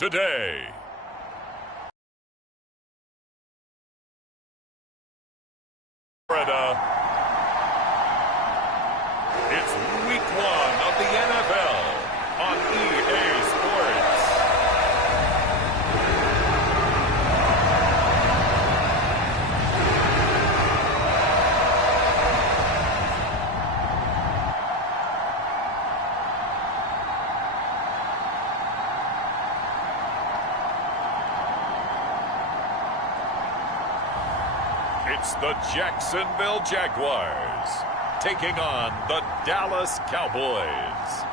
today. It's week 1 of the NFL on EA Sports. It's the Jacksonville Jaguars taking on the Dallas Cowboys.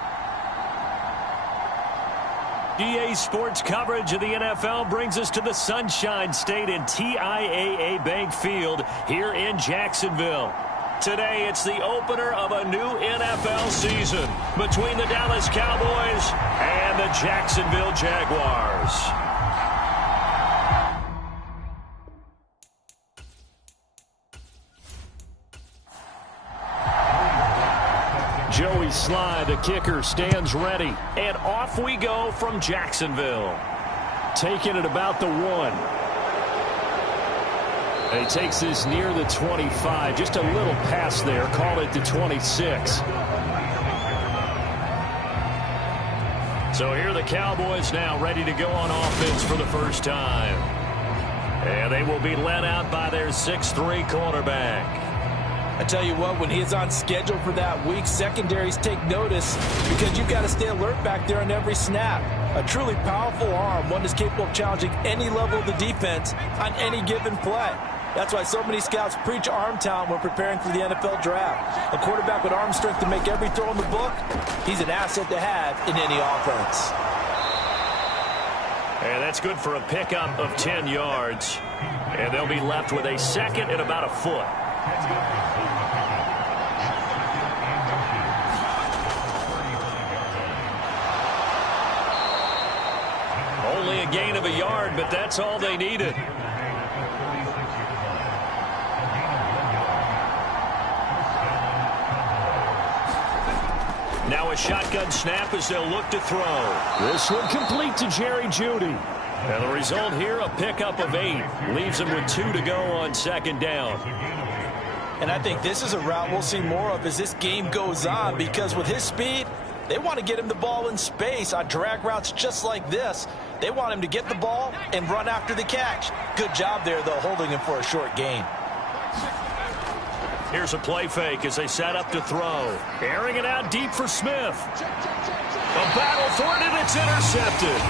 EA Sports coverage of the NFL brings us to the Sunshine State and TIAA Bank Field here in Jacksonville. Today, it's the opener of a new NFL season between the Dallas Cowboys and the Jacksonville Jaguars. Joey Sly, the kicker, stands ready. And off we go from Jacksonville. Taking it about the 1. And he takes this near the 25. Just a little pass there. Call it the 26. So here are the Cowboys now ready to go on offense for the first time. And they will be led out by their 6'3" quarterback. I tell you what, when he is on schedule for that week, secondaries take notice because you've got to stay alert back there on every snap. A truly powerful arm, one that's capable of challenging any level of the defense on any given play. That's why so many scouts preach arm talent when preparing for the NFL draft. A quarterback with arm strength to make every throw in the book, he's an asset to have in any offense. And that's good for a pickup of 10 yards. And they'll be left with a second and about a foot. Only a gain of a yard, but that's all they needed. Now a shotgun snap as they'll look to throw. This one complete to Jerry Jeudy. And the result here, a pickup of 8. Leaves them with 2 to go on second down. And I think this is a route we'll see more of as this game goes on, because with his speed, they want to get him the ball in space on drag routes just like this. They want him to get the ball and run after the catch. Good job there, though, holding him for a short gain. Here's a play fake as they set up to throw. Airing it out deep for Smith. A battle for it, and it's intercepted.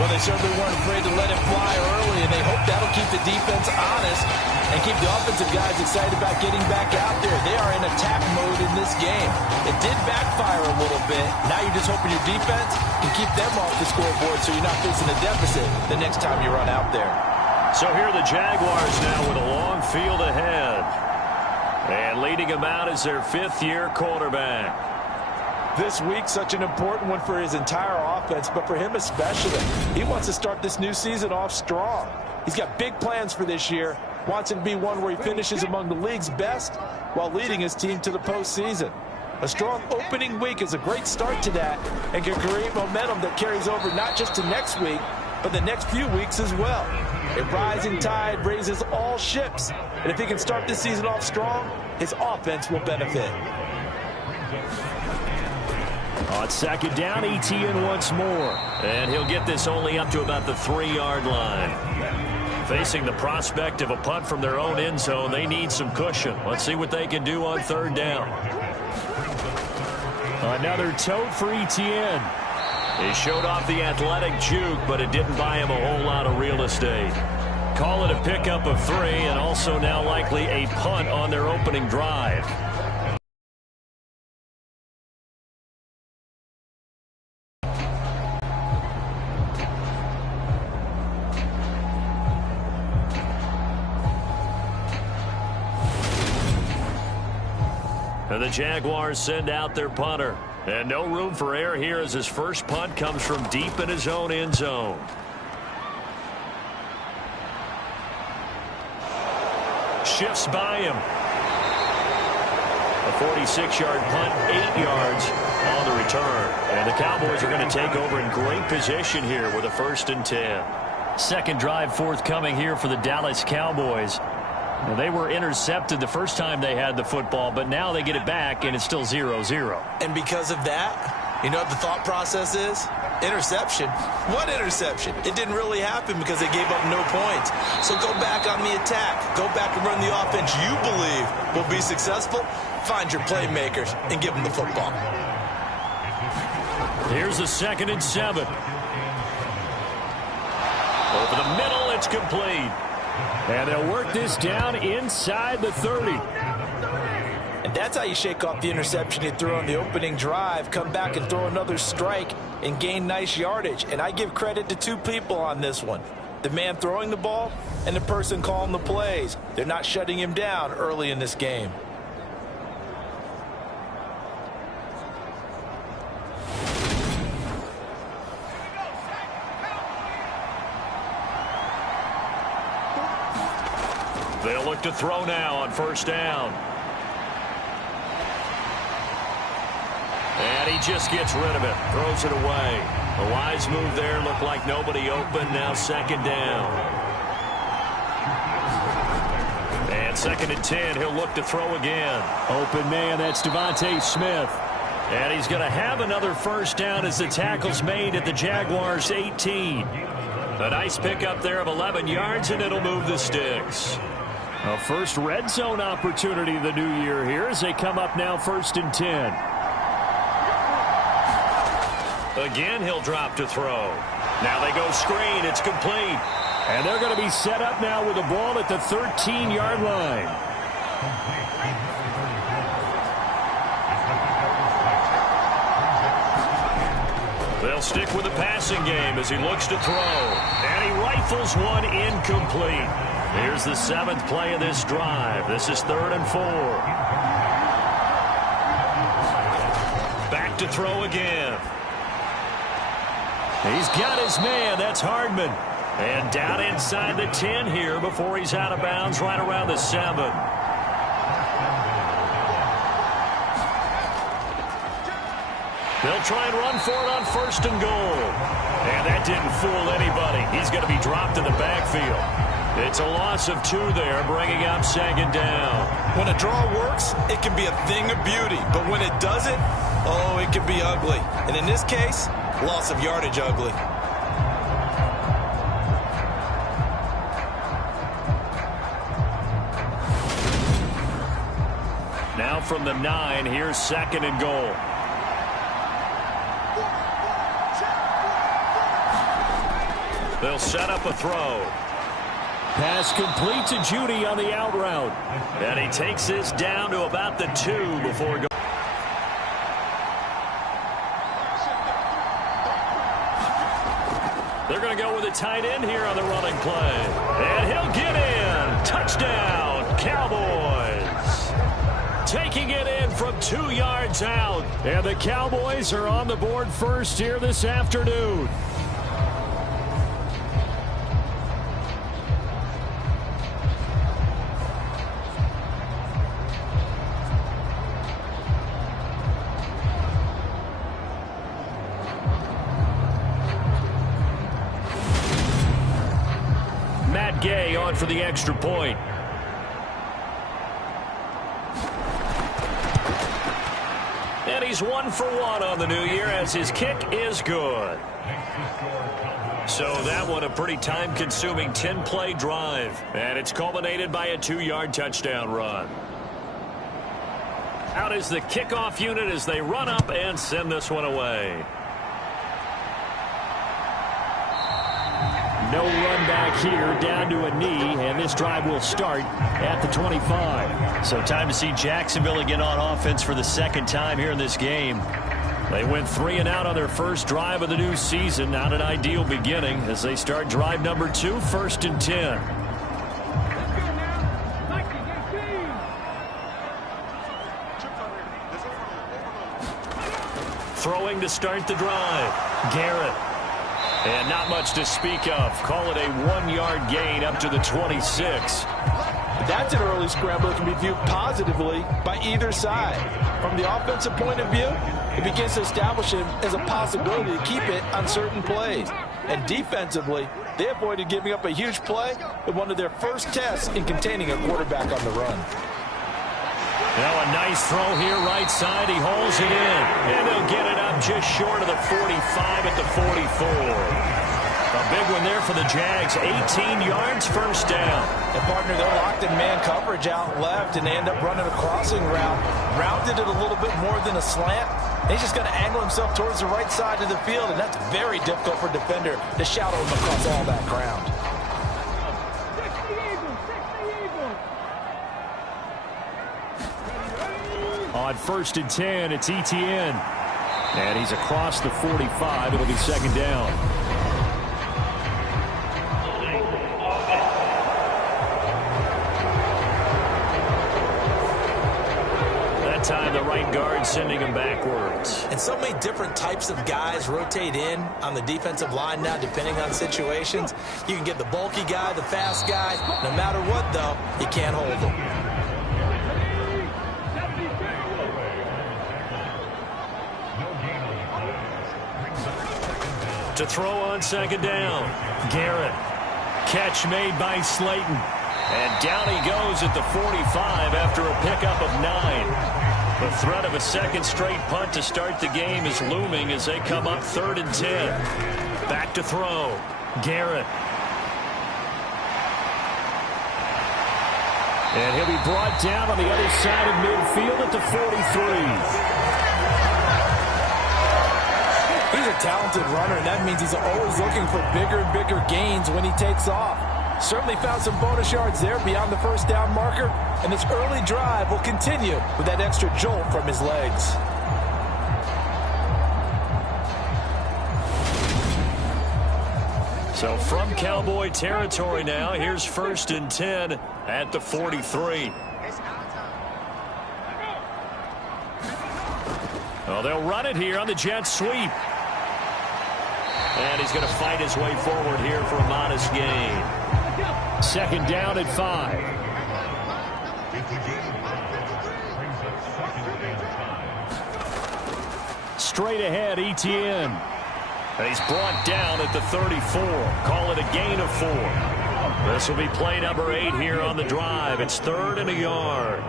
Well, they certainly weren't afraid to let him fly early, and they hope that'll keep the defense honest and keep the offensive guys excited about getting back out there. They are in attack mode in this game. It did backfire a little bit. Now you're just hoping your defense can keep them off the scoreboard so you're not facing a deficit the next time you run out there. So here are the Jaguars now with a long field ahead. And leading them out is their 5th-year quarterback. This week, such an important one for his entire offense, but for him especially. He wants to start this new season off strong. He's got big plans for this year. Wants it to be one where he finishes among the league's best while leading his team to the postseason. A strong opening week is a great start to that and can create momentum that carries over not just to next week, but the next few weeks as well. A rising tide raises all ships, and if he can start this season off strong, his offense will benefit. On second down, Etienne once more. And he'll get this only up to about the 3-yard line. Facing the prospect of a punt from their own end zone, they need some cushion. Let's see what they can do on third down. Another tote for Etienne. He showed off the athletic juke, but it didn't buy him a whole lot of real estate. Call it a pickup of 3, and also now likely a punt on their opening drive. And the Jaguars send out their punter. And no room for error here as his first punt comes from deep in his own end zone. Shifts by him. A 46-yard punt, 8 yards on the return. And the Cowboys are going to take over in great position here with a 1st and 10. Second drive forthcoming here for the Dallas Cowboys. Now, they were intercepted the first time they had the football, but now they get it back, and it's still 0-0. And because of that, you know what the thought process is? Interception. What interception? It didn't really happen because they gave up no points. So go back on the attack. Go back and run the offense you believe will be successful. Find your playmakers and give them the football. Here's the 2nd and 7. Over the middle, it's complete. And they'll work this down inside the 30. And that's how you shake off the interception you threw on the opening drive, come back and throw another strike and gain nice yardage. And I give credit to 2 people on this one. The man throwing the ball and the person calling the plays. They're not shutting him down early in this game. They'll look to throw now on 1st down. And he just gets rid of it. Throws it away. A wise move there. Looked like nobody open. Now 2nd down. And 2nd and 10. He'll look to throw again. Open man. That's Devontae Smith. And he's going to have another 1st down as the tackle's made at the Jaguars' 18. A nice pickup there of 11 yards, and it'll move the sticks. A first red zone opportunity of the new year here as they come up now 1st and 10. Again, he'll drop to throw. Now they go screen. It's complete. And they're going to be set up now with the ball at the 13-yard line. They'll stick with the passing game as he looks to throw. And he rifles one incomplete. Here's the 7th play of this drive. This is 3rd and 4. Back to throw again. He's got his man. That's Hardman. And down inside the 10 here before he's out of bounds right around the 7. They'll try and run for it on 1st and goal. And that didn't fool anybody. He's going to be dropped in the backfield. It's a loss of 2 there, bringing up 2nd down. When a draw works, it can be a thing of beauty. But when it doesn't, oh, it can be ugly. And in this case, loss of yardage ugly. Now from the 9, here's 2nd and goal. They'll set up a throw. Pass complete to Judy on the out route. And he takes this down to about the 2 before going. They're going to go with a tight end here on the running play. And he'll get in. Touchdown, Cowboys. Taking it in from 2 yards out. And the Cowboys are on the board first here this afternoon. Gay on for the extra point. And he's 1 for 1 on the new year as his kick is good. So that one a pretty time-consuming 10-play drive. And it's culminated by a 2-yard touchdown run. Out is the kickoff unit as they run up and send this one away. No run back here, down to a knee, and this drive will start at the 25. So time to see Jacksonville again on offense for the 2nd time here in this game. They went 3 and out on their first drive of the new season. Not an ideal beginning as they start drive number 2, 1st and 10. Throwing to start the drive. Garrett. And not much to speak of. Call it a 1-yard gain up to the 26. That's an early scramble that can be viewed positively by either side. From the offensive point of view, it begins to establish him as a possibility to keep it on certain plays. And defensively, they avoided giving up a huge play in one of their first tests in containing a quarterback on the run. Now a nice throw here right side. He holds it in. And he'll get it up just short of the 45 at the 44. A big one there for the Jags. 18 yards, first down. And, partner, they're locked in man coverage out left, and they end up running a crossing route. Rounded it a little bit more than a slant. And he's just going to angle himself towards the right side of the field, and that's very difficult for a defender to shadow him across all that ground. On 1st and 10, it's Etienne. And he's across the 45. It'll be second down. Time the right guard sending him backwards. And so many different types of guys rotate in on the defensive line now, depending on situations. You can get the bulky guy, the fast guy. No matter what, though, you can't hold them. To throw on second down. Garrett. Catch made by Slayton. And down he goes at the 45 after a pickup of 9. The threat of a second straight punt to start the game is looming as they come up 3rd and 10. Back to throw. Garrett. And he'll be brought down on the other side of midfield at the 43. He's a talented runner, and that means he's always looking for bigger and bigger gains when he takes off. Certainly found some bonus yards there beyond the first down marker, and this early drive will continue with that extra jolt from his legs. So from Cowboy territory now, here's 1st and 10 at the 43. Well, they'll run it here on the jet sweep. And he's going to fight his way forward here for a modest gain. Second down at 5. Straight ahead, Etienne. And he's brought down at the 34. Call it a gain of 4. This will be play number 8 here on the drive. It's 3rd and a yard.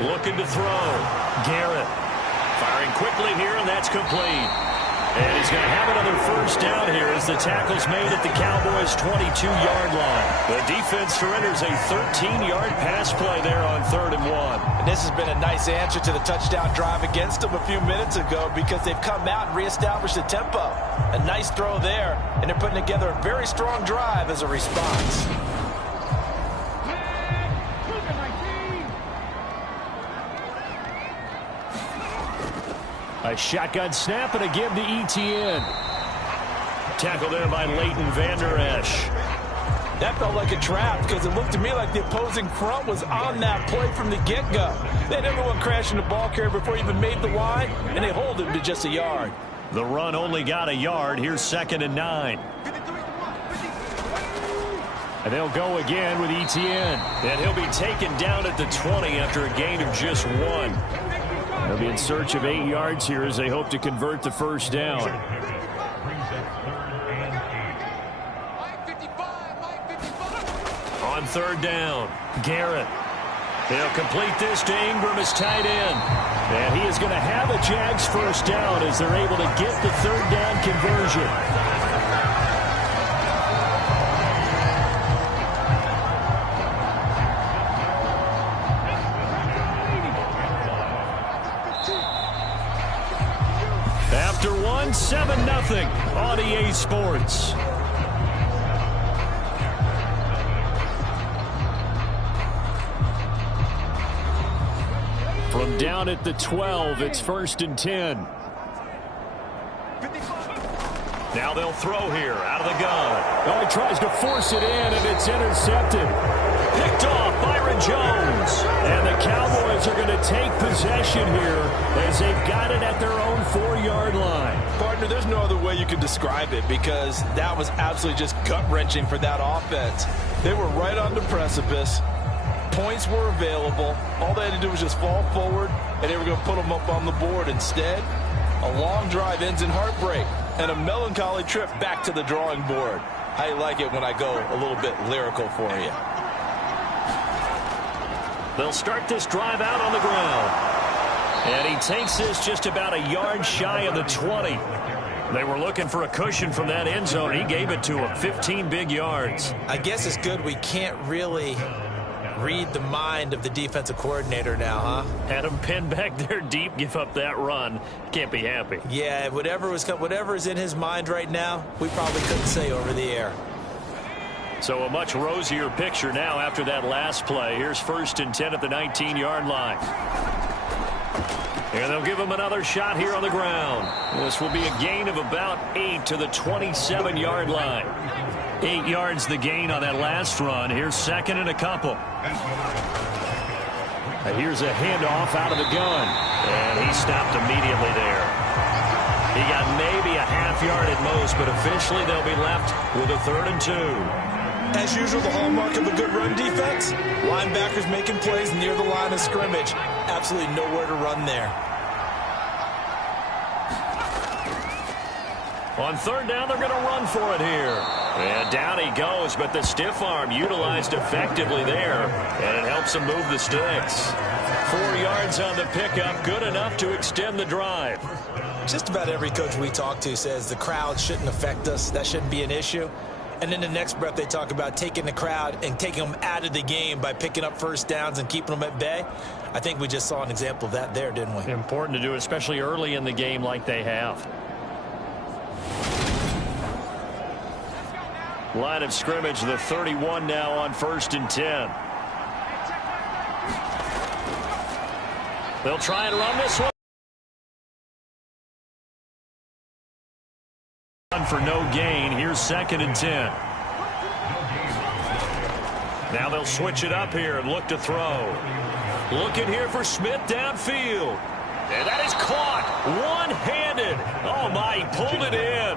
Looking to throw. Garrett. Firing quickly here, and that's complete. And he's going to have another first down here as the tackle's made at the Cowboys' 22-yard line. The defense surrenders a 13-yard pass play there on 3rd and 1. And this has been a nice answer to the touchdown drive against them a few minutes ago because they've come out and reestablished the tempo. A nice throw there, and they're putting together a very strong drive as a response. A shotgun snap and a give to Etienne. Tackle there by Leighton Vander Esch. That felt like a trap because it looked to me like the opposing front was on that play from the get-go. They had everyone crashing the ball carrier before he even made the line, and they hold him to just a yard. The run only got a yard. Here's 2nd and 9. And they'll go again with Etienne. And he'll be taken down at the 20 after a gain of just 1. They'll be in search of 8 yards here as they hope to convert the first down. On 3rd down, Garrett. They'll complete this to Ingram as tight end. And he is going to have a Jags first down as they're able to get the 3rd down conversion. After 7-0 on EA Sports. From down at the 12, it's 1st and 10. Now they'll throw here out of the gun. Oh, he tries to force it in, and it's intercepted. Picked off Byron Jones. And the Cowboys are going to take possession here as they've got it at their own 4-yard line. Partner, there's no other way you could describe it because that was absolutely just gut-wrenching for that offense. They were right on the precipice. Points were available. All they had to do was just fall forward, and they were going to put them up on the board. Instead, a long drive ends in heartbreak and a melancholy trip back to the drawing board. I like it when I go a little bit lyrical for you. They'll start this drive out on the ground. And he takes this just about a yard shy of the 20. They were looking for a cushion from that end zone. He gave it to him, 15 big yards. I guess it's good we can't really read the mind of the defensive coordinator now, huh? Had him pinned back there deep, give up that run. Can't be happy. Yeah, whatever is in his mind right now, we probably couldn't say over the air. So a much rosier picture now after that last play. Here's 1st and 10 at the 19-yard line. And they'll give him another shot here on the ground. This will be a gain of about 8 to the 27-yard line. 8 yards the gain on that last run. Here's 2nd and a couple. Here's a handoff out of the gun. And he stopped immediately there. He got maybe a half yard at most, but officially they'll be left with a 3rd and 2. As usual, the hallmark of a good run defense, linebackers making plays near the line of scrimmage. Absolutely nowhere to run there. On 3rd down, they're going to run for it here. And down he goes, but the stiff arm utilized effectively there, and it helps him move the sticks. 4 yards on the pickup, good enough to extend the drive. Just about every coach we talk to says the crowd shouldn't affect us. That shouldn't be an issue. And in the next breath, they talk about taking the crowd and taking them out of the game by picking up 1st downs and keeping them at bay. I think we just saw an example of that there, didn't we? Important to do, especially early in the game like they have. Line of scrimmage, the 31 now on 1st and 10. They'll try and run this one. For no gain. Here's 2nd and 10. Now they'll switch it up here and look to throw. Looking here for Smith downfield. And that is caught one-handed. Oh my, he pulled it in.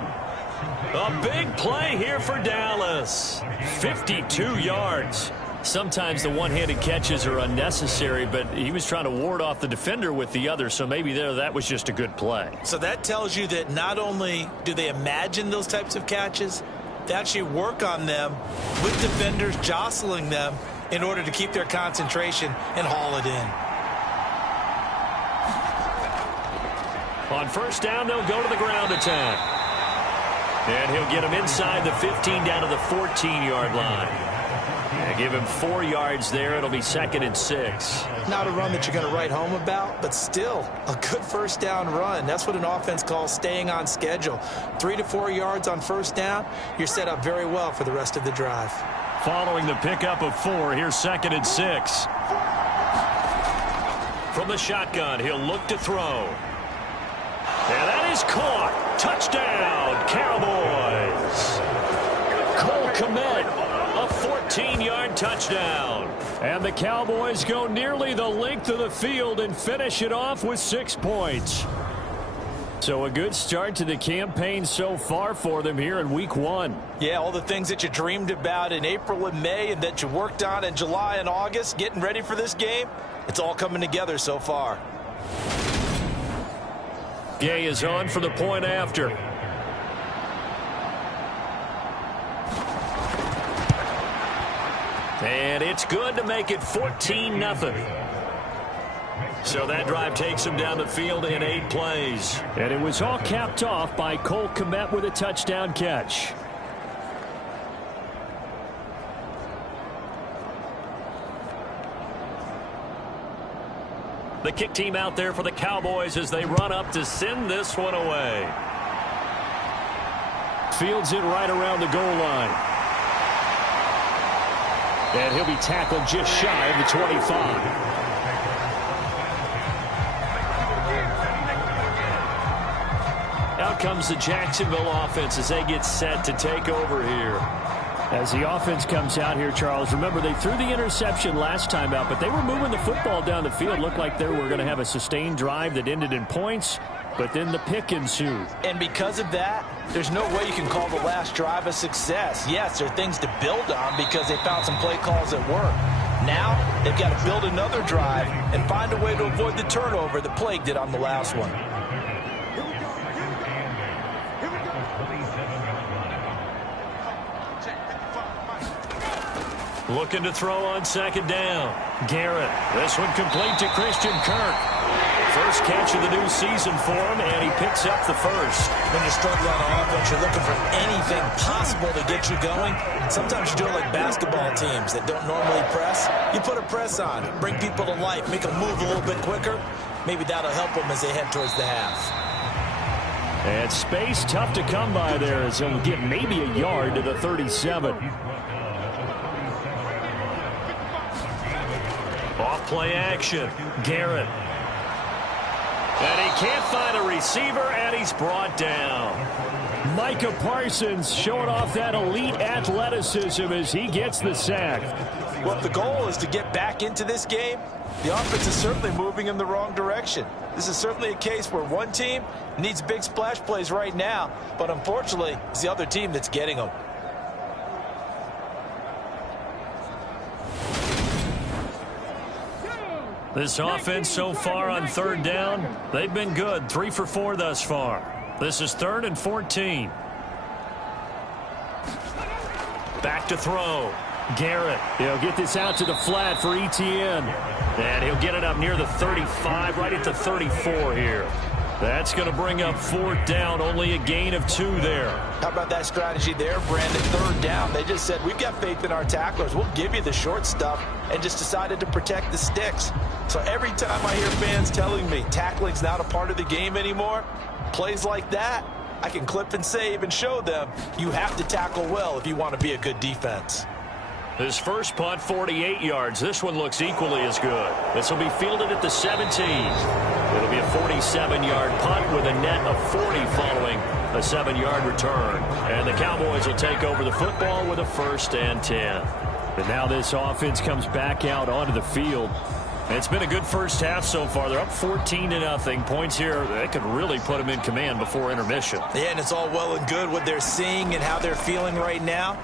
A big play here for Dallas. 52 yards. Sometimes the one-handed catches are unnecessary, but he was trying to ward off the defender with the other, so maybe that was just a good play. So that tells you that not only do they imagine those types of catches, they actually work on them with defenders jostling them in order to keep their concentration and haul it in. On 1st down, they'll go to the ground attack. And he'll get him inside the 15 down to the 14-yard line. Give him 4 yards there. It'll be 2nd and 6. Not a run that you're going to write home about, but still a good 1st down run. That's what an offense calls staying on schedule. 3 to 4 yards on 1st down, you're set up very well for the rest of the drive. Following the pickup of 4, here's 2nd and 6. From the shotgun, he'll look to throw. And that is caught. Touchdown, Cowboys. Cole Kmet. A 14-yard touchdown. And the Cowboys go nearly the length of the field and finish it off with 6 points. So a good start to the campaign so far for them here in week 1. Yeah, all the things that you dreamed about in April and May and that you worked on in July and August, getting ready for this game, it's all coming together so far. Gay is on for the point after. And it's good to make it 14-0. So that drive takes him down the field in 8 plays. And it was all capped off by Cole Kmet with a touchdown catch. The kick team out there for the Cowboys as they run up to send this one away. Fields it right around the goal line. And he'll be tackled just shy of the 25. Out comes the Jacksonville offense as they get set to take over here. As the offense comes out here, Charles, remember they threw the interception last time out, but they were moving the football down the field. Looked like they were going to have a sustained drive that ended in points, but then the pick ensued. And because of that, there's no way you can call the last drive a success. Yes, there are things to build on because they found some play calls that work. Now they've got to build another drive and find a way to avoid the turnover that plagued it on the last one. Looking to throw on second down. Garrett. This one complete to Christian Kirk. First catch of the new season for him, and he picks up the first. When you're struggling on offense, you're looking for anything possible to get you going. Sometimes you do it like basketball teams that don't normally press. You put a press on, bring people to life, make them move a little bit quicker. Maybe that'll help them as they head towards the half. And space tough to come by there as he'll get maybe a yard to the 37. Off play action. Garrett. And he can't find a receiver, and he's brought down. Micah Parsons showing off that elite athleticism as he gets the sack. Well, if the goal is to get back into this game, the offense is certainly moving in the wrong direction. This is certainly a case where one team needs big splash plays right now, but unfortunately, it's the other team that's getting them. This offense so far on third down, they've been good. 3 for 4 thus far. This is 3rd and 14. Back to throw. Garrett. He'll get this out to the flat for Etienne. And he'll get it up near the 35, right at the 34 here. That's going to bring up 4th down, only a gain of 2 there. How about that strategy there, Brandon? 3rd down. They just said, we've got faith in our tacklers. We'll give you the short stuff, and just decided to protect the sticks. So every time I hear fans telling me tackling's not a part of the game anymore, plays like that, I can clip and save and show them you have to tackle well if you want to be a good defense. His first punt, 48 yards. This one looks equally as good. This will be fielded at the 17. It'll be a 47-yard punt with a net of 40 following a 7-yard return. And the Cowboys will take over the football with a 1st and 10. And now this offense comes back out onto the field. And it's been a good first half so far. They're up 14-0. Points here, that could really put them in command before intermission. Yeah, and it's all well and good what they're seeing and how they're feeling right now.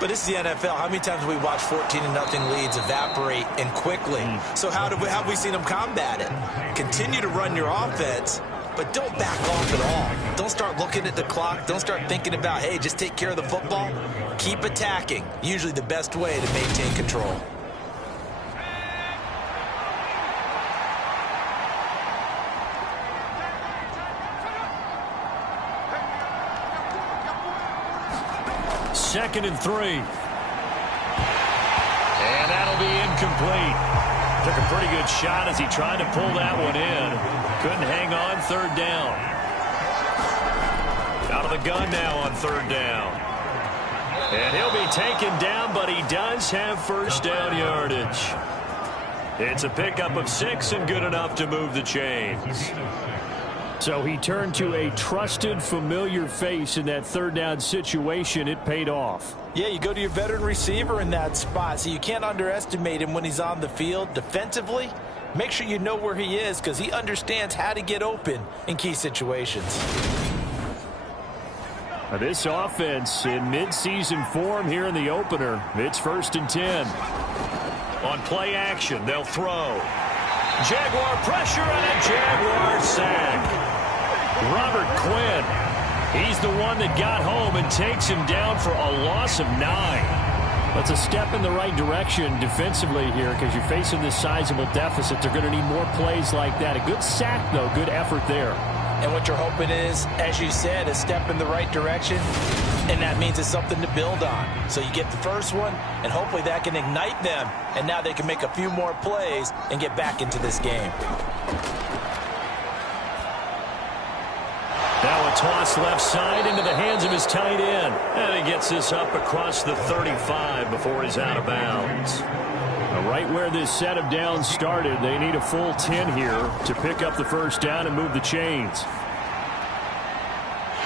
But this is the NFL. How many times have we watched 14-0 leads evaporate and quickly? So how have we seen them combat it? Continue to run your offense, but don't back off at all. Don't start looking at the clock. Don't start thinking about, hey, just take care of the football. Keep attacking. Usually the best way to maintain control. Second and 3. And that'll be incomplete. Took a pretty good shot as he tried to pull that one in. Couldn't hang on. 3rd down. Out of the gun now on 3rd down. And he'll be taken down, but he does have 1st down yardage. It's a pickup of 6 and good enough to move the chains. So he turned to a trusted, familiar face in that 3rd down situation. It paid off. Yeah, you go to your veteran receiver in that spot, so you can't underestimate him when he's on the field. Defensively, make sure you know where he is because he understands how to get open in key situations. Now this offense in midseason form here in the opener. It's 1st and 10. On play action, they'll throw. Jaguar pressure and a Jaguar sack. Robert Quinn, he's the one that got home and takes him down for a loss of 9. That's a step in the right direction defensively here because you're facing this sizable deficit. They're going to need more plays like that. A good sack, though. Good effort there. And what you're hoping is, as you said, a step in the right direction, and that means it's something to build on. So you get the first one, and hopefully that can ignite them, and now they can make a few more plays and get back into this game. Now a toss left side into the hands of his tight end. And he gets this up across the 35 before he's out of bounds. Now right where this set of downs started, they need a full 10 here to pick up the 1st down and move the chains.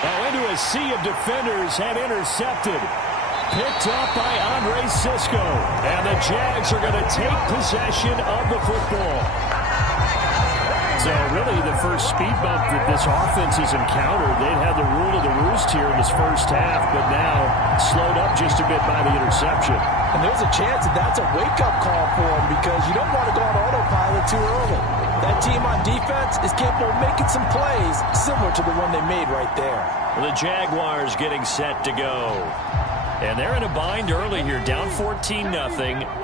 Now into a sea of defenders have intercepted. picked up by Andre Cisco. And the Jags are going to take possession of the football. So really the first speed bump that this offense has encountered, they'd had the rule of the roost here in this first half, but now slowed up just a bit by the interception. And there's a chance that that's a wake-up call for them because you don't want to go on autopilot too early. That team on defense is capable of making some plays similar to the one they made right there. The Jaguars getting set to go. And they're in a bind early here, down 14-0.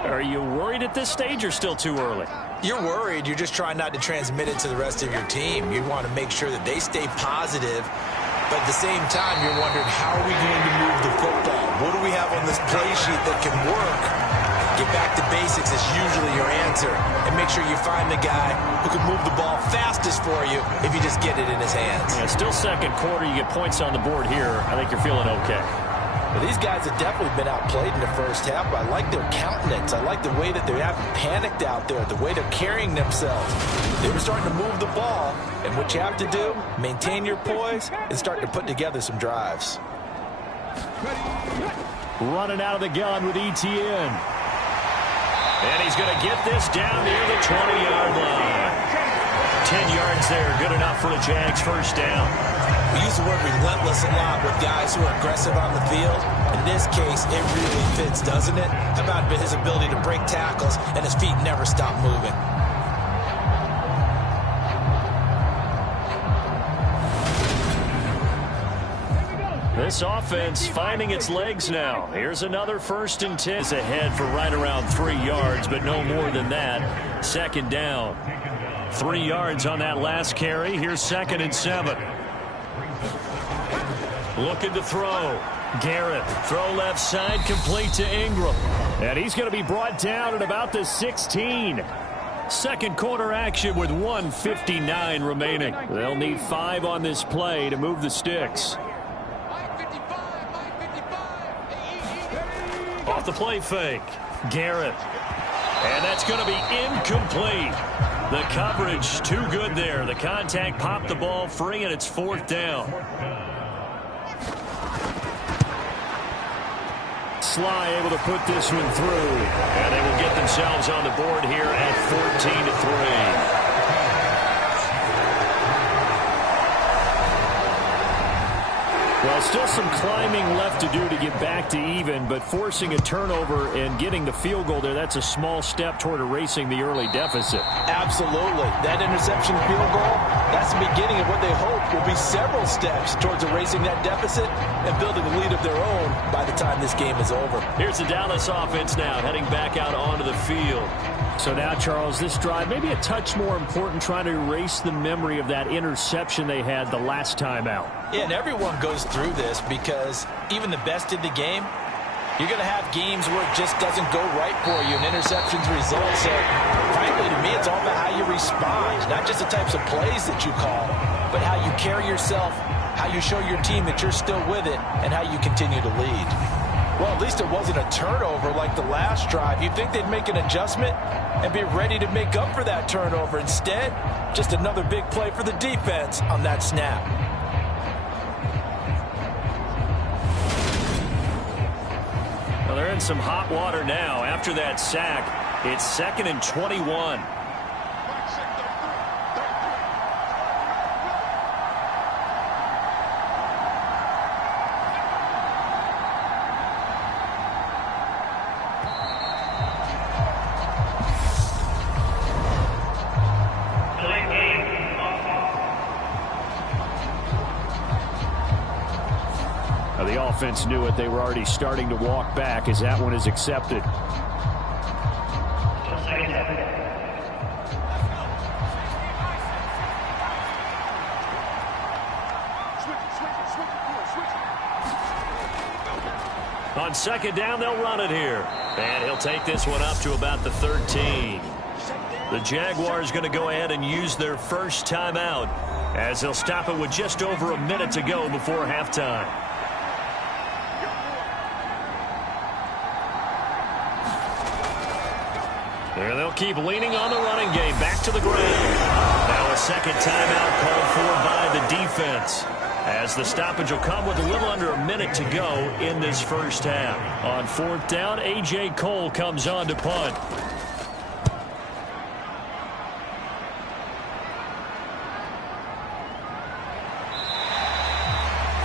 Are you worried at this stage or still too early? You're worried. You're just trying not to transmit it to the rest of your team. You want to make sure that they stay positive. But at the same time, you're wondering, how are we going to move the football? What do we have on this play sheet that can work? Get back to basics is usually your answer. And make sure you find the guy who can move the ball fastest for you if you just get it in his hands. Yeah, still second quarter. You get points on the board here. I think you're feeling okay. Well, these guys have definitely been outplayed in the first half, but I like their countenance. I like the way that they haven't panicked out there, the way they're carrying themselves. They were starting to move the ball, and what you have to do, maintain your poise and start to put together some drives. Running out of the gun with Etienne. And he's going to get this down near the 20-yard line. 10 yards there, good enough for the Jags' first down. We use the word relentless a lot with guys who are aggressive on the field. In this case, it really fits, doesn't it? How about his ability to break tackles and his feet never stop moving? This offense finding its legs now. Here's another 1st and 10. It's ahead for right around 3 yards, but no more than that. Second down. 3 yards on that last carry. Here's 2nd and 7. Looking to throw. Garrett, throw left side, complete to Ingram. And he's going to be brought down at about the 16. Second quarter action with 1:59 remaining. They'll need 5 on this play to move the sticks. Off the play fake. Garrett. And that's going to be incomplete. The coverage too good there. The contact popped the ball free, and it's 4th down. Sly able to put this one through. And they will get themselves on the board here at 14-3. Well, still some climbing left to do to get back to even, but forcing a turnover and getting the field goal there, that's a small step toward erasing the early deficit. Absolutely. That interception field goal, that's the beginning of what they hope will be several steps towards erasing that deficit and building a lead of their own by the time this game is over. Here's the Dallas offense now heading back out onto the field. So now, Charles, this drive maybe a touch more important, trying to erase the memory of that interception they had the last time out. Yeah, and everyone goes through this because even the best in the game, you're going to have games where it just doesn't go right for you and interceptions result. So, frankly, to me, it's all about how you respond, not just the types of plays that you call, but how you carry yourself, how you show your team that you're still with it, and how you continue to lead. Well, at least it wasn't a turnover like the last drive. You'd think they'd make an adjustment and be ready to make up for that turnover. Instead, just another big play for the defense on that snap. Well, they're in some hot water now. After that sack, it's 2nd and 21. The offense knew it. They were already starting to walk back as that one is accepted. On 2nd down, they'll run it here. And he'll take this one up to about the 13. The Jaguars going to go ahead and use their first timeout as they'll stop it with just over a minute to go before halftime. There they'll keep leaning on the running game. Back to the ground. Now a second timeout called for by the defense, as the stoppage will come with a little under a minute to go in this first half. On fourth down, A.J. Cole comes on to punt.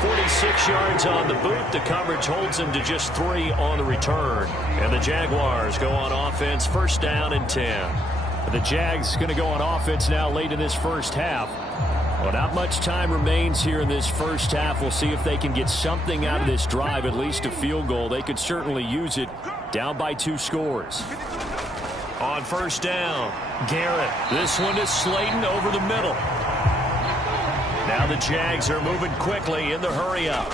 46 yards on the boot. The coverage holds him to just 3 on the return. And the Jaguars go on offense, first down and 10. The Jags going to go on offense now late in this first half. Well, not much time remains here in this first half. We'll see if they can get something out of this drive, at least a field goal. They could certainly use it, down by 2 scores. On first down, Garrett. This one is Slayton over the middle. Now the Jags are moving quickly in the hurry-up.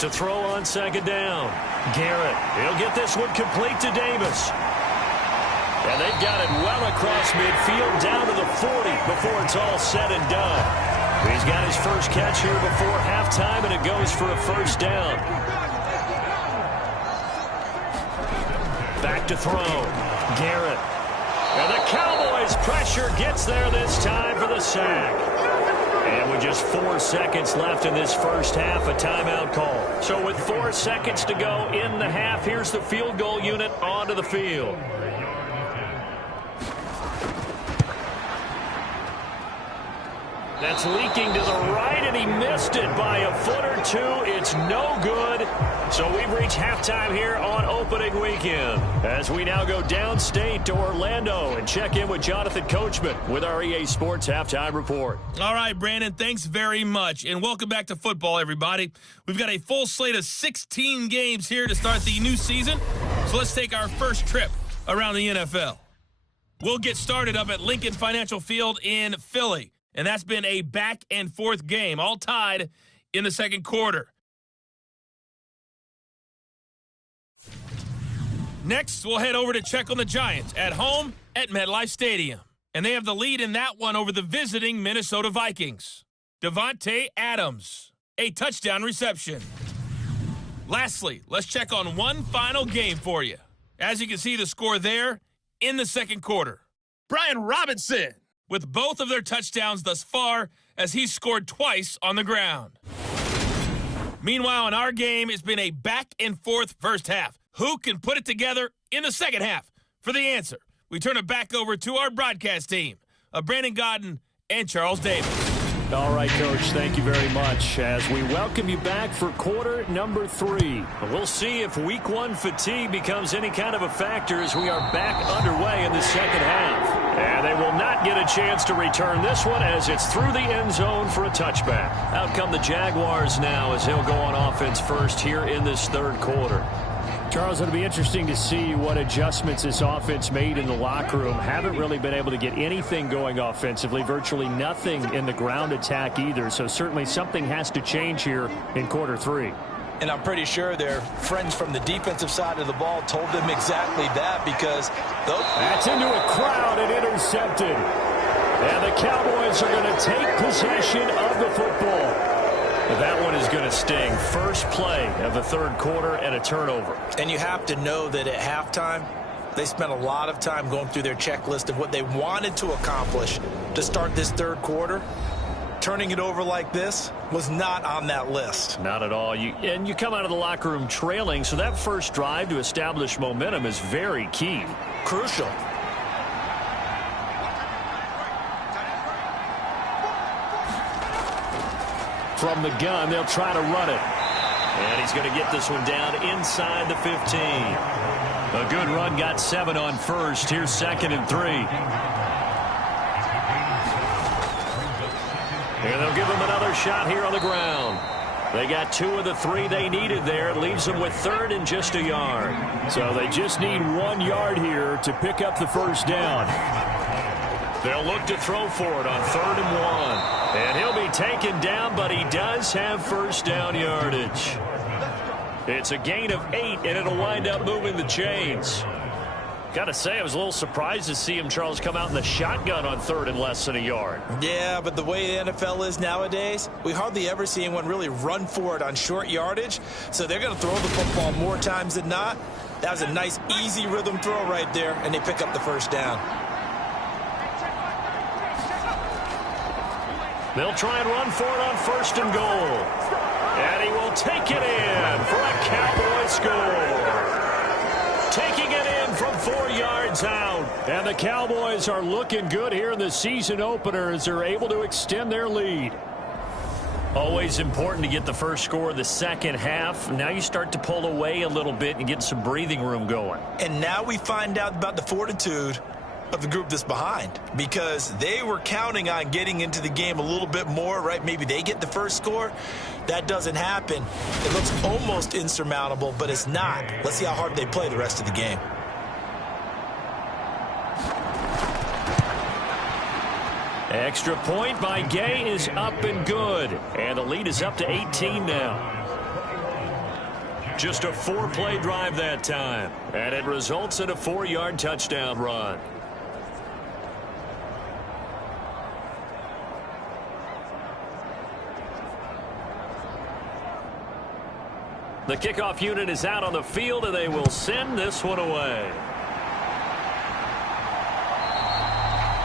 To throw on second down, Garrett. He'll get this one complete to Davis. And they've got it well across midfield, down to the 40 before it's all said and done. He's got his first catch here before halftime, and it goes for a first down. Back to throw, Garrett. And the Cowboys' pressure gets there this time for the sack. And with just 4 seconds left in this first half, a timeout call. So with 4 seconds to go in the half, here's the field goal unit onto the field. That's leaking to the right, and he missed it by a foot or 2. It's no good. So we've reached halftime here on opening weekend, as we now go downstate to Orlando and check in with Jonathan Coachman with our EA Sports Halftime Report. All right, Brandon, thanks very much, and welcome back to football, everybody. We've got a full slate of 16 games here to start the new season, so let's take our first trip around the NFL. We'll get started up at Lincoln Financial Field in Philly. And that's been a back-and-forth game, all tied in the second quarter. Next, we'll head over to check on the Giants at home at MetLife Stadium. And they have the lead in that one over the visiting Minnesota Vikings. Devontae Adams, a touchdown reception. Lastly, let's check on one final game for you. As you can see the score there in the second quarter. Brian Robinson with both of their touchdowns thus far, as he scored twice on the ground. Meanwhile, in our game, it's been a back-and-forth first half. Who can put it together in the second half? For the answer, we turn it back over to our broadcast team of Brandon Godden and Charles Davis. All right, Coach, thank you very much as we welcome you back for quarter number 3. We'll see if week 1 fatigue becomes any kind of a factor as we are back underway in the second half. And they will not get a chance to return this one as it's through the end zone for a touchback. Out come the Jaguars now as they'll go on offense first here in this third quarter. Charles, it'll be interesting to see what adjustments this offense made in the locker room. Haven't really been able to get anything going offensively, virtually nothing in the ground attack either. So certainly something has to change here in quarter 3. And I'm pretty sure their friends from the defensive side of the ball told them exactly that, because that's into a crowd and intercepted. And the Cowboys are going to take possession of the football. That one is going to sting. First play of the third quarter and a turnover. And you have to know that at halftime, they spent a lot of time going through their checklist of what they wanted to accomplish to start this third quarter. Turning it over like this was not on that list. Not at all. And you come out of the locker room trailing, so that first drive to establish momentum is very key. Crucial. From the gun, they'll try to run it. And he's going to get this one down inside the 15. A good run, got 7 on first. Here's 2nd and 3. And they'll give him another shot here on the ground. They got 2 of the 3 they needed there. It leaves them with 3rd and just a yard. So they just need 1 yard here to pick up the first down. They'll look to throw for it on 3rd and 1. And he'll be taken down, but he does have first down yardage. It's a gain of 8, and it'll wind up moving the chains. Got to say, I was a little surprised to see him, Charles, come out in the shotgun on 3rd and less than a yard. Yeah, but the way the NFL is nowadays, we hardly ever see anyone really run for it on short yardage. So they're going to throw the football more times than not. That was a nice, easy rhythm throw right there, and they pick up the first down. They'll try and run for it on 1st and goal. And he will take it in for a Cowboy score. Taking it in from 4 yards out. And the Cowboys are looking good here in the season opener as they're able to extend their lead. Always important to get the first score of the second half. Now you start to pull away a little bit and get some breathing room going. And now we find out about the fortitude of the group that's behind, because they were counting on getting into the game a little bit more, right? Maybe they get the first score. That doesn't happen. It looks almost insurmountable, but it's not. Let's see how hard they play the rest of the game. Extra point by Gay is up and good. And the lead is up to 18 now. Just a 4-play drive that time. And it results in a 4-yard touchdown run. The kickoff unit is out on the field, and they will send this one away.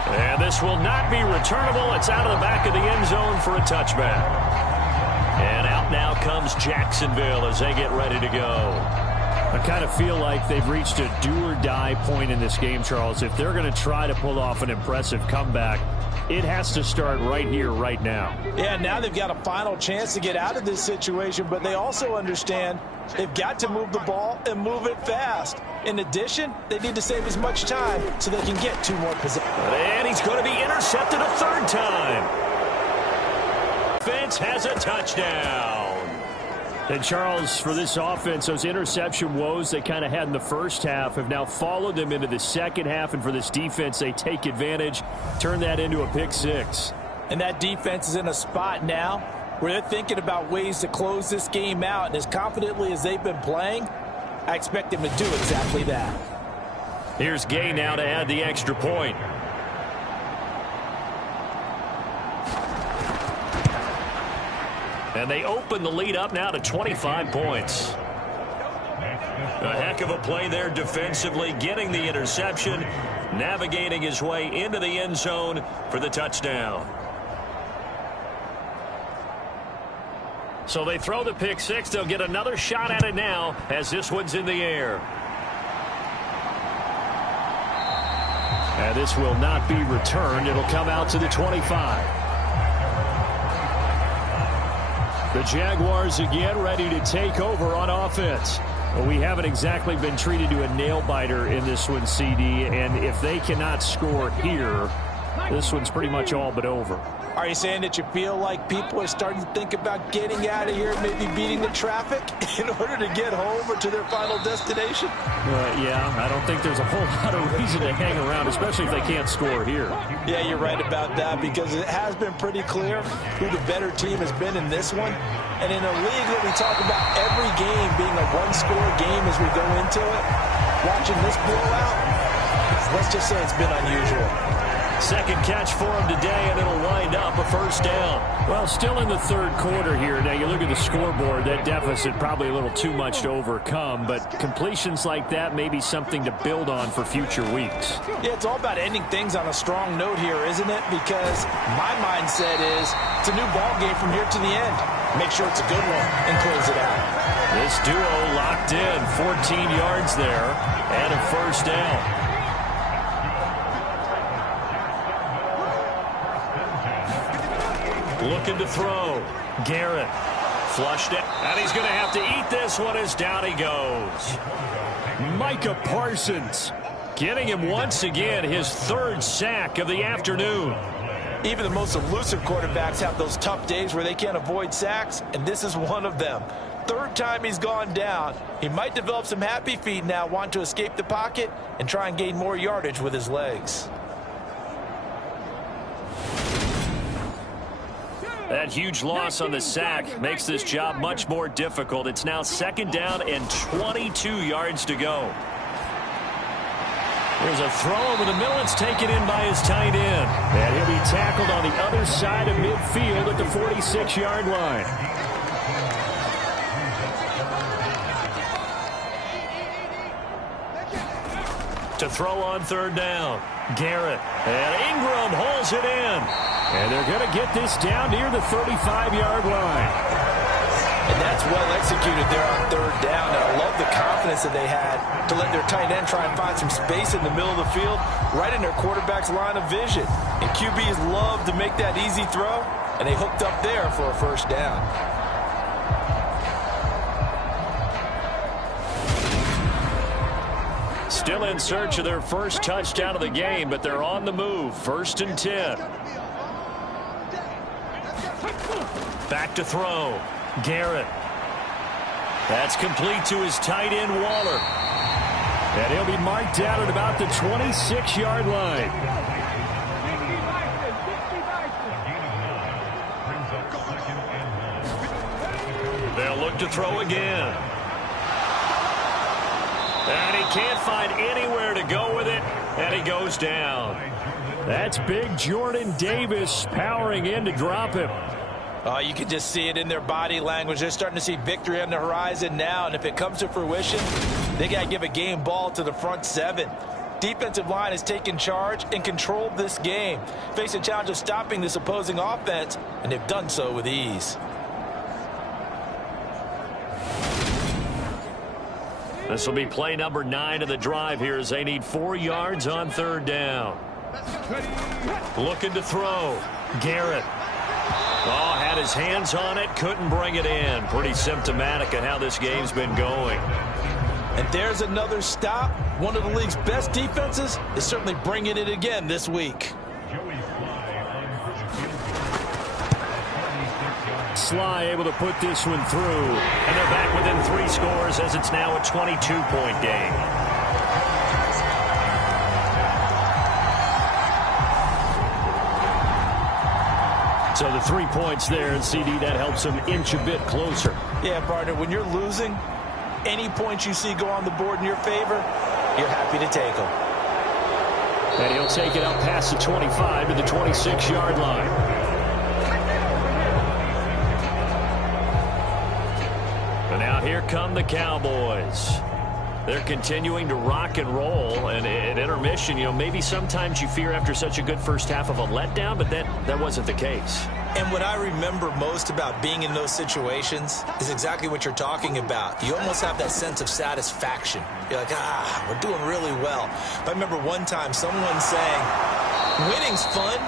And this will not be returnable. It's out of the back of the end zone for a touchback. And out now comes Jacksonville as they get ready to go. I kind of feel like they've reached a do-or-die point in this game, Charles. If they're going to try to pull off an impressive comeback, it has to start right here, right now. Yeah, now they've got a final chance to get out of this situation, but they also understand they've got to move the ball and move it fast. In addition, they need to save as much time so they can get 2 more possessions. And he's going to be intercepted a 3rd time. Offense has a touchdown. And, Charles, for this offense, those interception woes they kind of had in the first half have now followed them into the second half. And for this defense, they take advantage, turn that into a pick 6. And that defense is in a spot now where they're thinking about ways to close this game out. And as confidently as they've been playing, I expect them to do exactly that. Here's Gay now to add the extra point. And they open the lead up now to 25 points. A heck of a play there defensively, getting the interception, navigating his way into the end zone for the touchdown. So they throw the pick 6. They'll get another shot at it now as this one's in the air. And this will not be returned. It'll come out to the 25. The Jaguars again ready to take over on offense. Well, we haven't exactly been treated to a nail-biter in this one, CD, and if they cannot score here, this one's pretty much all but over. Are you saying that you feel like people are starting to think about getting out of here, maybe beating the traffic in order to get home or to their final destination? Yeah, I don't think there's a whole lot of reason to hang around, especially if they can't score here. Yeah, you're right about that, because it has been pretty clear who the better team has been in this one. And in a league that we talk about every game being a one-score game as we go into it, watching this blowout, let's just say it's been unusual. Second catch for him today, and it'll wind up a 1st down. Well, still in the 3rd quarter here. Now, you look at the scoreboard, that deficit probably a little too much to overcome, but completions like that may be something to build on for future weeks. Yeah, it's all about ending things on a strong note here, isn't it? Because my mindset is it's a new ball game from here to the end. Make sure it's a good one and close it out. This duo locked in, 14 yards there, and a 1st down. Looking to throw. Garrett flushed it. And he's going to have to eat this one as down he goes. Micah Parsons getting him once again his 3rd sack of the afternoon. Even the most elusive quarterbacks have those tough days where they can't avoid sacks, and this is one of them. 3rd time he's gone down. He might develop some happy feet now, want to escape the pocket and try and gain more yardage with his legs. That huge loss on the sack makes this job much more difficult. It's now 2nd down and 22 yards to go. There's a throw over the middle. It's taken in by his tight end. And he'll be tackled on the other side of midfield at the 46-yard line. To throw on 3rd down. Garrett. And Ingram holds it in. And they're going to get this down near the 35-yard line. And that's well executed there on third down. And I love the confidence that they had to let their tight end try and find some space in the middle of the field, right in their quarterback's line of vision. And QBs love to make that easy throw, and they hooked up there for a first down. Still in search of their first touchdown of the game, but they're on the move. 1st and 10. Back to throw. Garrett. That's complete to his tight end, Waller. And he'll be marked down at about the 26-yard line. They'll look to throw again. And he can't find anywhere to go with it, and he goes down. That's big Jordan Davis powering in to drop him. You can just see it in their body language. They're starting to see victory on the horizon now, and if it comes to fruition, they got to give a game ball to the front seven. Defensive line has taken charge and controlled this game, facing a challenge of stopping this opposing offense, and they've done so with ease. This will be play number 9 of the drive here as they need 4 yards on third down. Looking to throw. Garrett. Oh, had his hands on it, couldn't bring it in. Pretty symptomatic of how this game's been going. And there's another stop. One of the league's best defenses is certainly bringing it again this week. Sly able to put this one through. And they're back within 3 scores as it's now a 22-point game. So the 3 points there, and CD, that helps them inch a bit closer. Yeah, partner, when you're losing, any points you see go on the board in your favor, you're happy to take them. And he'll take it up past the 25 to the 26-yard line. And now here come the Cowboys. They're continuing to rock and roll, and at intermission, you know, maybe sometimes you fear after such a good first half of a letdown, but that wasn't the case. And what I remember most about being in those situations is exactly what you're talking about. You almost have that sense of satisfaction. You're like, we're doing really well. But I remember one time someone saying, winning's fun,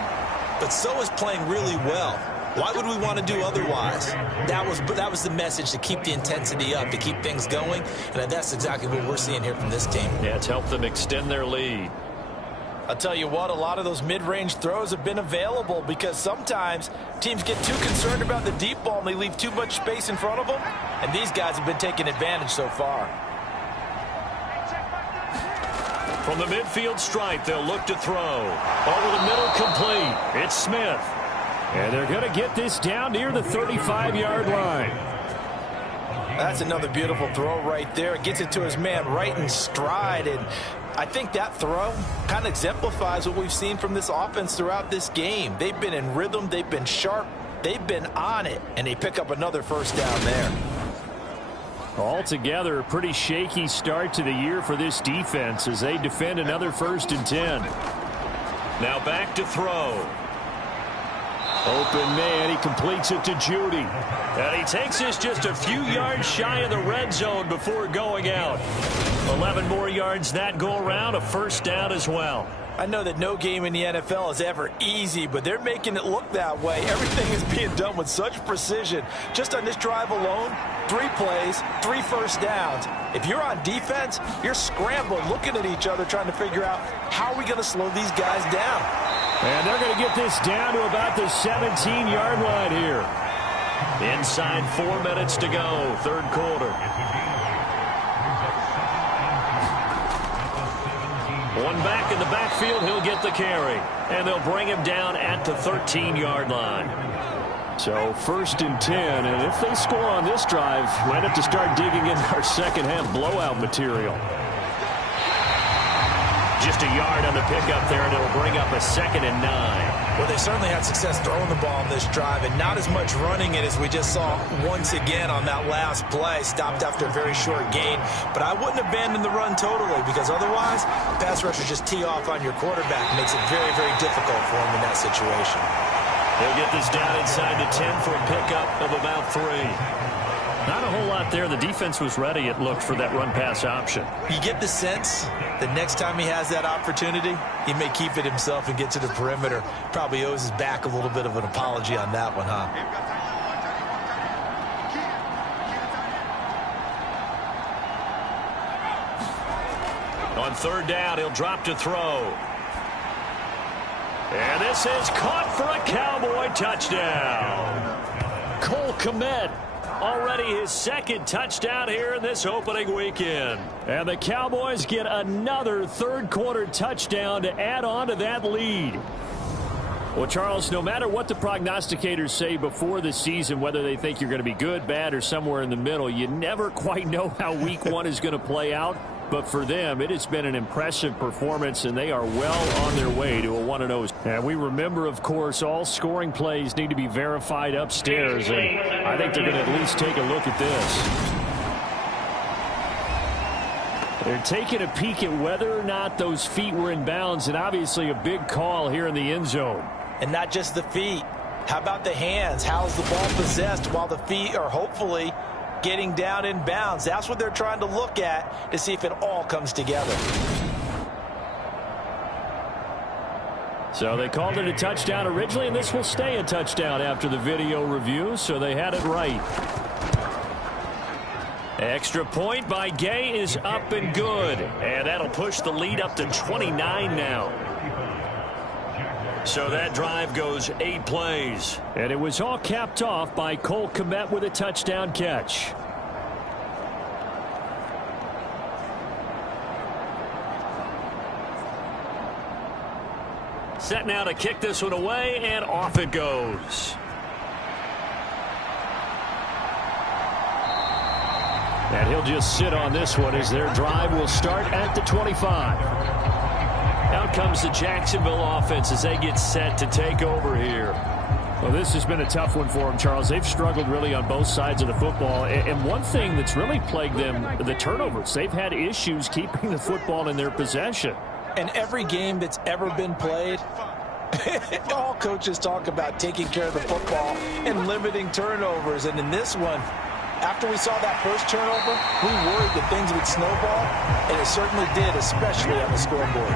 but so is playing really well. Why would we want to do otherwise? That was the message, to keep the intensity up, to keep things going, and that's exactly what we're seeing here from this team. Yeah, it's helped them extend their lead. I'll tell you what, a lot of those mid-range throws have been available because sometimes teams get too concerned about the deep ball and they leave too much space in front of them, and these guys have been taking advantage so far. From the midfield stripe, they'll look to throw. Over the middle, complete. It's Smith. And they're going to get this down near the 35-yard line. That's another beautiful throw right there. It gets it to his man right in stride. And I think that throw kind of exemplifies what we've seen from this offense throughout this game. They've been in rhythm. They've been sharp. They've been on it. And they pick up another first down there. Altogether, a pretty shaky start to the year for this defense as they defend another 1st and 10. Now back to throw. Open man, he completes it to Judy. And he takes this just a few yards shy of the red zone before going out. 11 more yards that go around, a first down as well. I know that no game in the NFL is ever easy, but they're making it look that way. Everything is being done with such precision. Just on this drive alone, 3 plays, 3 first downs. If you're on defense, you're scrambling, looking at each other, trying to figure out how are we going to slow these guys down. And they're going to get this down to about the 17-yard line here. Inside 4 minutes to go, third quarter. One back in the backfield, he'll get the carry. And they'll bring him down at the 13-yard line. So 1st and 10, and if they score on this drive, might have to start digging in our second half blowout material. Just a yard on the pickup there, and it'll bring up a 2nd and 9. Well, they certainly had success throwing the ball on this drive, and not as much running it as we just saw once again on that last play. Stopped after a very short gain, but I wouldn't abandon the run totally, because otherwise, pass rushers just tee off on your quarterback. Makes it very, very difficult for him in that situation. They'll get this down inside the 10 for a pickup of about 3. Not a whole lot there. The defense was ready, it looked, for that run-pass option. You get the sense that next time he has that opportunity, he may keep it himself and get to the perimeter. Probably owes his back a little bit of an apology on that one, huh? On 3rd down, he'll drop to throw. And this is caught for a Cowboy touchdown. Cole Kmet, already his 2nd touchdown here in this opening weekend. And the Cowboys get another 3rd-quarter touchdown to add on to that lead. Well, Charles, no matter what the prognosticators say before the season, whether they think you're going to be good, bad, or somewhere in the middle, you never quite know how week 1 is going to play out. But for them, it has been an impressive performance, and they are well on their way to a 1-0. And we remember, of course, all scoring plays need to be verified upstairs, and I think they're going to at least take a look at this. They're taking a peek at whether or not those feet were in bounds, and obviously a big call here in the end zone. And not just the feet. How about the hands? How's the ball possessed while the feet are hopefully getting down in bounds? That's what they're trying to look at to see if it all comes together. So they called it a touchdown originally, and this will stay a touchdown after the video review, so they had it right. Extra point by Gay is up and good. And that'll push the lead up to 29 now. So that drive goes 8 plays. And it was all capped off by Cole Kmet with a touchdown catch. Set now to kick this one away, and off it goes. And he'll just sit on this one as their drive will start at the 25. Out comes the Jacksonville offense as they get set to take over here. Well, this has been a tough one for them, Charles. They've struggled really on both sides of the football. And one thing that's really plagued them, the turnovers. They've had issues keeping the football in their possession. And every game that's ever been played, all coaches talk about taking care of the football and limiting turnovers. And in this one, after we saw that first turnover, we worried that things would snowball, and it certainly did, especially on the scoreboard.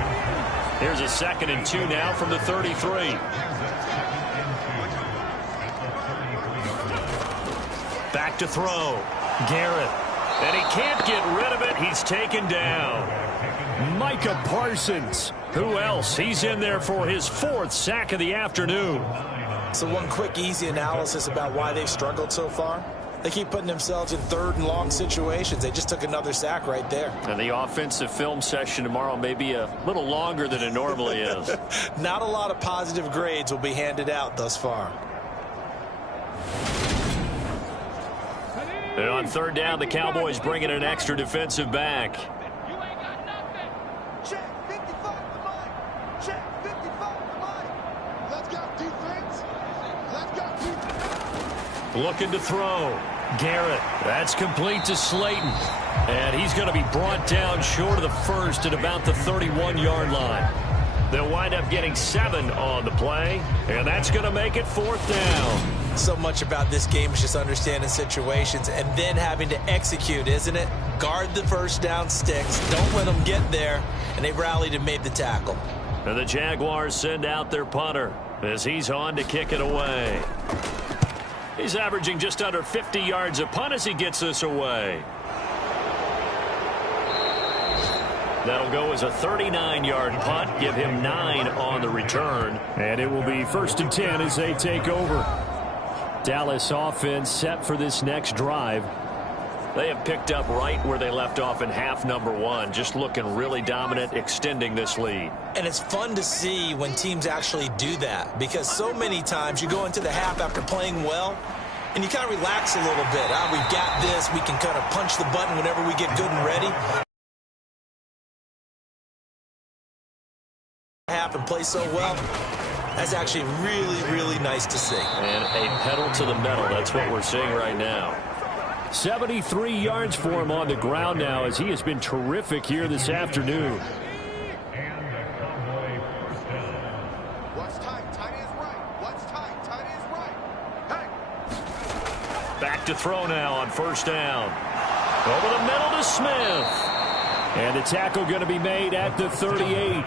Here's a 2nd and 2 now from the 33. Back to throw. Garrett. And he can't get rid of it. He's taken down. Micah Parsons. Who else? He's in there for his 4th sack of the afternoon. So one quick, easy analysis about why they've struggled so far. They keep putting themselves in 3rd and long situations. They just took another sack right there. And the offensive film session tomorrow may be a little longer than it normally is. Not a lot of positive grades will be handed out thus far. And on 3rd down, the Cowboys bring in an extra defensive back. Looking to throw. Garrett. That's complete to Slayton. And he's going to be brought down short of the 1st at about the 31-yard line. They'll wind up getting 7 on the play. And that's going to make it 4th down. So much about this game is just understanding situations and then having to execute, isn't it? Guard the first down sticks. Don't let them get there. And they rallied and made the tackle. And the Jaguars send out their punter as he's on to kick it away. He's averaging just under 50 yards a punt as he gets this away. That'll go as a 39-yard punt. Give him 9 on the return. And it will be 1st and 10 as they take over. Dallas offense set for this next drive. They have picked up right where they left off in half number 1. Just looking really dominant, extending this lead. And it's fun to see when teams actually do that, because so many times you go into the half after playing well and you kind of relax a little bit. We've got this. We can kind of punch the button whenever we get good and ready. Half and play so well. That's actually really, really nice to see. And a pedal to the metal. That's what we're seeing right now. 73 yards for him on the ground now as he has been terrific here this afternoon. What's tight? Tight is right. What's tight? Tight Back to throw now on first down. Over the middle to Smith. And the tackle going to be made at the 38.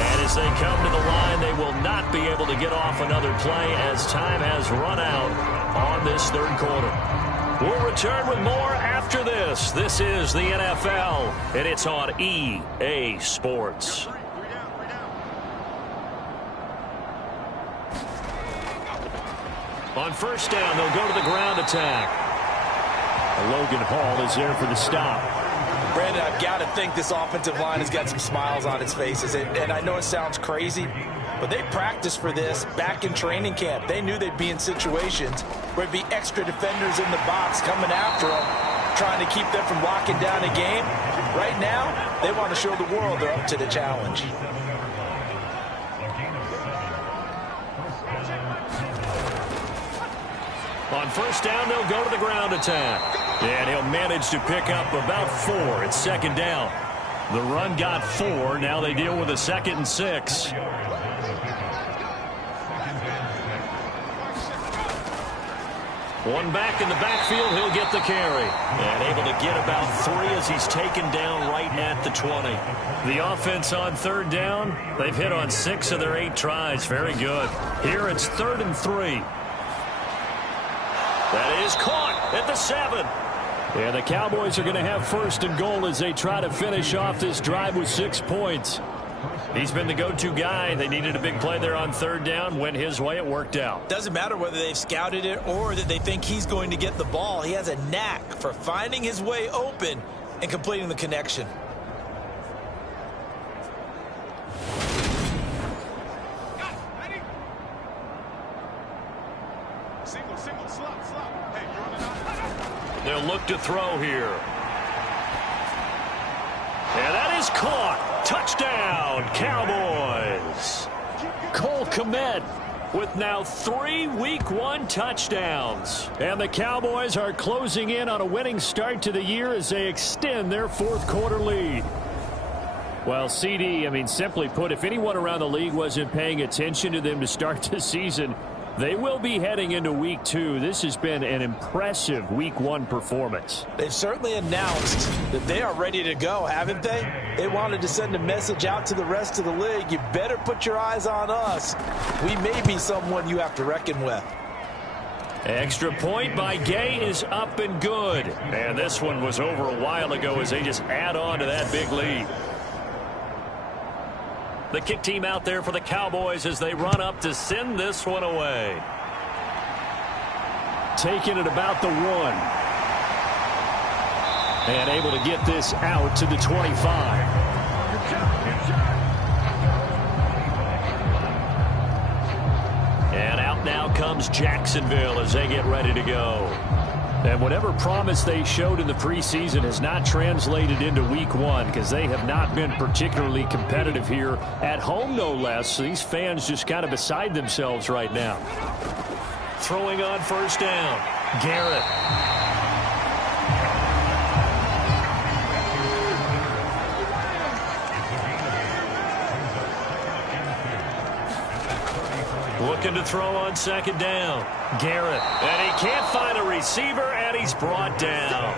And as they come to the line, they will not be able to get off another play as time has run out on this third quarter. We'll return with more after this. This is the NFL, and it's on EA Sports. On first down, they'll go to the ground attack. Logan Hall is there for the stop. Brandon, I've got to think this offensive line has got some smiles on its faces. And I know it sounds crazy, but they practiced for this back in training camp. They knew they'd be in situations where it'd be extra defenders in the box coming after them, trying to keep them from locking down a game. Right now, they want to show the world they're up to the challenge. On first down, they'll go to the ground attack. And he'll manage to pick up about 4. It's second down. The run got 4. Now they deal with a 2nd and 6. One back in the backfield. He'll get the carry. And able to get about 3 as he's taken down right at the 20. The offense on third down, they've hit on 6 of their 8 tries. Very good. Here it's 3rd and 3. That is caught at the 7. And the Cowboys are going to have 1st and goal as they try to finish off this drive with 6 points. He's been the go-to guy. They needed a big play there on third down. Went his way. It worked out. Doesn't matter whether they've scouted it or that they think he's going to get the ball. He has a knack for finding his way open and completing the connection. They'll look to throw here. And that is caught. Touchdown, Cowboys. Cole Kmet with now 3 Week 1 touchdowns. And the Cowboys are closing in on a winning start to the year as they extend their 4th quarter lead. Well, CD, simply put, if anyone around the league wasn't paying attention to them to start the season, they will be heading into Week 2. This has been an impressive Week 1 performance. They've certainly announced that they are ready to go, haven't they? They wanted to send a message out to the rest of the league. You better put your eyes on us. We may be someone you have to reckon with. Extra point by Gay is up and good. And this one was over a while ago as they just add on to that big lead. The kick team out there for the Cowboys as they run up to send this one away. Taking it about the 1. And able to get this out to the 25. And out now comes Jacksonville as they get ready to go. And whatever promise they showed in the preseason has not translated into Week 1 because they have not been particularly competitive here at home, no less. These fans just kind of beside themselves right now. Throwing on first down, Garrett. Looking to throw on second down. Garrett. And he can't find a receiver, and he's brought down.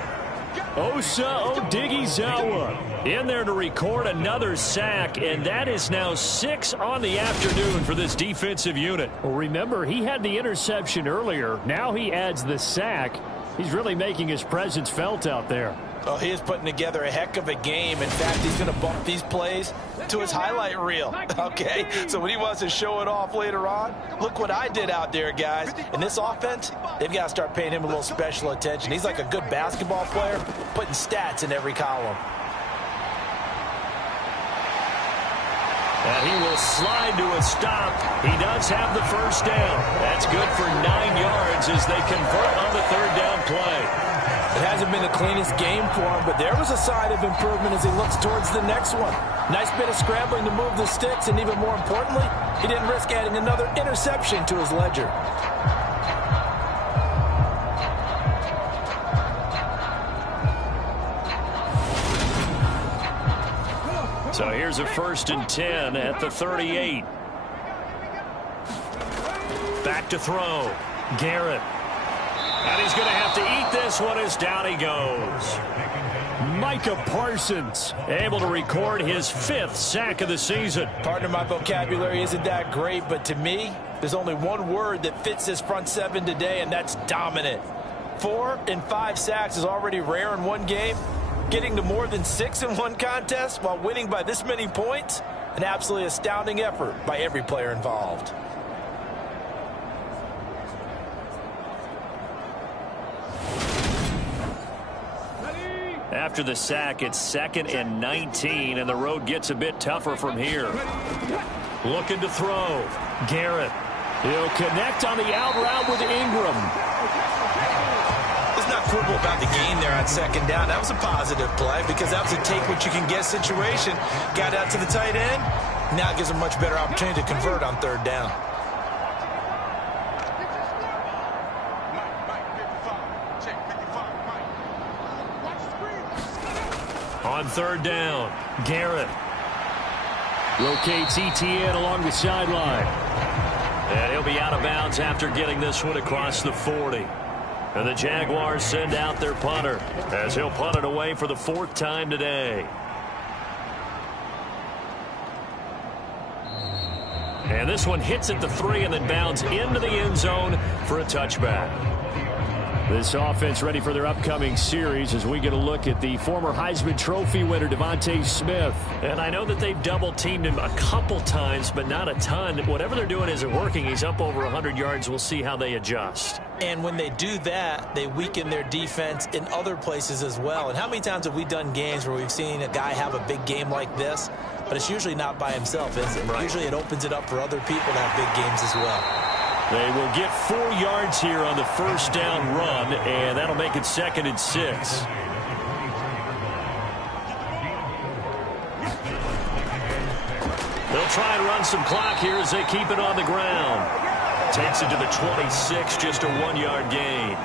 Osa Odighizuwa in there to record another sack, and that is now 6 on the afternoon for this defensive unit. Well, remember, he had the interception earlier. Now he adds the sack. He's really making his presence felt out there. Oh, he is putting together a heck of a game. In fact, he's going to bump these plays to his highlight reel. Okay, so when he wants to show it off later on, look what I did out there, guys. In this offense, they've got to start paying him a little special attention. He's like a good basketball player, putting stats in every column. And he will slide to a stop. He does have the first down. That's good for 9 yards as they convert on the third down play. It hasn't been the cleanest game for him, but there was a sign of improvement as he looks towards the next one. Nice bit of scrambling to move the sticks, and even more importantly, he didn't risk adding another interception to his ledger. So here's a 1st and 10 at the 38. Back to throw. Garrett. And he's going to have to eat this one as down he goes. Micah Parsons able to record his 5th sack of the season. Pardon my vocabulary isn't that great, but to me, there's only one word that fits this front seven today, and that's dominant. 4 and 5 sacks is already rare in one game. Getting to more than 6 in one contest while winning by this many points, an absolutely astounding effort by every player involved. After the sack, it's 2nd and 19, and the road gets a bit tougher from here. Looking to throw. Garrett. He'll connect on the out route with Ingram. Let's not quibble about the gain there on 2nd down. That was a positive play because that was a take-what-you-can-get situation. Got out to the tight end. Now it gives a much better opportunity to convert on 3rd down. On 3rd down, Garrett rotates ETN along the sideline. And he'll be out of bounds after getting this one across the 40. And the Jaguars send out their punter as he'll punt it away for the 4th time today. And this one hits at the 3 and then bounds into the end zone for a touchback. This offense ready for their upcoming series as we get a look at the former Heisman Trophy winner, Devontae Smith. And I know that they've double-teamed him a couple times, but not a ton. Whatever they're doing isn't working. He's up over 100 yards. We'll see how they adjust. And when they do that, they weaken their defense in other places as well. And how many times have we done games where we've seen a guy have a big game like this, but it's usually not by himself, is it? Right. Usually it opens it up for other people to have big games as well. They will get 4 yards here on the 1st down run, and that'll make it 2nd and 6. They'll try and run some clock here as they keep it on the ground. Takes it to the 26, just a 1-yard gain.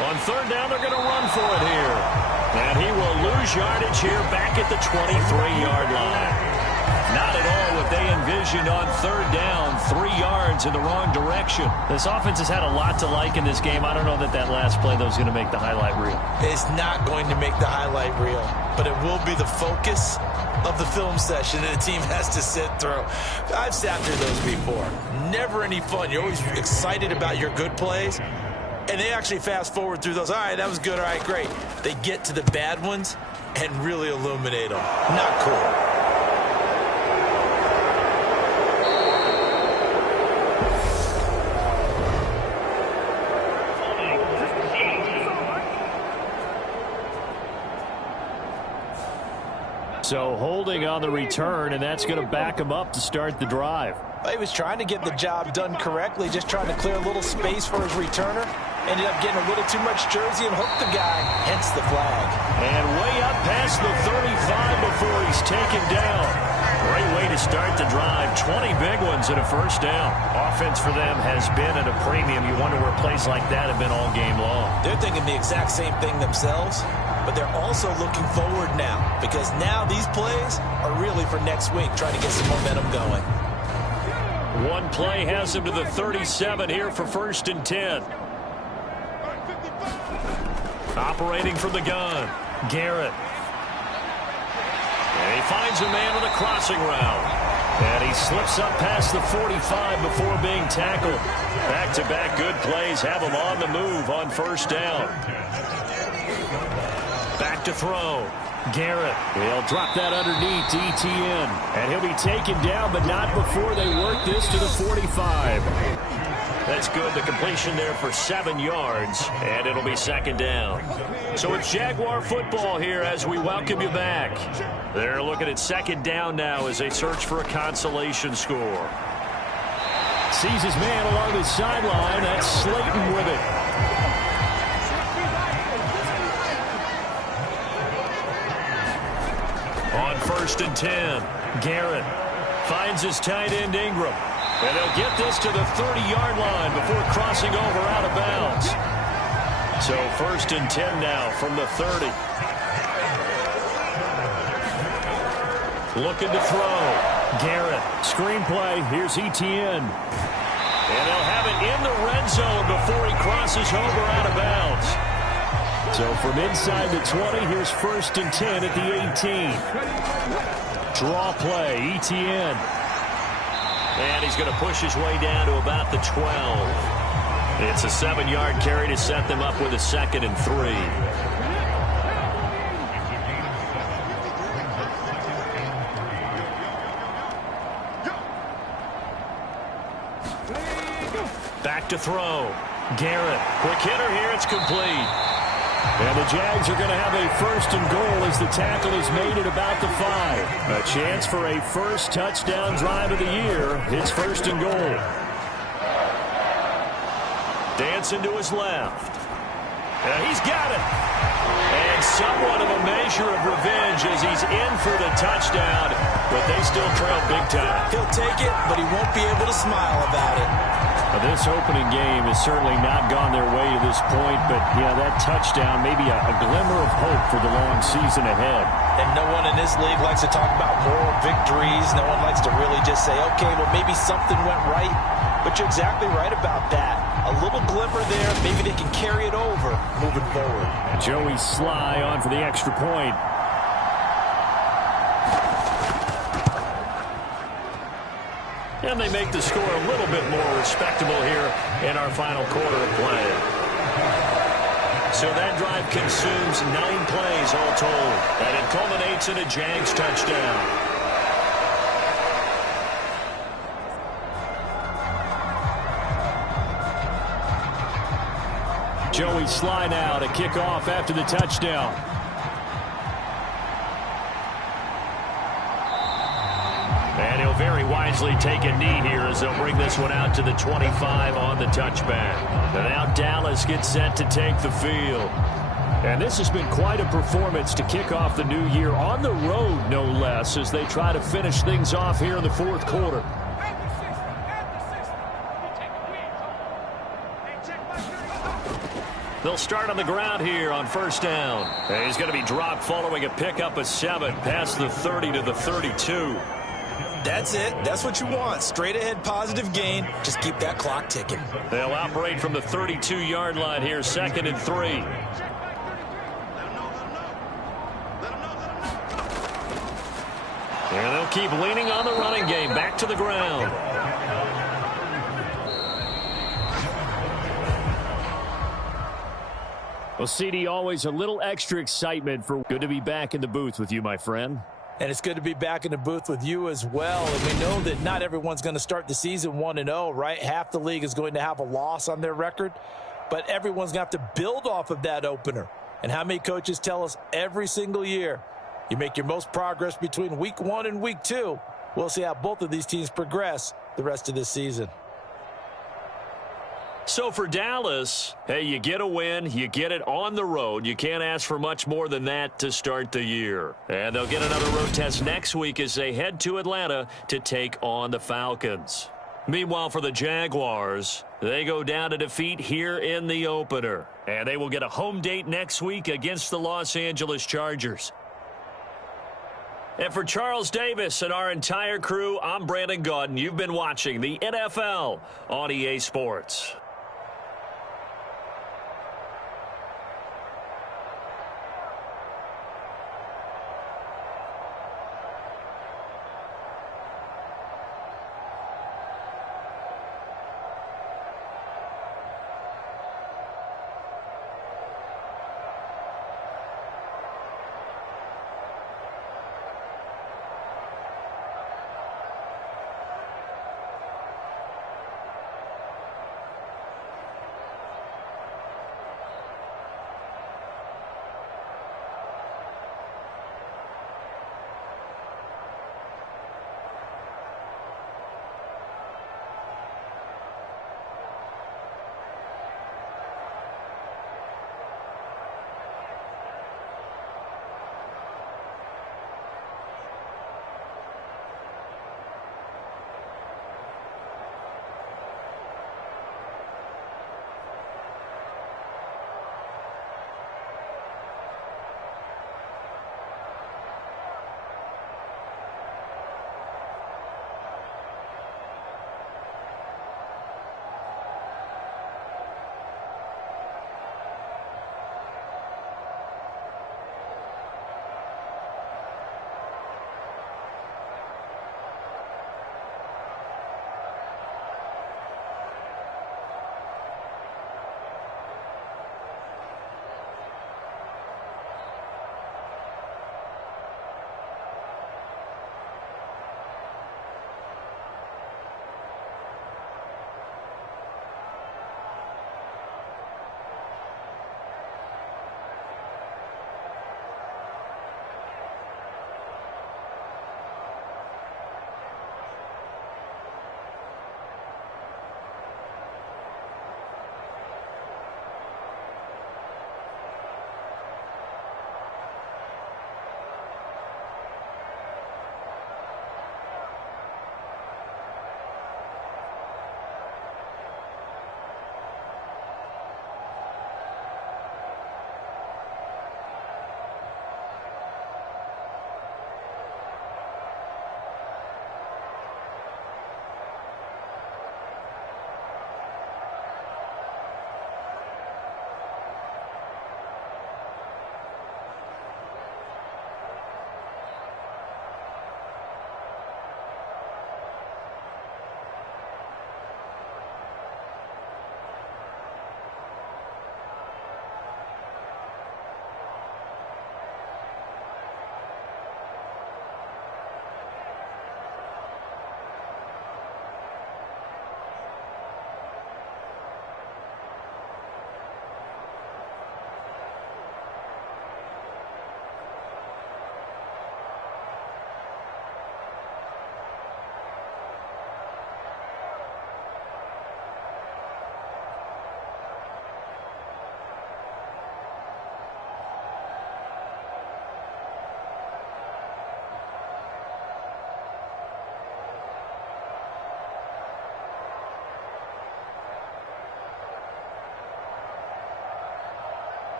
On 3rd down, they're going to run for it here. And he will lose yardage here back at the 23-yard line. Not at all what they envisioned on 3rd down. 3 yards in the wrong direction. This offense has had a lot to like in this game. I don't know that last play, though, is going to make the highlight reel. It's not going to make the highlight reel, but it will be the focus of the film session that the team has to sit through. I've sat through those before. Never any fun. You're always excited about your good plays. And they actually fast forward through those. All right, that was good. All right, great. They get to the bad ones and really illuminate them. Not cool. So holding on the return, and that's going to back him up to start the drive. He was trying to get the job done correctly, just trying to clear a little space for his returner. Ended up getting a little too much jersey and hooked the guy, hence the flag. And way up past the 35 before he's taken down. Great way to start the drive. 20 big ones and a 1st down. Offense for them has been at a premium. You wonder where plays like that have been all game long. They're thinking the exact same thing themselves, but they're also looking forward now because now these plays are really for next week, trying to get some momentum going. One play has him to the 37 here for 1st and 10. Operating from the gun, Garrett. And he finds a man on the crossing route. And he slips up past the 45 before being tackled. Back-to-back good plays have him on the move on 1st down. Back to throw. Garrett. He'll drop that underneath to ETN. And he'll be taken down, but not before they work this to the 45. That's good. The completion there for 7 yards, and it'll be 2nd down. So it's Jaguar football here as we welcome you back. They're looking at 2nd down now as they search for a consolation score. Sees his man along the sideline. That's Slayton with it. On 1st and 10, Garrett finds his tight end Ingram. And they'll get this to the 30-yard line before crossing over out of bounds. So 1st and 10 now from the 30. Looking to throw. Garrett. Screenplay. Here's Etienne. And they'll have it in the red zone before he crosses over out of bounds. So from inside the 20, here's 1st and 10 at the 18. Draw play. Etienne. And he's going to push his way down to about the 12. It's a 7-yard carry to set them up with a 2nd and 3. Back to throw. Garrett. Quick hitter here. It's complete. And the Jags are going to have a 1st and goal as the tackle is made at about the 5. A chance for a first touchdown drive of the year. It's 1st and goal. Dancing to his left. He's got it. And somewhat of a measure of revenge as he's in for the touchdown, but they still trail big time. He'll take it, but he won't be able to smile about it. This opening game has certainly not gone their way to this point, but, yeah, that touchdown may be a glimmer of hope for the long season ahead. And no one in this league likes to talk about moral victories. No one likes to really just say, okay, well, maybe something went right. But you're exactly right about that. A little glimmer there. Maybe they can carry it over moving forward. Joey Sly on for the extra point. And they make the score a little bit more respectable here in our final quarter of play. So that drive consumes 9 plays all told. And it culminates in a Jags touchdown. Joey Sly now to kick off after the touchdown. And he'll very wisely take a knee here as they'll bring this one out to the 25 on the touchback. And now Dallas gets set to take the field. And this has been quite a performance to kick off the new year on the road, no less, as they try to finish things off here in the 4th quarter. They'll start on the ground here on 1st down. And he's going to be dropped following a pickup of 7 past the 30 to the 32. That's it. That's what you want. Straight ahead positive gain. Just keep that clock ticking. They'll operate from the 32-yard line here, 2nd and 3. And they'll keep leaning on the running game. Back to the ground. Well, CD, always a little extra excitement for good to be back in the booth with you, my friend. And it's good to be back in the booth with you as well. And we know that not everyone's going to start the season 1-0, right? Half the league is going to have a loss on their record. But everyone's going to have to build off of that opener. And how many coaches tell us every single year, you make your most progress between week 1 and week 2. We'll see how both of these teams progress the rest of this season. So for Dallas, hey, you get a win, you get it on the road. You can't ask for much more than that to start the year. And they'll get another road test next week as they head to Atlanta to take on the Falcons. Meanwhile, for the Jaguars, they go down to defeat here in the opener. And they will get a home date next week against the Los Angeles Chargers. And for Charles Davis and our entire crew, I'm Brandon Gaudin. You've been watching the NFL on EA Sports.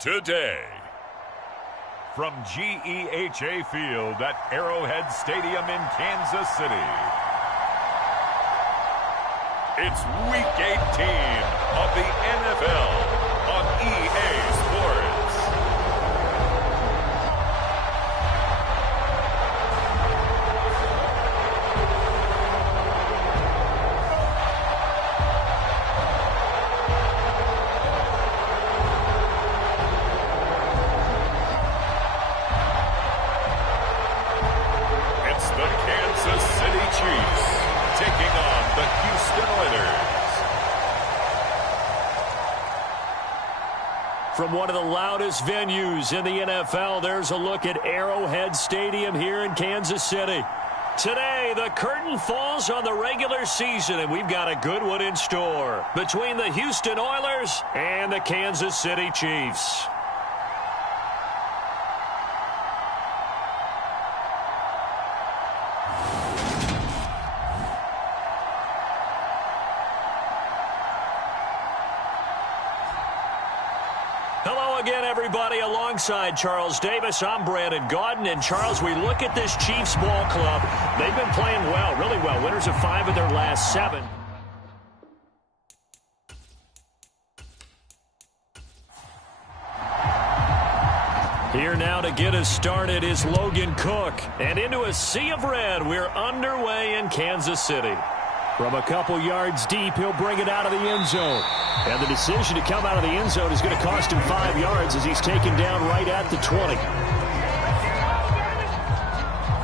today. From GEHA Field at Arrowhead Stadium in Kansas City, it's Week 18 of the NFL on EA Sports. It's the Kansas City Chiefs taking on the Houston Oilers. From one of the loudest venues in the NFL, there's a look at Arrowhead Stadium here in Kansas City. Today, the curtain falls on the regular season, and we've got a good one in store between the Houston Oilers and the Kansas City Chiefs. Hello again, everybody. Alongside Charles Davis, I'm Brandon Gaudin. And, Charles, we look at this Chiefs ball club. They've been playing well, really well. Winners of 5 of their last 7. Here now to get us started is Logan Cook. And into a sea of red, we're underway in Kansas City. From a couple yards deep, he'll bring it out of the end zone. And the decision to come out of the end zone is going to cost him 5 yards as he's taken down right at the 20.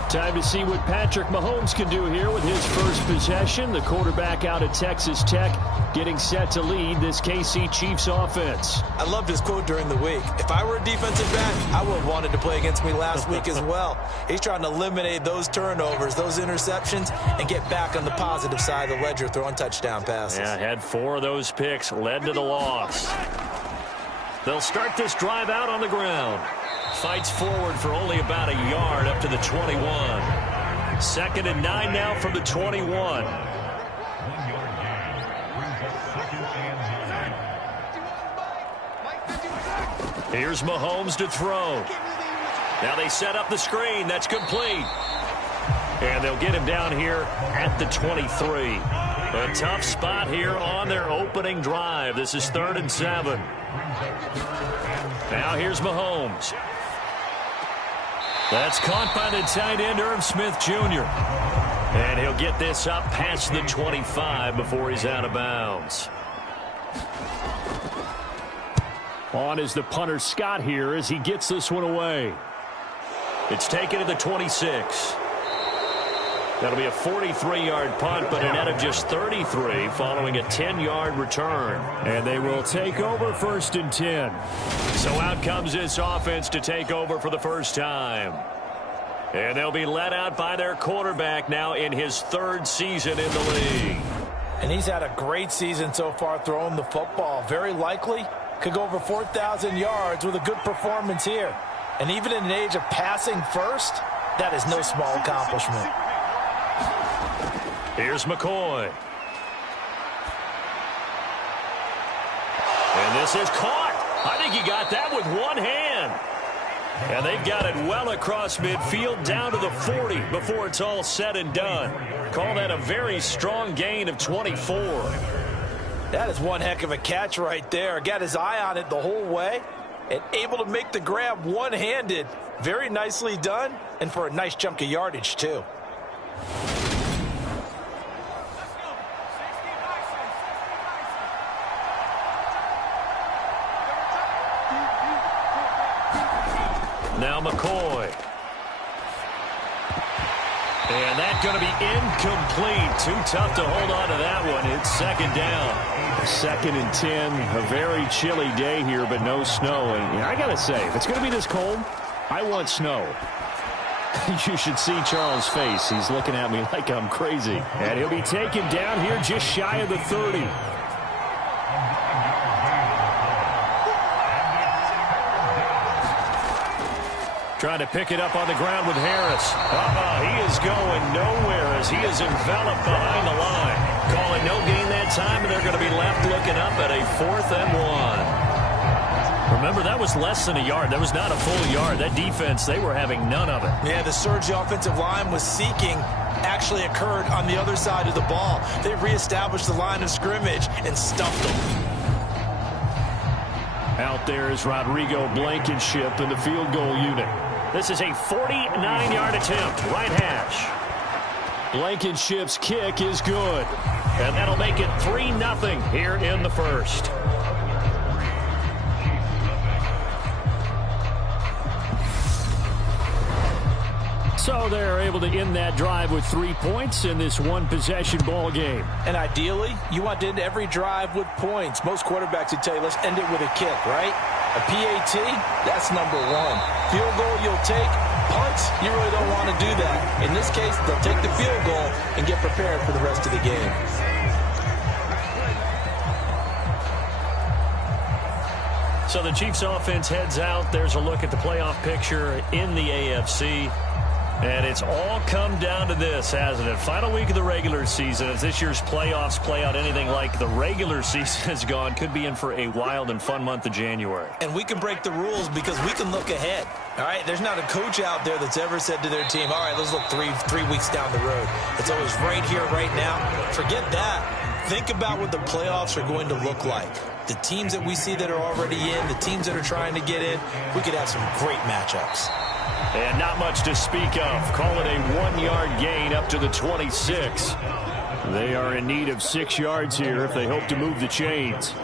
Time to see what Patrick Mahomes can do here with his first possession. The quarterback out of Texas Tech getting set to lead this KC Chiefs offense. I loved his quote during the week. If I were a defensive back, I would have wanted to play against me last week as well. He's trying to eliminate those turnovers, those interceptions, and get back on the positive side of the ledger throwing touchdown passes. Yeah, had 4 of those picks, led to the loss. They'll start this drive out on the ground. Fights forward for only about a yard up to the 21. 2nd and 9 now from the 21. Here's Mahomes to throw. Now they set up the screen. That's complete. And they'll get him down here at the 23. A tough spot here on their opening drive. This is 3rd and 7. Now here's Mahomes. That's caught by the tight end, Irv Smith Jr. And he'll get this up past the 25 before he's out of bounds. On is the punter Scott here as he gets this one away. It's taken to the 26. That'll be a 43-yard punt, but a net of just 33 following a 10-yard return. And they will take over 1st and 10. So out comes this offense to take over for the first time. And they'll be led out by their quarterback now in his 3rd season in the league. And he's had a great season so far throwing the football. Very likely could go over 4,000 yards with a good performance here. And even in an age of passing first, that is no small accomplishment. Here's McCoy. And this is caught. I think he got that with one hand. And they've got it well across midfield down to the 40 before it's all said and done. Call that a very strong gain of 24. That is one heck of a catch right there. Got his eye on it the whole way and able to make the grab one-handed. Very nicely done, and for a nice chunk of yardage, too. Now McCoy. And that's going to be incomplete. Too tough to hold on to that one. It's 2nd down. 2nd and 10. A very chilly day here, but no snow. And I got to say, if it's going to be this cold, I want snow. You should see Charles' face. He's looking at me like I'm crazy. And he'll be taken down here just shy of the 30. Trying to pick it up on the ground with Harris. He is going nowhere as he is enveloped behind the line. Call it no gain that time, and they're going to be left looking up at a 4th and 1. Remember, that was less than a yard. That was not a full yard. That defense, they were having none of it. Yeah, the surge the offensive line was seeking actually occurred on the other side of the ball. They reestablished the line of scrimmage and stuffed them. Out there is Rodrigo Blankenship in the field goal unit. This is a 49-yard attempt, right hash. Blankenship's kick is good. And that'll make it 3-0 here in the first. So they're able to end that drive with 3 points in this one-possession ball game. And ideally, you want to end every drive with points. Most quarterbacks would tell you, let's end it with a kick, right? A PAT, that's number one. Field goal you'll take. Punts, you really don't want to do that. In this case, they'll take the field goal and get prepared for the rest of the game. So the Chiefs offense heads out. There's a look at the playoff picture in the AFC. And it's all come down to this, hasn't it? Final week of the regular season. If this year's playoffs play out anything like the regular season has gone, could be in for a wild and fun month of January. And we can break the rules because we can look ahead. All right, there's not a coach out there that's ever said to their team, all right, let's look three weeks down the road. It's always right here, right now. Forget that. Think about what the playoffs are going to look like. The teams that we see that are already in, the teams that are trying to get in, we could have some great matchups. And not much to speak of. Call it a 1-yard gain up to the 26. They are in need of 6 yards here if they hope to move the chains.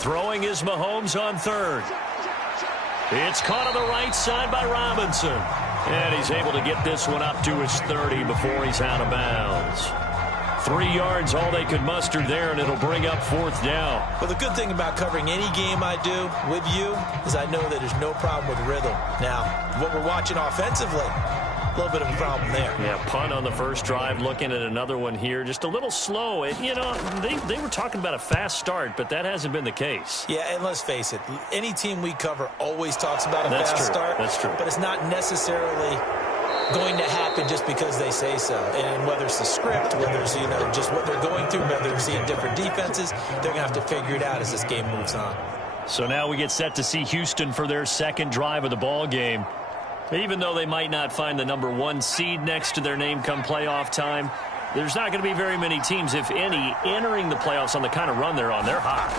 Throwing is Mahomes on third. It's caught on the right side by Robinson. And he's able to get this one up to his 30 before he's out of bounds. 3 yards, all they could muster there, and it'll bring up 4th down. Well, the good thing about covering any game I do with you is I know that there's no problem with rhythm. Now, what we're watching offensively, a little bit of a problem there. Yeah, punt on the first drive, looking at another one here. Just a little slow. You know, they were talking about a fast start, but that hasn't been the case. Yeah, and let's face it, any team we cover always talks about a fast start. That's true. But it's not necessarily going to happen just because they say so. And whether it's the script, whether it's, you know, just what they're going through, whether they're seeing different defenses, they're going to have to figure it out as this game moves on. So now we get set to see Houston for their second drive of the ball game. Even though they might not find the number 1 seed next to their name come playoff time, there's not going to be very many teams, if any, entering the playoffs on the kind of run they're on. They're hot.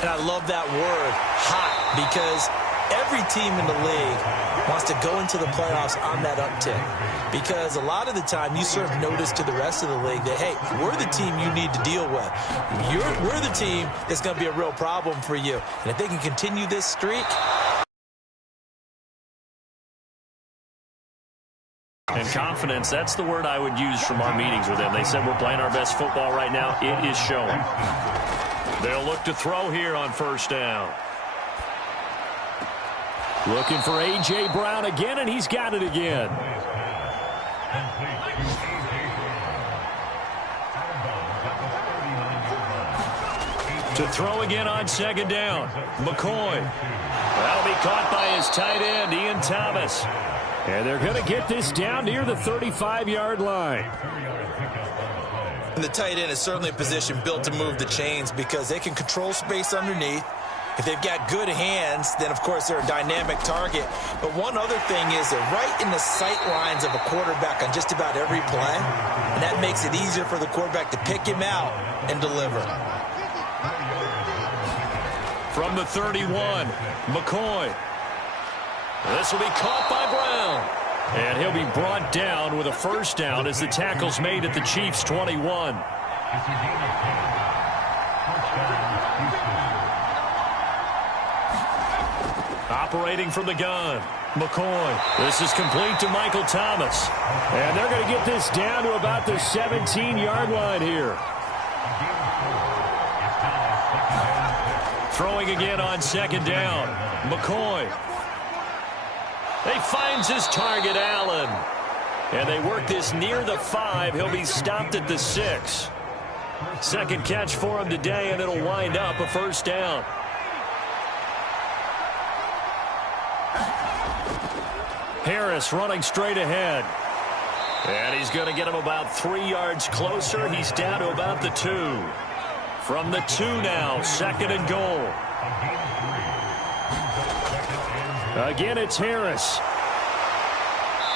And I love that word, hot, because every team in the league wants to go into the playoffs on that uptick. Because a lot of the time you serve notice to the rest of the league that, hey, we're the team you need to deal with. We're the team that's going to be a real problem for you. And if they can continue this streak. And confidence, that's the word I would use from our meetings with them. They said we're playing our best football right now. It is showing. They'll look to throw here on first down. Looking for A.J. Brown again, and he's got it again. To throw again on second down. McCoy. That'll be caught by his tight end, Ian Thomas. And they're going to get this down near the 35-yard line. And the tight end is certainly a position built to move the chains because they can control space underneath. If they've got good hands, then, of course, they're a dynamic target. But one other thing is they're right in the sight lines of a quarterback on just about every play. And that makes it easier for the quarterback to pick him out and deliver. From the 31, McCoy. This will be caught by Brown. And he'll be brought down with a first down as the tackle's made at the Chiefs' 21. Operating from the gun, McCoy. This is complete to Michael Thomas. And they're going to get this down to about the 17-yard line here. Throwing again on second down, McCoy. He finds his target, Allen. And they work this near the 5. He'll be stopped at the 6. Second catch for him today, and it'll wind up a first down. Harris running straight ahead. And he's going to get him about 3 yards closer. He's down to about the 2. From the 2 now, 2nd and goal. Again, it's Harris.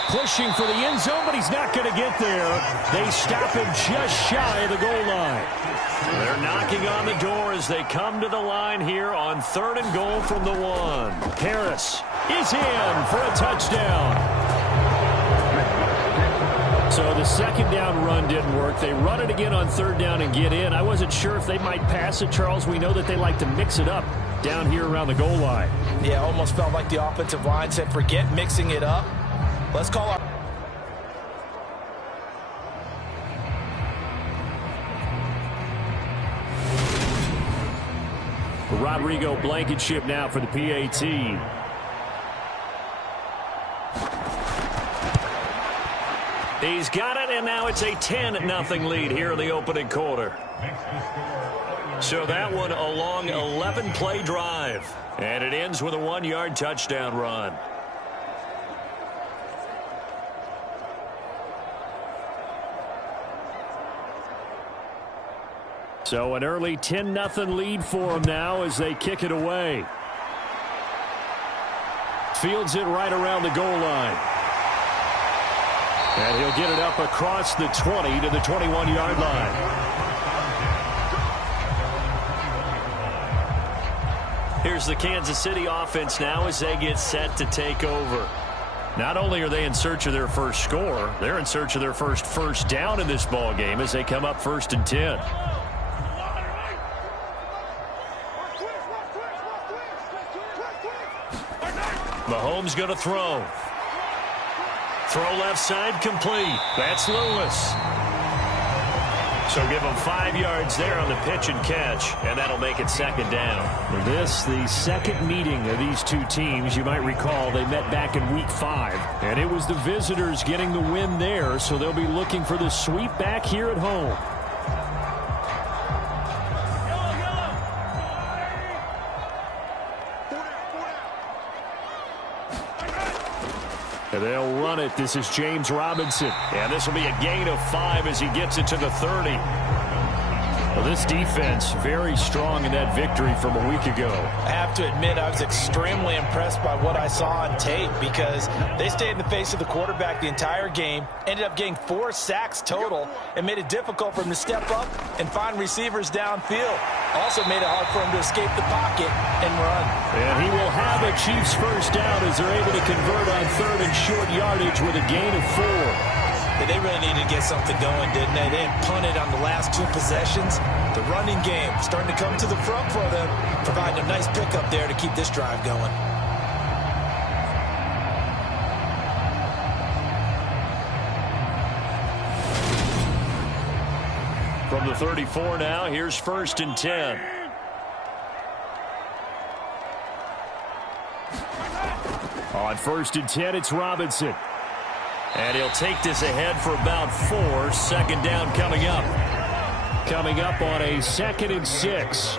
Pushing for the end zone, but he's not going to get there. They stop him just shy of the goal line. They're knocking on the door as they come to the line here on 3rd and goal from the 1. Harris is in for a touchdown. So the 2nd down run didn't work. They run it again on 3rd down and get in. I wasn't sure if they might pass it, Charles. We know that they like to mix it up down here around the goal line. Yeah, almost felt like the offensive line said, forget mixing it up. Let's call our... Rodrigo Blankenship now for the PAT. He's got it, and now it's a 10-0 lead here in the opening quarter. So that one a long 11-play drive, and it ends with a 1-yard touchdown run. So an early 10-0 lead for them now as they kick it away. Fields it right around the goal line. And he'll get it up across the 20 to the 21-yard line. Here's the Kansas City offense now as they get set to take over. Not only are they in search of their first score, they're in search of their first down in this ball game as they come up 1st and 10. Mahomes going to throw. Throw left side complete. That's Lewis. So give him 5 yards there on the pitch and catch, and that'll make it 2nd down. This, the second meeting of these two teams. You might recall they met back in Week 5, and it was the visitors getting the win there, so they'll be looking for the sweep back here at home. And they'll run it. This is James Robinson. And this will be a gain of 5 as he gets it to the 30. Well, this defense very strong in that victory from a week ago. I have to admit I was extremely impressed by what I saw on tape because they stayed in the face of the quarterback the entire game, ended up getting 4 sacks total, and made it difficult for him to step up and find receivers downfield. Also made it hard for him to escape the pocket and run. And he will have a Chiefs first down as they're able to convert on 3rd and short yardage with a gain of 4. They really needed to get something going, didn't they? They had punted on the last 2 possessions. The running game starting to come to the front for them, providing a nice pickup there to keep this drive going. From the 34 now, here's 1st and 10. On 1st and 10, it's Robinson. And he'll take this ahead for about 4. 2nd down coming up. Coming up on a 2nd and 6.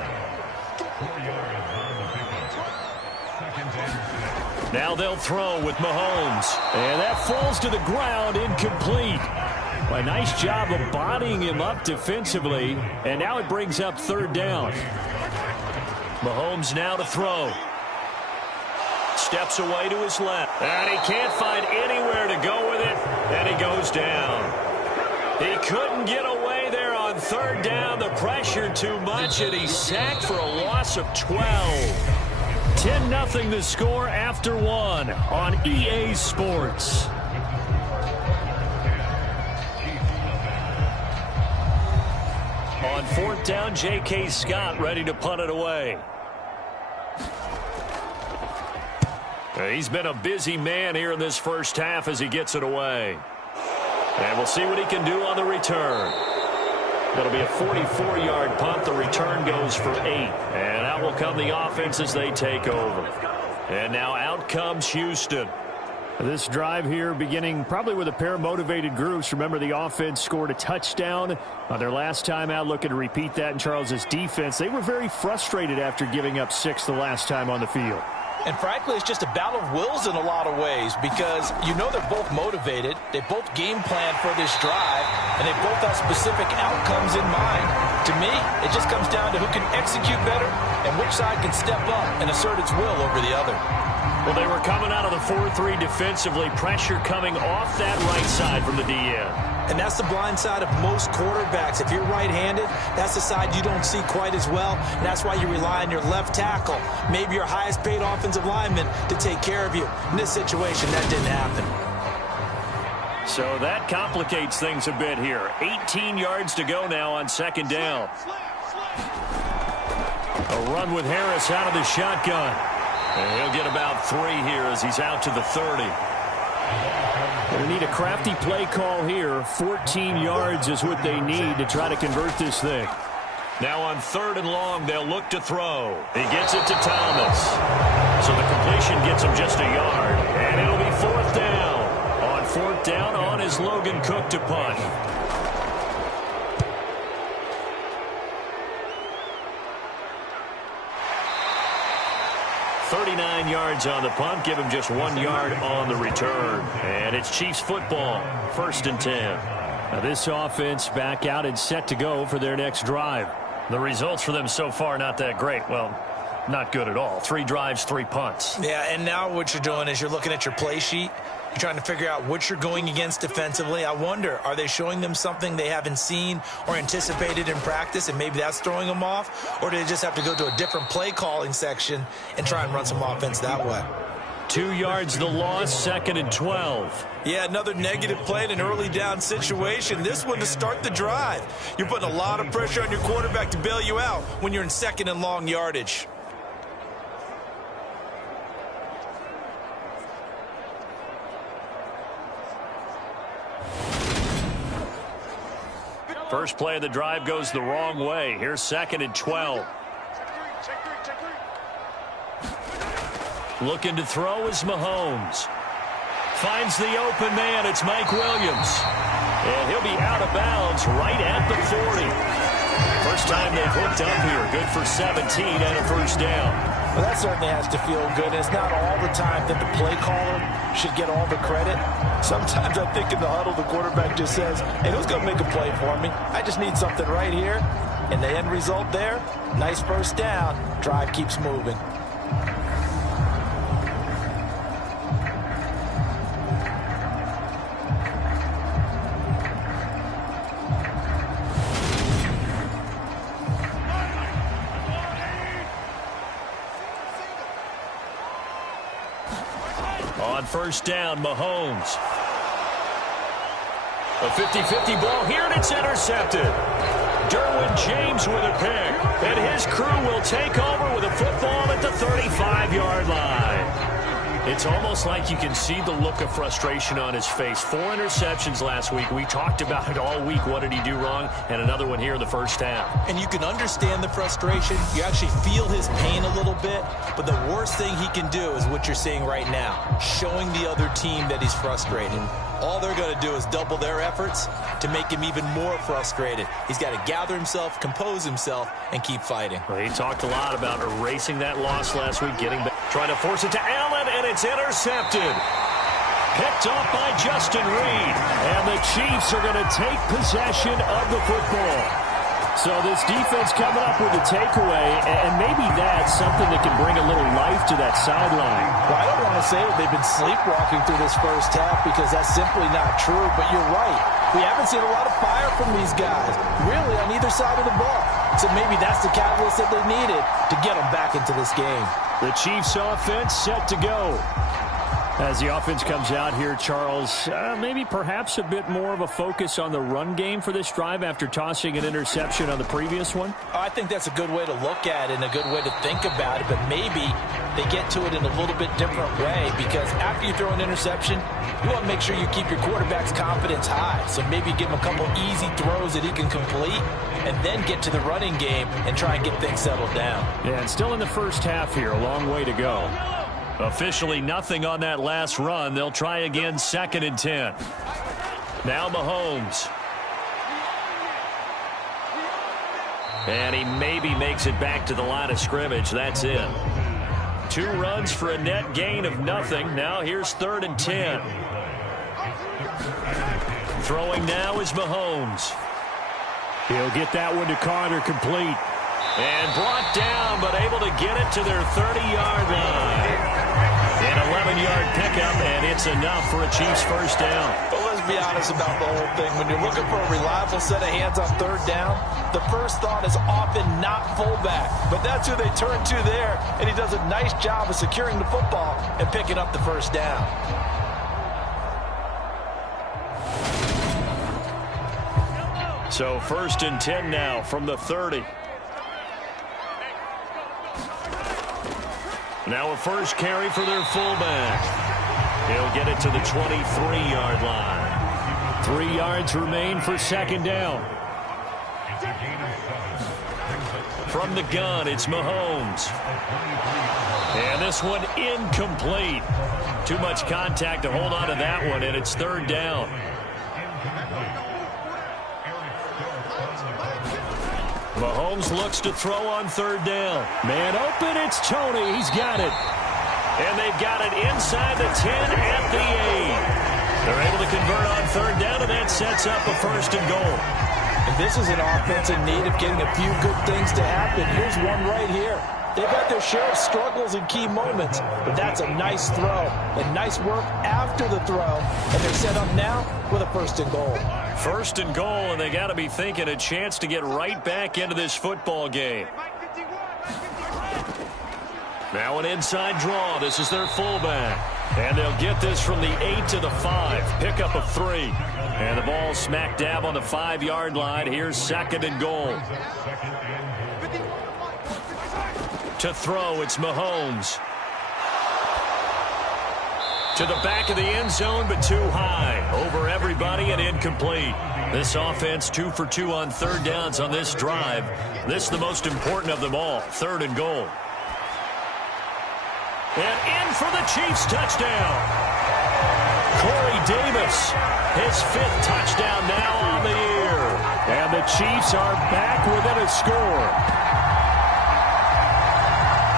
Now they'll throw with Mahomes. And that falls to the ground, incomplete. A nice job of bodying him up defensively. And now it brings up 3rd down. Mahomes now to throw. Steps away to his left. And he can't find anywhere to go with it. And he goes down. He couldn't get away there on 3rd down. The pressure too much, and he's sacked for a loss of 12. 10-0 the score after 1 on EA Sports. On 4th down, J.K. Scott ready to punt it away. He's been a busy man here in this first half as he gets it away. And we'll see what he can do on the return. It'll be a 44-yard punt. The return goes for 8. And out will come the offense as they take over. And now out comes Houston. This drive here beginning probably with a pair of motivated groups. Remember, the offense scored a touchdown on their last time out, looking to repeat that in Charles's defense. They were very frustrated after giving up 6 the last time on the field. And frankly, it's just a battle of wills in a lot of ways because you know they're both motivated, they both game plan for this drive, and they both have specific outcomes in mind. To me, it just comes down to who can execute better and which side can step up and assert its will over the other. Well, they were coming out of the 4-3 defensively, pressure coming off that right side from the DN. And that's the blind side of most quarterbacks. If you're right-handed, that's the side you don't see quite as well. And that's why you rely on your left tackle, maybe your highest-paid offensive lineman, to take care of you. In this situation, that didn't happen. So that complicates things a bit here. 18 yards to go now on second down. A run with Harris out of the shotgun. And he'll get about 3 here as he's out to the 30. We need a crafty play call here. 14 yards is what they need to try to convert this thing. Now on 3rd and long, they'll look to throw. He gets it to Thomas. So the completion gets him just a yard. And it'll be 4th down. On 4th down, on is Logan Cook to punt. 39 yards on the punt, give him just 1 yard on the return. And it's Chiefs football, 1st and 10. Now this offense back out and set to go for their next drive. The results for them so far not that great. Well, not good at all. 3 drives, 3 punts. Yeah, and now what you're doing is you're looking at your play sheet. You're trying to figure out what you're going against defensively. I wonder, are they showing them something they haven't seen or anticipated in practice, and maybe that's throwing them off? Or do they just have to go to a different play calling section and try and run some offense that way? 2 yards the loss, 2nd and 12. Yeah, another negative play in an early down situation. This one to start the drive. You're putting a lot of pressure on your quarterback to bail you out when you're in 2nd and long yardage. First play of the drive goes the wrong way. Here's 2nd and 12. Looking to throw is Mahomes. Finds the open man. It's Mike Williams. And he'll be out of bounds right at the 40. First time they've hooked up here. Good for 17 and a 1st down. Well, that certainly has to feel good. It's not all the time that the play caller should get all the credit. Sometimes I think in the huddle, the quarterback just says, hey, who's going to make a play for me? I just need something right here. And the end result there, nice 1st down. Drive keeps moving. On 1st down, Mahomes. A 50-50 ball here, and it's intercepted. Derwin James with a pick. And his crew will take over with a football at the 35-yard line. It's almost like you can see the look of frustration on his face. 4 interceptions last week. We talked about it all week. What did he do wrong? And another one here in the 1st half. And you can understand the frustration. You actually feel his pain a little bit. But the worst thing he can do is what you're seeing right now, showing the other team that he's frustrated. All they're going to do is double their efforts to make him even more frustrated. He's got to gather himself, compose himself, and keep fighting. Well, he talked a lot about erasing that loss last week, getting back, trying to force it to Allen, and it's intercepted. Picked off by Justin Reed. And the Chiefs are going to take possession of the football. So this defense coming up with a takeaway, and maybe that's something that can bring a little life to that sideline. Well, I don't want to say that they've been sleepwalking through this 1st half because that's simply not true, but you're right. We haven't seen a lot of fire from these guys, really, on either side of the ball. So maybe that's the catalyst that they needed to get them back into this game. The Chiefs offense set to go. As the offense comes out here, Charles, maybe perhaps a bit more of a focus on the run game for this drive after tossing an interception on the previous one? I think that's a good way to look at it and a good way to think about it, but maybe they get to it in a little bit different way because after you throw an interception, you want to make sure you keep your quarterback's confidence high. So maybe give him a couple easy throws that he can complete and then get to the running game and try and get things settled down. Yeah, and still in the 1st half here, a long way to go. Officially nothing on that last run. They'll try again, 2nd and 10. Now Mahomes. And he maybe makes it back to the line of scrimmage. That's it. 2 runs for a net gain of nothing. Now here's 3rd and 10. Throwing now is Mahomes. He'll get that one to Carter, complete. And brought down, but able to get it to their 30-yard line. An 11-yard pickup, and it's enough for a Chiefs first down. But let's be honest about the whole thing. When you're looking for a reliable set of hands on 3rd down, the first thought is often not fullback. But that's who they turn to there, and he does a nice job of securing the football and picking up the first down. So 1st and 10 now from the 30. Now a first carry for their fullback. He'll get it to the 23-yard line. 3 yards remain for 2nd down. From the gun, it's Mahomes. And this one incomplete. Too much contact to hold on to that one, and it's 3rd down. Mahomes looks to throw on 3rd down. Man open, it's Tony. He's got it. And they've got it inside the 10 at the 8. They're able to convert on 3rd down, and that sets up a 1st and goal. And this is an offense in need of getting a few good things to happen. Here's one right here. They've had their share of struggles in key moments, but that's a nice throw. And nice work after the throw. And they're set up now with a 1st and goal. 1st and goal, and they got to be thinking a chance to get right back into this football game. Now an inside draw. This is their fullback. And they'll get this from the 8 to the 5. Pickup of 3. And the ball smack dab on the 5-yard line. Here's 2nd and goal. To throw, it's Mahomes. To the back of the end zone, but too high. Over everybody and incomplete. This offense 2 for 2 on 3rd downs on this drive. This is the most important of them all. 3rd and goal. And in for the Chiefs touchdown. Corey Davis, his 5th touchdown now on the year. And the Chiefs are back within a score.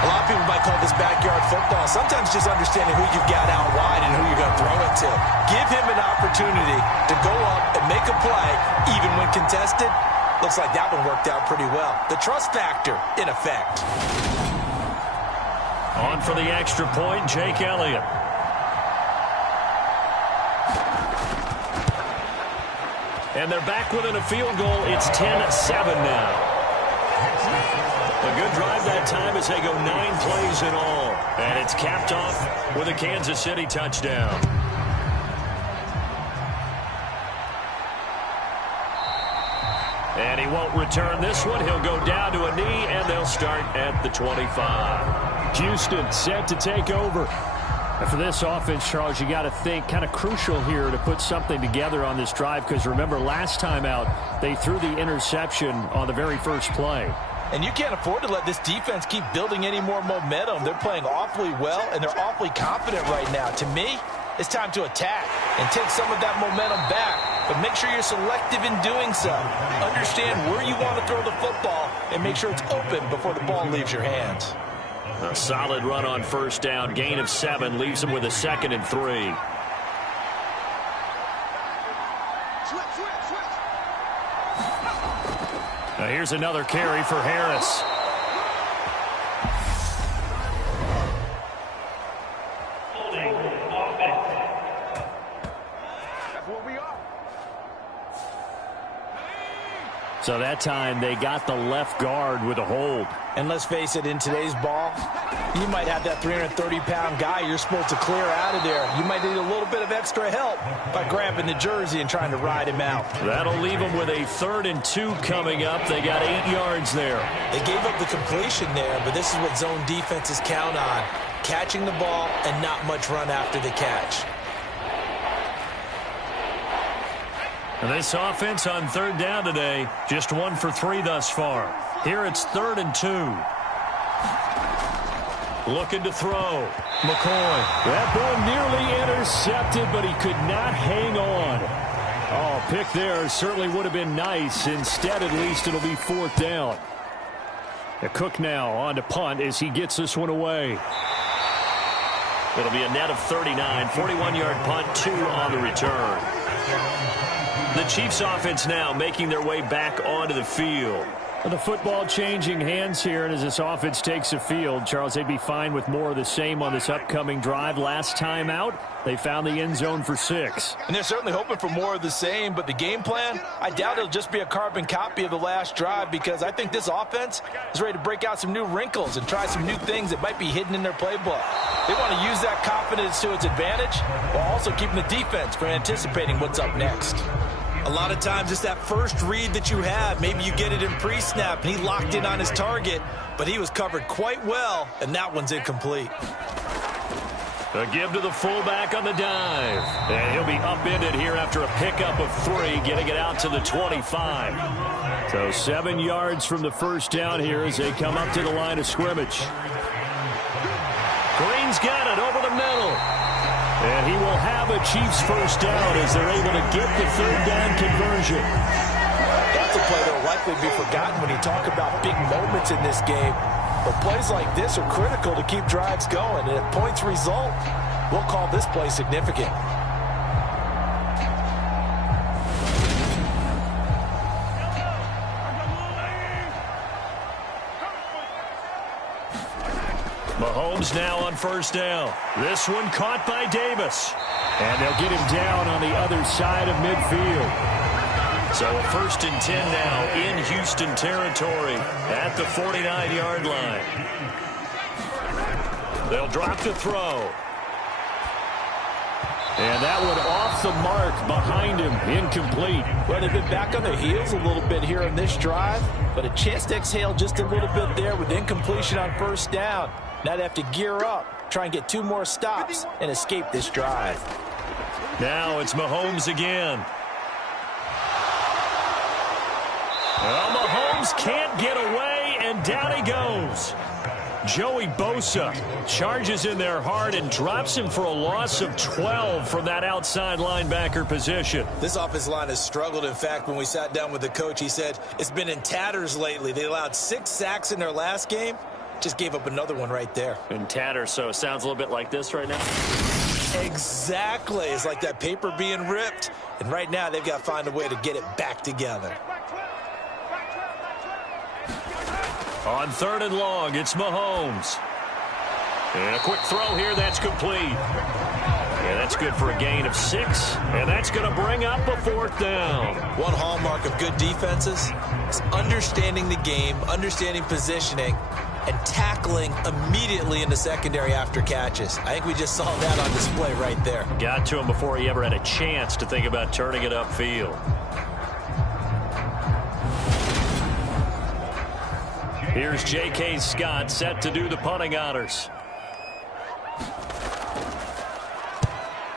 A lot of people might call this backyard football. Sometimes just understanding who you've got out wide and who you're going to throw it to. Give him an opportunity to go up and make a play, even when contested. Looks like that one worked out pretty well. The trust factor, in effect. On for the extra point, Jake Elliott. And they're back within a field goal. It's 10-7 now. A good drive that time as they go 9 plays in all. And it's capped off with a Kansas City touchdown. And he won't return this one. He'll go down to a knee, and they'll start at the 25. Houston set to take over. And for this offense, Charles, you got to think kind of crucial here to put something together on this drive, because remember last time out they threw the interception on the very first play. And you can't afford to let this defense keep building any more momentum. They're playing awfully well, and they're awfully confident right now. To me, it's time to attack and take some of that momentum back. But make sure you're selective in doing so. Understand where you want to throw the football and make sure it's open before the ball leaves your hands. A solid run on 1st down. Gain of 7 leaves them with a 2nd and 3. Now here's another carry for Harris. So that time they got the left guard with a hold. And let's face it, in today's ball, you might have that 330-pound guy you're supposed to clear out of there. You might need a little bit of extra help by grabbing the jersey and trying to ride him out. That'll leave them with a 3rd and 2 coming up. They got 8 yards there. They gave up the completion there, but this is what zone defenses count on. Catching the ball and not much run after the catch. And this offense on 3rd down today, just 1 for 3 thus far. Here it's 3rd and 2. Looking to throw. McCoy. That ball nearly intercepted, but he could not hang on. Oh, pick there certainly would have been nice. Instead, at least, it'll be 4th down. Cook now on to punt as he gets this one away. It'll be a net of 39, 41-yard punt, 2 on the return. The Chiefs offense now making their way back onto the field. The football changing hands here, and as this offense takes the field, Charles, they'd be fine with more of the same on this upcoming drive. Last time out, they found the end zone for 6. And they're certainly hoping for more of the same, but the game plan, I doubt it'll just be a carbon copy of the last drive, because I think this offense is ready to break out some new wrinkles and try some new things that might be hidden in their playbook. They want to use that confidence to its advantage while also keeping the defense from anticipating what's up next. A lot of times it's that first read that you have. Maybe you get it in pre-snap, and he locked in on his target, but he was covered quite well, and that one's incomplete. A give to the fullback on the dive. And he'll be upended here after a pickup of 3, getting it out to the 25. So 7 yards from the first down here as they come up to the line of scrimmage. Green's got it over the middle. And he will have a Chiefs first down as they're able to get the third down conversion. That's a play that will likely be forgotten when you talk about big moments in this game. But plays like this are critical to keep drives going. And if points result, we'll call this play significant. Mahomes now on first down. This one caught by Davis. And they'll get him down on the other side of midfield. So a 1st and 10 now in Houston territory at the 49-yard line. They'll drop the throw. And that one off the mark behind him, incomplete. Well, they've been back on their heels a little bit here in this drive, but a chance to exhale just a little bit there with incompletion on first down. Now they have to gear up, try and get 2 more stops, and escape this drive. Now it's Mahomes again. Well, Mahomes can't get away, and down he goes. Joey Bosa charges in there hard and drops him for a loss of 12 from that outside linebacker position. This offensive line has struggled. In fact, when we sat down with the coach, he said it's been in tatters lately. They allowed 6 sacks in their last game. Just gave up another one right there. In tatters, so it sounds a little bit like this right now. Exactly. It's like that paper being ripped. And right now, they've got to find a way to get it back together. On 3rd and long, it's Mahomes. And a quick throw here, that's complete. Yeah, that's good for a gain of 6, and that's going to bring up a 4th down. One hallmark of good defenses is understanding the game, understanding positioning, and tackling immediately in the secondary after catches. I think we just saw that on display right there. Got to him before he ever had a chance to think about turning it upfield. Here's J.K. Scott set to do the punting honors.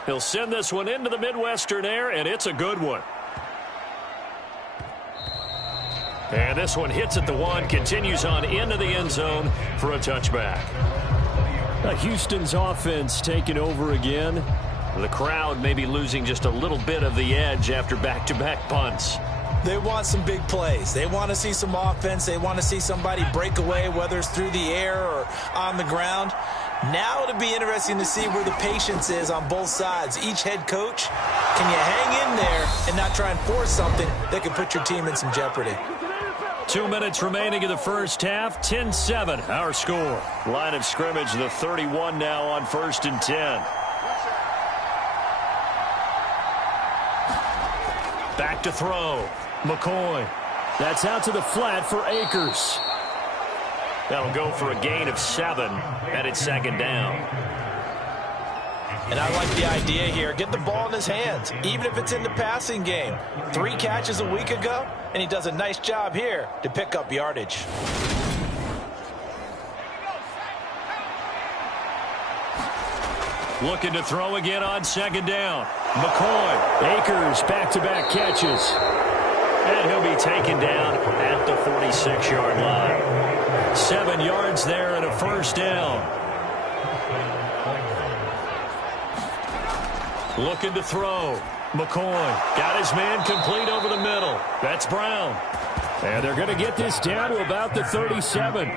He'll send this one into the Midwestern air, and it's a good one. And this one hits at the 1, continues on into the end zone for a touchback. Houston's offense taking over again. The crowd may be losing just a little bit of the edge after back-to-back punts. They want some big plays. They want to see some offense. They want to see somebody break away, whether it's through the air or on the ground. Now it'll be interesting to see where the patience is on both sides. Each head coach, can you hang in there and not try and force something that could put your team in some jeopardy? 2 minutes remaining in the first half. 10-7, our score. Line of scrimmage, the 31 now on 1st and 10. Back to throw. McCoy. That's out to the flat for Akers. That'll go for a gain of 7, and it's 2nd down. And I like the idea here. Get the ball in his hands, even if it's in the passing game. 3 catches a week ago, and he does a nice job here to pick up yardage. Looking to throw again on 2nd down. McCoy. Akers back-to-back catches. And he'll be taken down at the 46-yard line. 7 yards there and a 1st down. Looking to throw. McCoy got his man complete over the middle. That's Brown. And they're going to get this down to about the 37.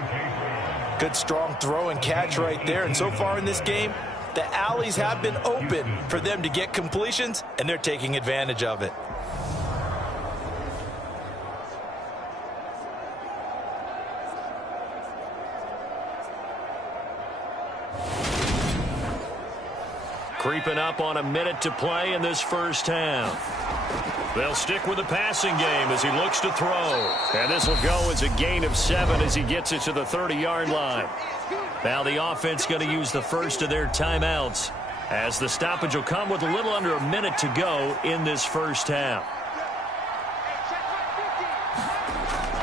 Good strong throw and catch right there. And so far in this game, The alleys have been open for them to get completions, and they're taking advantage of it. Creeping up on a minute to play in this first half. They'll stick with the passing game as he looks to throw. And this will go as a gain of 7 as he gets it to the 30-yard line. Now the offense going to use the first of their timeouts as the stoppage will come with a little under a minute to go in this first half.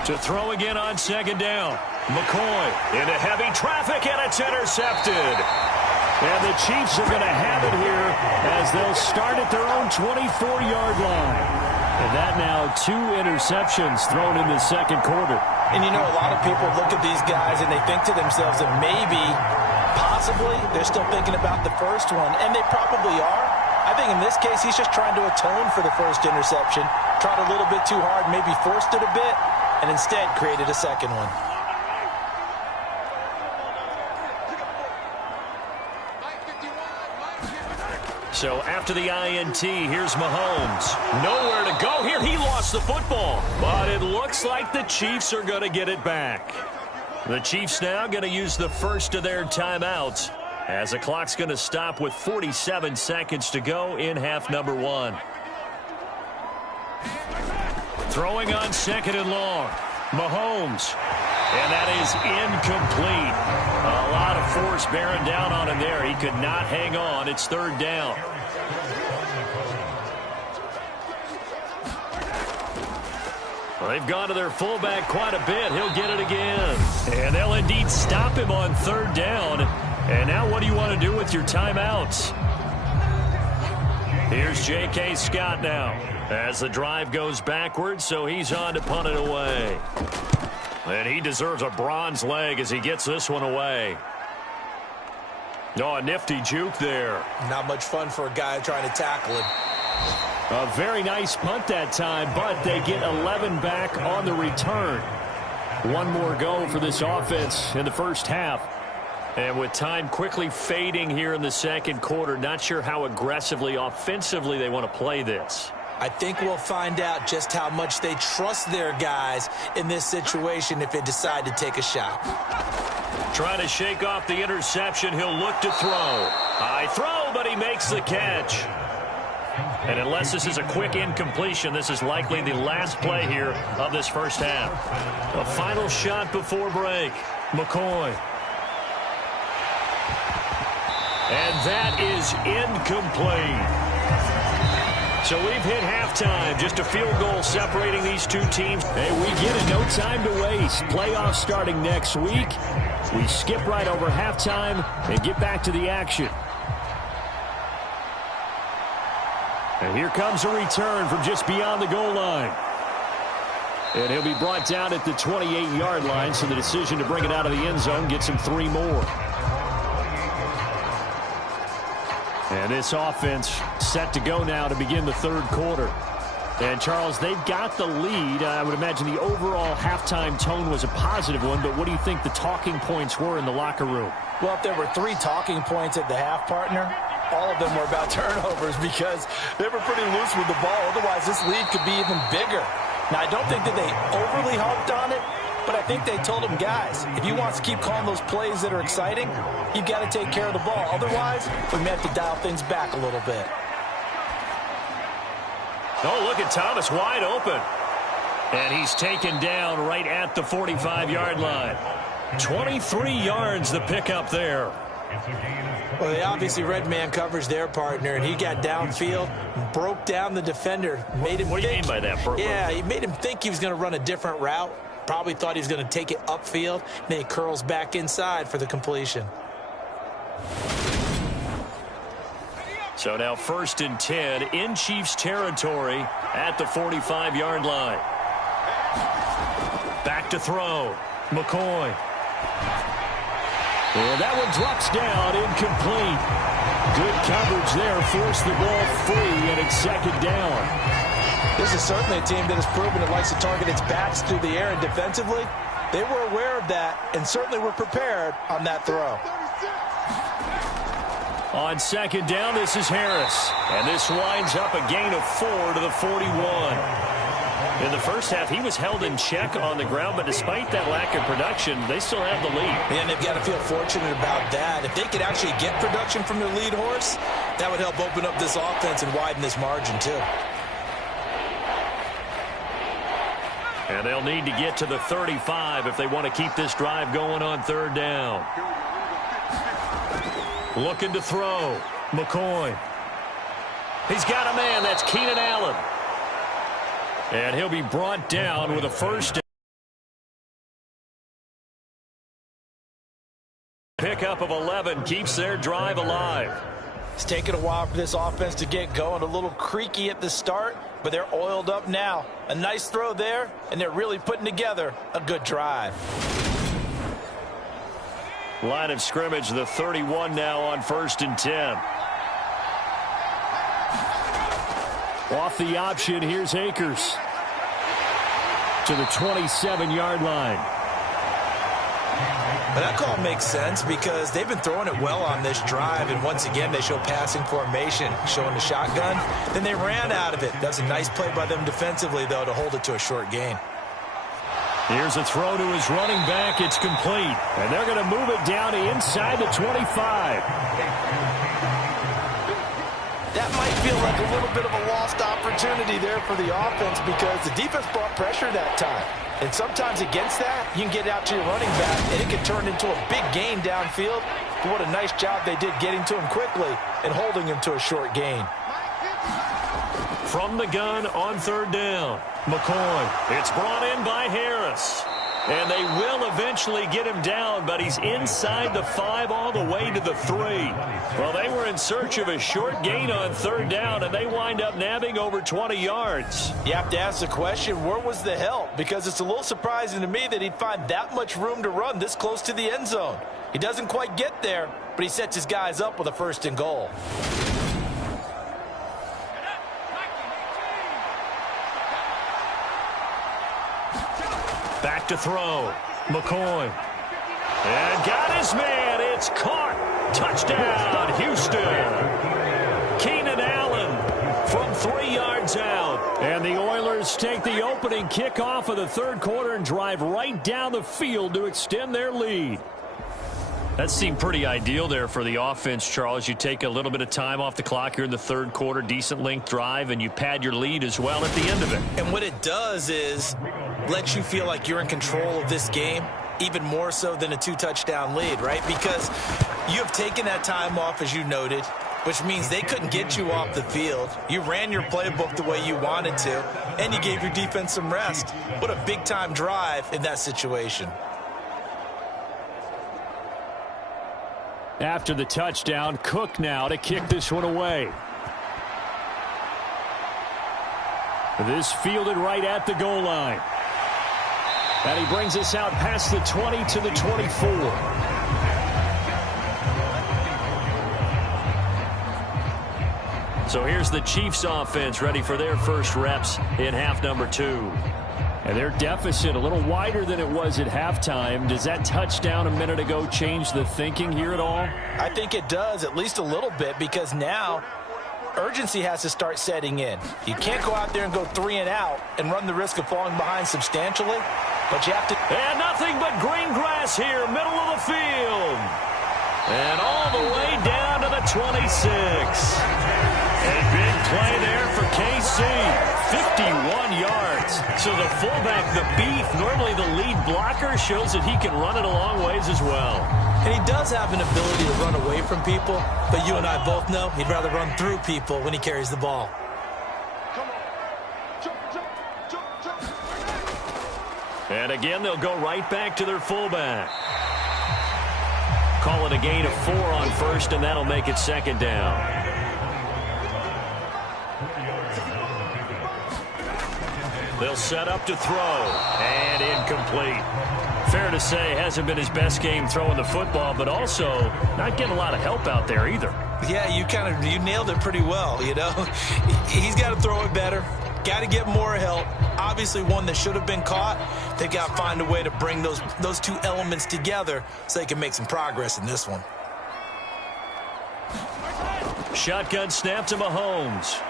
To throw again on second down. McCoy into heavy traffic, and it's intercepted. And the Chiefs are going to have it here as they'll start at their own 24-yard line. And that now 2 interceptions thrown in the second quarter. And you know, a lot of people look at these guys and they think to themselves that maybe, possibly, they're still thinking about the first one. And they probably are. I think in this case, he's just trying to atone for the first interception. Tried a little bit too hard, maybe forced it a bit, and instead created a second one. So after the INT, here's Mahomes. Nowhere to go here. He lost the football. But it looks like the Chiefs are going to get it back. The Chiefs now going to use the first of their timeouts as the clock's going to stop with 47 seconds to go in half number 1. Throwing on second and long. Mahomes. And that is incomplete. A lot of force bearing down on him there. He could not hang on. It's third down. Well, they've gone to their fullback quite a bit. He'll get it again. And they'll indeed stop him on third down. And now what do you want to do with your timeouts? Here's J.K. Scott now as the drive goes backwards, so he's on to punt it away. And he deserves a bronze leg as he gets this one away. Oh, a nifty juke there. Not much fun for a guy trying to tackle him. A very nice punt that time, but they get 11 back on the return. One more go for this offense in the first half. And with time quickly fading here in the second quarter, not sure how aggressively, offensively they want to play this. I think we'll find out just how much they trust their guys in this situation if they decide to take a shot. Trying to shake off the interception. He'll look to throw. High throw, but he makes the catch. And unless this is a quick incompletion, this is likely the last play here of this first half. A final shot before break. McCoy. And that is incomplete. So we've hit halftime. Just a field goal separating these two teams. Hey, we get it. No time to waste. Playoffs starting next week. We skip right over halftime and get back to the action. And here comes a return from just beyond the goal line. And he'll be brought down at the 28-yard line, so the decision to bring it out of the end zone gets him 3 more. And this offense set to go now to begin the third quarter. And, Charles, they've got the lead. I would imagine the overall halftime tone was a positive one, but what do you think the talking points were in the locker room? Well, if there were 3 talking points at the half, partner, all of them were about turnovers because they were pretty loose with the ball. Otherwise, this lead could be even bigger. Now, I don't think that they overly harped on it, but I think they told them, guys, if you want to keep calling those plays that are exciting, you've got to take care of the ball. Otherwise, we may have to dial things back a little bit. Oh, look at Thomas wide open. And he's taken down right at the 45-yard line. 23 yards the pickup there. Well, they obviously read man coverage their partner, and he got downfield, broke down the defender, made him What do you mean by that, Burt? Yeah, he made him think he was going to run a different route. Probably thought he was going to take it upfield. Then he curls back inside for the completion. So now 1st and 10 in Chiefs territory at the 45-yard line. Back to throw. McCoy. And that one drops down, incomplete. Good coverage there, forced the ball free, and it's second down. This is certainly a team that has proven it likes to target its backs through the air, and defensively, they were aware of that and certainly were prepared on that throw. On second down, this is Harris. And this winds up a gain of 4 to the 41. In the first half, he was held in check on the ground, but despite that lack of production, they still have the lead. And they've got to feel fortunate about that. If they could actually get production from their lead horse, that would help open up this offense and widen this margin, too. And they'll need to get to the 35 if they want to keep this drive going on third down. Looking to throw. McCoy. He's got a man. That's Keenan Allen. And he'll be brought down with a first down. Pickup of 11 keeps their drive alive. It's taken a while for this offense to get going. A little creaky at the start, but they're oiled up now. A nice throw there, and they're really putting together a good drive. Line of scrimmage, the 31 now on 1st and 10. Off the option, here's Akers to the 27-yard line. But that call makes sense because they've been throwing it well on this drive, and once again they show passing formation, showing the shotgun. Then they ran out of it. That was a nice play by them defensively, though, to hold it to a short gain. Here's a throw to his running back. It's complete, and they're going to move it down to inside the 25. That might feel like a little bit of a lost opportunity there for the offense because the defense brought pressure that time. And sometimes against that, you can get out to your running back, and it can turn into a big gain downfield. But what a nice job they did getting to him quickly and holding him to a short gain. From the gun on third down, McCoy. It's brought in by Harris. And they will eventually get him down, but he's inside the 5 all the way to the 3. Well, they were in search of a short gain on third down, and they wind up nabbing over 20 yards. You have to ask the question, where was the help? Because it's a little surprising to me that he'd find that much room to run this close to the end zone. He doesn't quite get there, but he sets his guys up with a 1st and goal. Back to throw. McCoy. And got his man. It's caught. Touchdown, Houston. Keenan Allen from 3 yards out. And the Oilers take the opening kickoff of the third quarter and drive right down the field to extend their lead. That seemed pretty ideal there for the offense, Charles. You take a little bit of time off the clock here in the third quarter, decent length drive, and you pad your lead as well at the end of it. And what it does is let you feel like you're in control of this game, even more so than a 2-touchdown lead, right? Because you have taken that time off, as you noted, which means they couldn't get you off the field. You ran your playbook the way you wanted to, and you gave your defense some rest. What a big-time drive in that situation. After the touchdown, Cook now to kick this one away. This fielded right at the goal line. And he brings us out past the 20 to the 24. So here's the Chiefs offense ready for their first reps in half number 2. And their deficit a little wider than it was at halftime. Does that touchdown a minute ago change the thinking here at all? I think it does, at least a little bit, because now urgency has to start setting in. You can't go out there and go 3 and out and run the risk of falling behind substantially, but you have to. And nothing but green grass here, middle of the field. And all the way down to the 26. A big play there for KC. 51 yards. So the fullback, the beef, normally the lead blocker, shows that he can run it a long ways as well. And he does have an ability to run away from people, but you and I both know he'd rather run through people when he carries the ball. And again, they'll go right back to their fullback. Call it a gain of 4 on first, and that'll make it second down. They'll set up to throw, and incomplete. Fair to say, hasn't been his best game throwing the football, but also not getting a lot of help out there either. Yeah, you nailed it pretty well, you know. He's got to throw it better. Got to get more help. Obviously one that should have been caught. They've got to find a way to bring those two elements together so they can make some progress in this one. Shotgun snap to Mahomes.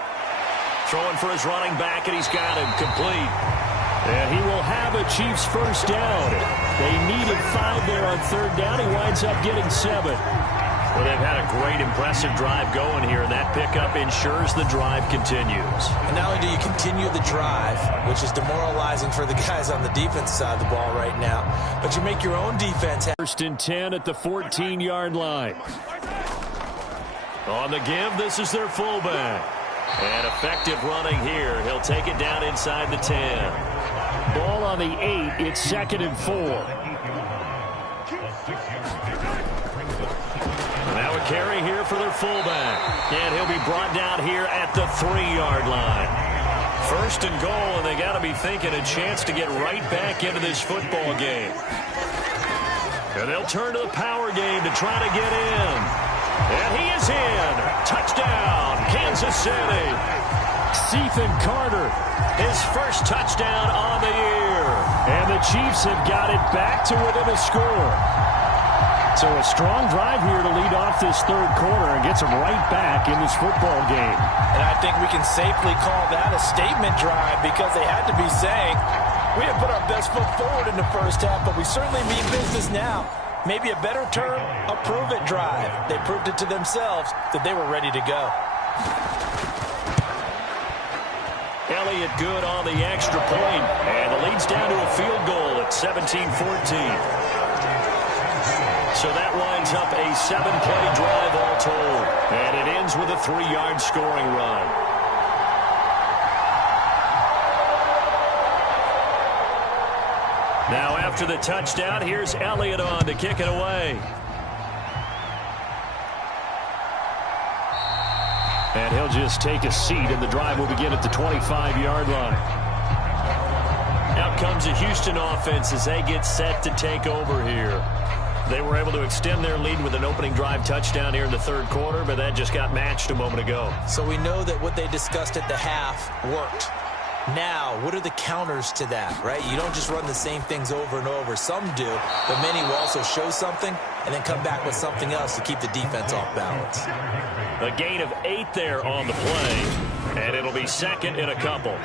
Throwing for his running back, and he's got him complete. And he will have a Chiefs first down. They needed 5 there on third down. He winds up getting 7. Well, they've had a great, impressive drive going here, and that pickup ensures the drive continues. And not only do you continue the drive, which is demoralizing for the guys on the defense side of the ball right now, but you make your own defense. First and 10 at the 14-yard line. On the give, this is their fullback. And effective running here. He'll take it down inside the 10. Ball on the 8. It's 2nd and 4. Now a carry here for their fullback. And he'll be brought down here at the 3-yard line. First and goal, and they got to be thinking a chance to get right back into this football game. And they'll turn to the power game to try to get in. And he is in. Touchdown, Kansas City. Ethan Carter, his first touchdown on the year. And the Chiefs have got it back to within a score. So a strong drive here to lead off this third quarter and gets them right back in this football game. And I think we can safely call that a statement drive because they had to be saying, we have put our best foot forward in the first half, but we certainly mean business now. Maybe a better term, a prove-it drive. They proved it to themselves that they were ready to go. Elliott good on the extra point, and the lead's down to a field goal at 17-14. So that winds up a 7-play drive all told, and it ends with a 3-yard scoring run. Now after the touchdown, here's Elliott on to kick it away. And he'll just take a seat, and the drive will begin at the 25-yard line. Out comes the Houston offense as they get set to take over here. They were able to extend their lead with an opening drive touchdown here in the third quarter, but that just got matched a moment ago. So we know that what they discussed at the half worked. Now, what are the counters to that, right? You don't just run the same things over and over. Some do, but many will also show something and then come back with something else to keep the defense off balance. A gain of 8 there on the play, and it'll be second and a couple.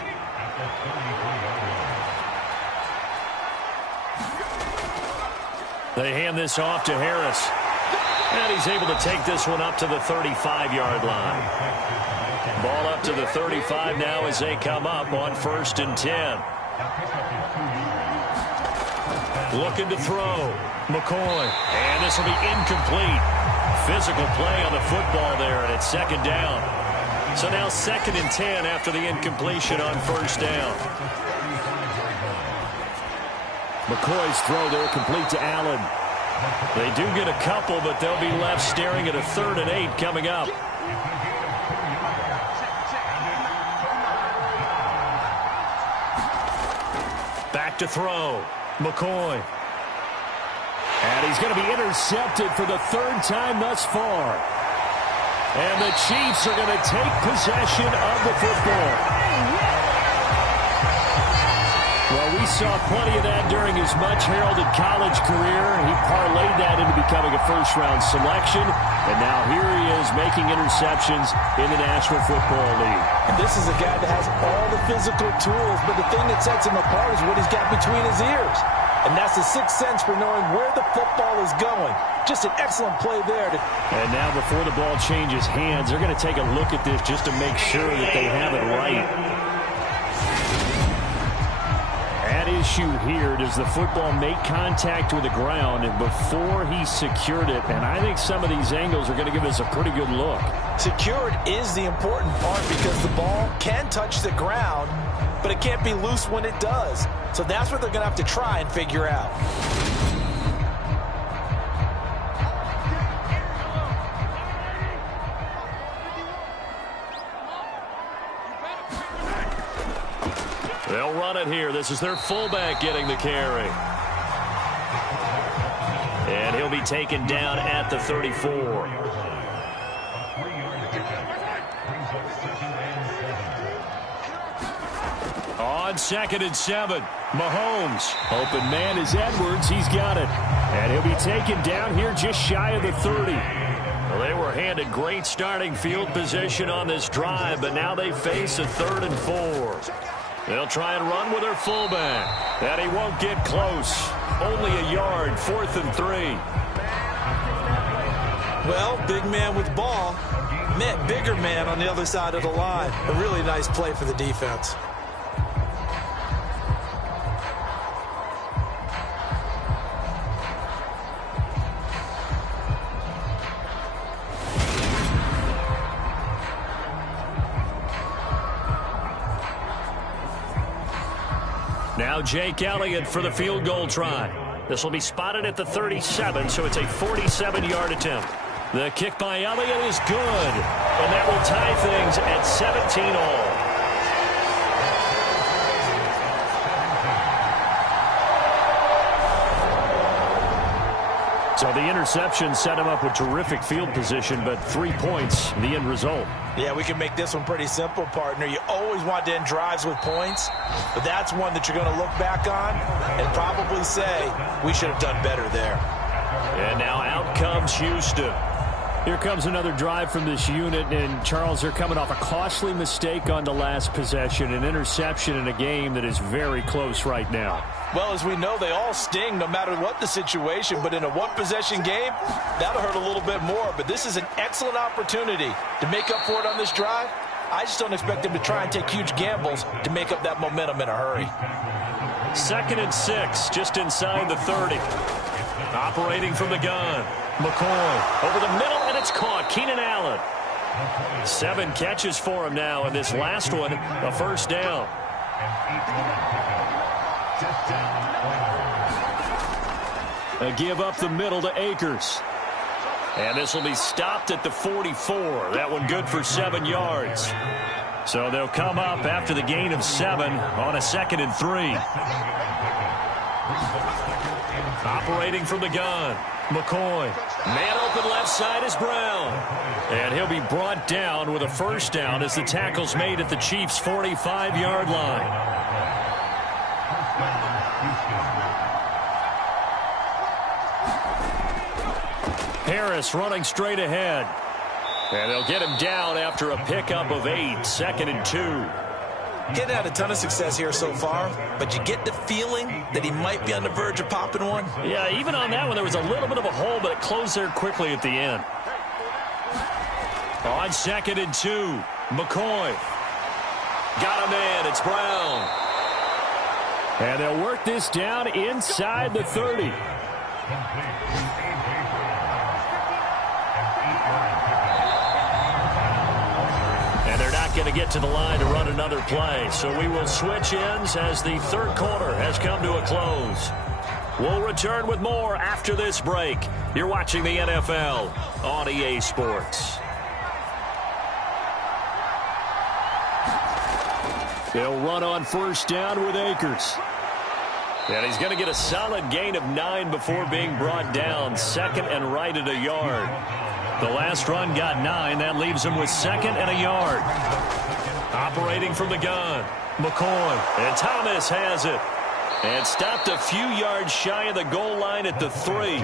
They hand this off to Harris, and he's able to take this one up to the 35-yard line. Ball up to the 35 now as they come up on 1st and 10. Looking to throw. McCoy. And this will be incomplete. Physical play on the football there, and it's 2nd down. So now 2nd and 10 after the incompletion on 1st down. McCoy's throw there complete to Allen. They do get a couple, but they'll be left staring at a 3rd and 8 coming up. Back to throw. McCoy. And he's going to be intercepted for the 3rd time thus far. And the Chiefs are going to take possession of the football. Well, we saw plenty of that during his much-heralded college career. He parlayed that into becoming a first-round selection. And now here he is making interceptions in the National Football League. And this is a guy that has all the physical tools, but the thing that sets him apart is what he's got between his ears. And that's the sixth sense for knowing where the football is going. Just an excellent play there. And now before the ball changes hands, they're going to take a look at this just to make sure that they have it right. At issue here, does the football make contact with the ground before he secured it? And I think some of these angles are going to give us a pretty good look. Secured is the important part because the ball can touch the ground, but it can't be loose when it does. So that's what they're going to have to try and figure out. They'll run it here. This is their fullback getting the carry. And he'll be taken down at the 34. On 2nd and 7, Mahomes. Open man is Edwards. He's got it. And he'll be taken down here just shy of the 30. They were handed great starting field position on this drive, but now they face a 3rd and 4. They'll try and run with their fullback, and he won't get close. Only a yard, 4th and 3. Well, big man with ball met bigger man on the other side of the line. A really nice play for the defense. Now Jake Elliott for the field goal try. This will be spotted at the 37, so it's a 47-yard attempt. The kick by Elliott is good, and that will tie things at 17 all. So the interception set him up with terrific field position, but 3 points, the end result. Yeah, we can make this one pretty simple, partner. You always want to end drives with points, but that's one that you're going to look back on and probably say, we should have done better there. And now out comes Houston. Here comes another drive from this unit, and Charles, they're coming off a costly mistake on the last possession, an interception in a game that is very close right now. Well, as we know, they all sting no matter what the situation, but in a one-possession game, that'll hurt a little bit more. But this is an excellent opportunity to make up for it on this drive. I just don't expect them to try and take huge gambles to make up that momentum in a hurry. 2nd and 6, just inside the 30. Operating from the gun. McCoy over the middle, and it's caught. Keenan Allen. 7 catches for him now, and this last one, a first down. A give up the middle to Akers. And this will be stopped at the 44. That one good for 7 yards. So they'll come up after the gain of 7 on a 2nd and 3. Operating from the gun. McCoy. Man open left side is Brown. And he'll be brought down with a first down as the tackle's made at the Chiefs' 45-yard line. Harris running straight ahead. And they'll get him down after a pickup of 8, 2nd and 2. Getting had a ton of success here so far, but you get the feeling that he might be on the verge of popping one. Yeah, even on that one, there was a little bit of a hole, but it closed there quickly at the end. On 2nd and 2, McCoy. Got a man, it's Brown. And they'll work this down inside the 30. Going to get to the line to run another play. So we will switch ends as the 3rd quarter has come to a close. We'll return with more after this break. You're watching the NFL on EA Sports. They'll run on first down with Akers. And he's going to get a solid gain of 9 before being brought down. 2nd and right at a yard. The last run got 9. That leaves him with 2nd and a yard. Operating from the gun. McCoy. And Thomas has it. And stopped a few yards shy of the goal line at the 3.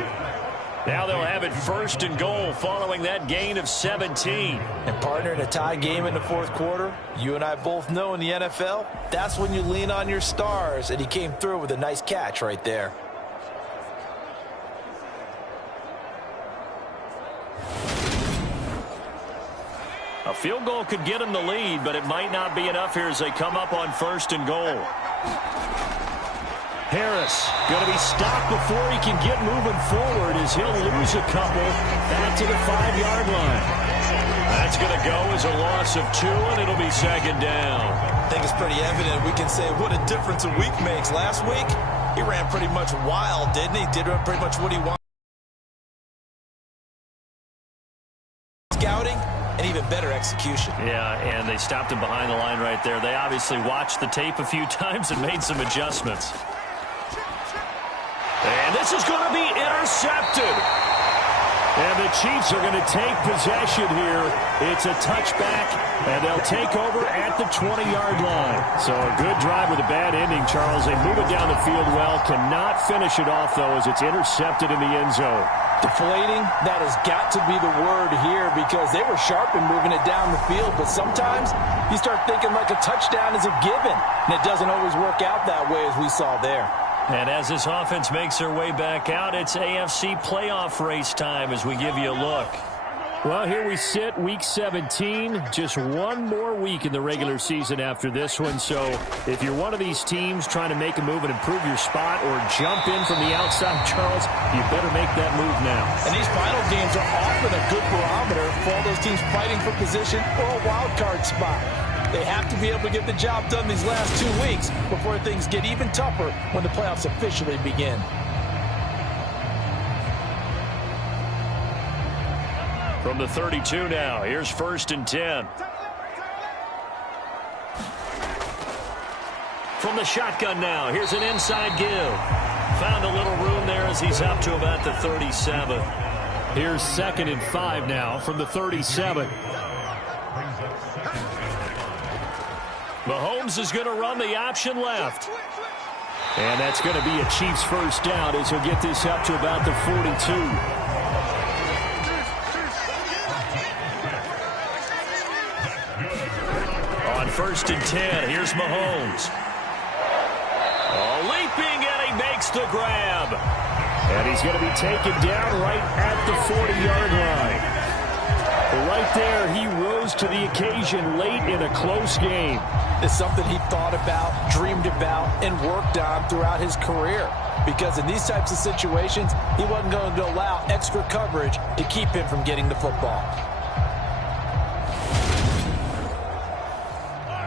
Now they'll have it 1st and goal following that gain of 17. And partner, in a tie game in the 4th quarter, you and I both know in the NFL, that's when you lean on your stars. And he came through with a nice catch right there. A field goal could get him the lead, but it might not be enough here as they come up on 1st and goal. Harris going to be stopped before he can get moving forward as he'll lose a couple back to the 5-yard line. That's going to go as a loss of 2, and it'll be 2nd down. I think it's pretty evident. We can say what a difference a week makes. Last week, he ran pretty much wild, didn't he? Did pretty much what he wanted. Scouting. And even better execution. Yeah, and they stopped him behind the line right there. They obviously watched the tape a few times and made some adjustments. And this is going to be intercepted. And the Chiefs are going to take possession here. It's a touchback, and they'll take over at the 20-yard line. So a good drive with a bad ending, Charles. They move it down the field well. Cannot finish it off, though, as it's intercepted in the end zone. Deflating, that has got to be the word here because they were sharp in moving it down the field, but sometimes you start thinking like a touchdown is a given, and it doesn't always work out that way as we saw there. And as this offense makes their way back out, it's AFC playoff race time as we give you a look. Well, here we sit, Week 17, just one more week in the regular season after this one. So if you're one of these teams trying to make a move and improve your spot or jump in from the outside, Charles, you better make that move now. And these final games are often a good barometer for all those teams fighting for position or a wild card spot. They have to be able to get the job done these last 2 weeks before things get even tougher when the playoffs officially begin. From the 32 now, here's 1st and 10. From the shotgun now, here's an inside give. Found a little room there as he's up to about the 37. Here's 2nd and 5 now from the 37. Mahomes is going to run the option left. And that's going to be a Chiefs first down as he'll get this up to about the 42. On 1st and 10, here's Mahomes. Oh, leaping, and he makes the grab. And he's going to be taken down right at the 40-yard line. Right there, he rose to the occasion late in a close game. It's something he thought about, dreamed about, and worked on throughout his career. Because in these types of situations, he wasn't going to allow extra coverage to keep him from getting the football.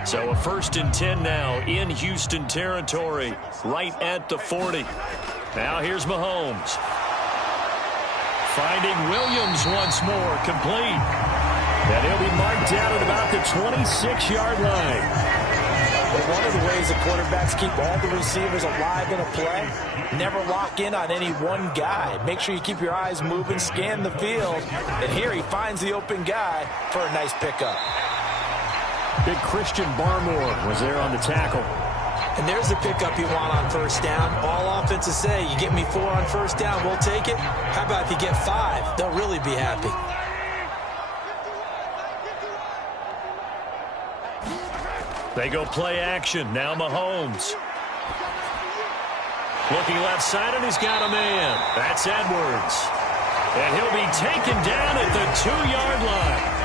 So a 1st and 10 now in Houston territory, right at the 40. Now here's Mahomes. Finding Williams once more, complete. And he'll be marked down at about the 26-yard line. But one of the ways the quarterbacks keep all the receivers alive in a play, never lock in on any one guy. Make sure you keep your eyes moving, scan the field. And here he finds the open guy for a nice pickup. Big Christian Barmore was there on the tackle. And there's the pickup you want on 1st down. All offenses say, you get me 4 on 1st down, we'll take it. How about if you get 5? They'll really be happy. They go play action. Now Mahomes. Looking left side, and he's got a man. That's Edwards. And he'll be taken down at the 2-yard line.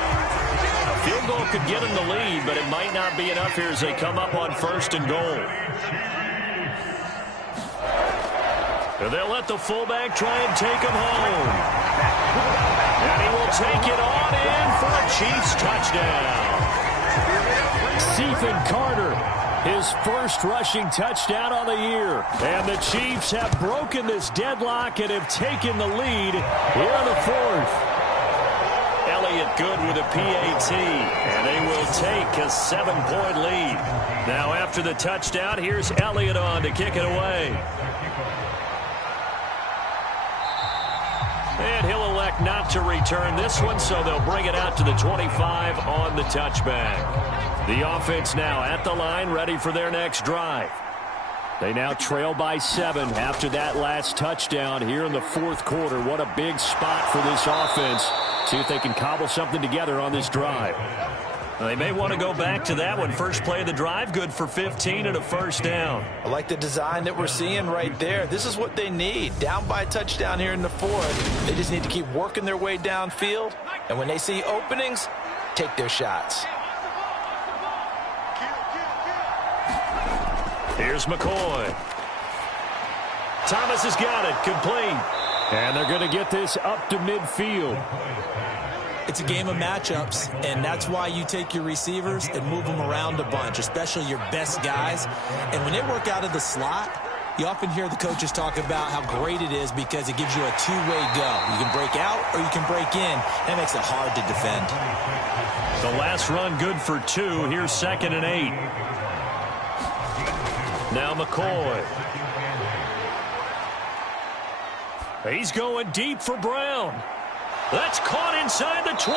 A field goal could get him the lead, but it might not be enough here as they come up on 1st and goal. And they'll let the fullback try and take him home. And he will take it on in for a Chiefs touchdown. Ethan Carter, his first rushing touchdown on the year. And the Chiefs have broken this deadlock and have taken the lead here in the 4th. Elliott good with a PAT, and they will take a 7-point lead. Now after the touchdown, here's Elliott on to kick it away. And he'll elect not to return this one, so they'll bring it out to the 25 on the touchback. The offense now at the line, ready for their next drive. They now trail by 7 after that last touchdown here in the 4th quarter. What a big spot for this offense. See if they can cobble something together on this drive. Well, they may want to go back to that one. First play of the drive, good for 15 and a 1st down. I like the design that we're seeing right there. This is what they need. Down by a touchdown here in the 4th. They just need to keep working their way downfield. And when they see openings, take their shots. Here's McCoy. Thomas has got it, complete. And they're going to get this up to midfield. It's a game of matchups, and that's why you take your receivers and move them around a bunch, especially your best guys. And when they work out of the slot, you often hear the coaches talk about how great it is because it gives you a two-way go. You can break out or you can break in. That makes it hard to defend. The last run good for 2. Here's 2nd and 8. Now McCoy. He's going deep for Brown. That's caught inside the 20.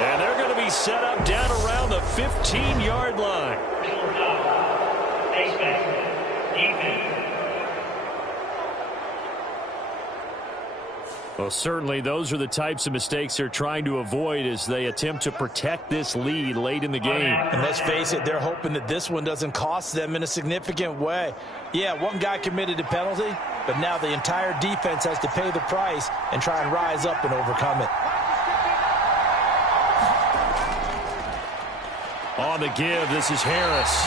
And they're going to be set up down around the 15-yard line. Well, certainly those are the types of mistakes they're trying to avoid as they attempt to protect this lead late in the game. And let's face it, they're hoping that this one doesn't cost them in a significant way. Yeah, one guy committed a penalty, but now the entire defense has to pay the price and try and rise up and overcome it. On the give, this is Harris.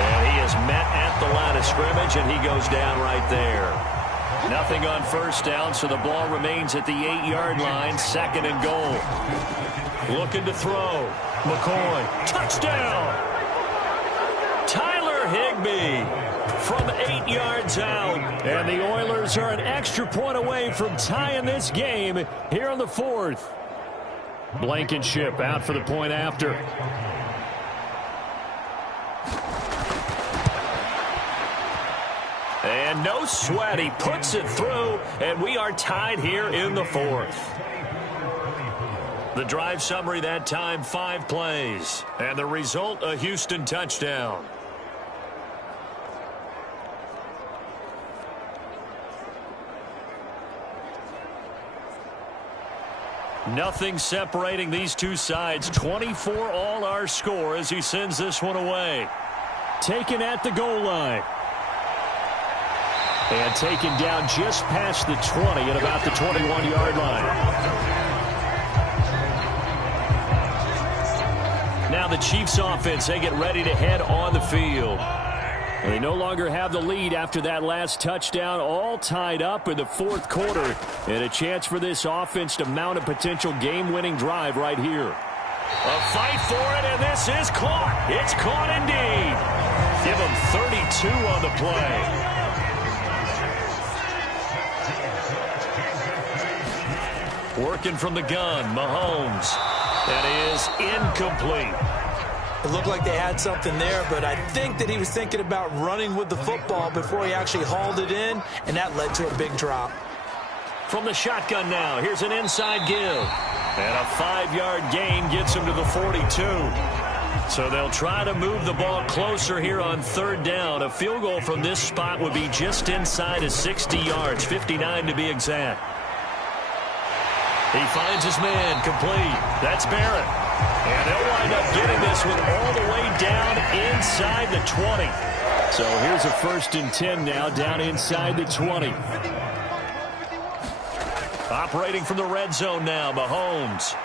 And he is met at the line of scrimmage, and he goes down right there. Nothing on first down, so the ball remains at the 8-yard line, 2nd and goal. Looking to throw. McCoy. Touchdown! Tyler Higbee from 8 yards out. And the Oilers are an extra point away from tying this game here on the 4th. Blankenship out for the point after. And no sweat, he puts it through, and we are tied here in the 4th. The drive summary that time, 5 plays. And the result, a Houston touchdown. Nothing separating these two sides. 24 all our score as he sends this one away. Taken at the goal line. And taken down just past the 20 at about the 21-yard line. Now the Chiefs offense, they get ready to head on the field. They no longer have the lead after that last touchdown, all tied up in the 4th quarter. And a chance for this offense to mount a potential game-winning drive right here. A fight for it, and this is caught. It's caught indeed. Give them 32 on the play. Working from the gun, Mahomes. That is incomplete. It looked like they had something there, but I think that he was thinking about running with the football before he actually hauled it in, and that led to a big drop. From the shotgun now, here's an inside give. And a 5-yard gain gets him to the 42. So they'll try to move the ball closer here on 3rd down. A field goal from this spot would be just inside of 60 yards, 59 to be exact. He finds his man, complete. That's Barrett. And they'll wind up getting this one all the way down inside the 20. So here's a 1st and 10 now, down inside the 20. Operating from the red zone now, Mahomes.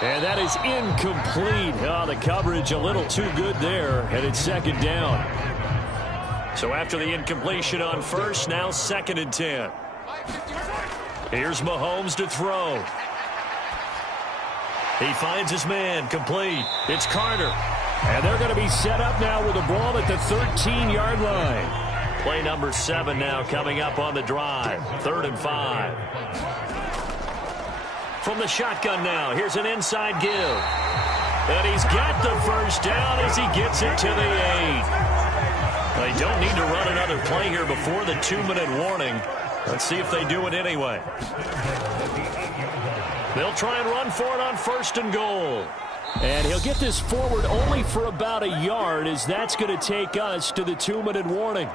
And that is incomplete. Oh, the coverage a little too good there, and it's 2nd down. So after the incompletion on 1st, now 2nd and 10. Here's Mahomes to throw. He finds his man, complete. It's Carter. And they're going to be set up now with the ball at the 13-yard line. Play number 7 now coming up on the drive. 3rd and 5. From the shotgun now, here's an inside give. And he's got the 1st down as he gets it to the 8. They don't need to run another play here before the 2-minute warning. Let's see if they do it anyway. They'll try and run for it on 1st and goal. And he'll get this forward only for about a yard, as that's going to take us to the 2-minute warning.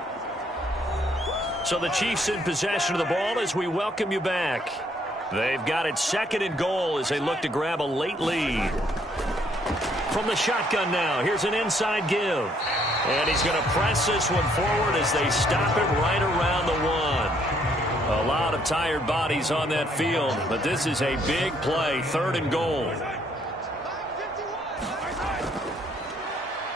So the Chiefs in possession of the ball as we welcome you back. They've got it 2nd and goal as they look to grab a late lead. From the shotgun now, here's an inside give. And he's going to press this one forward as they stop it right around the 1. A lot of tired bodies on that field, but this is a big play, 3rd and goal.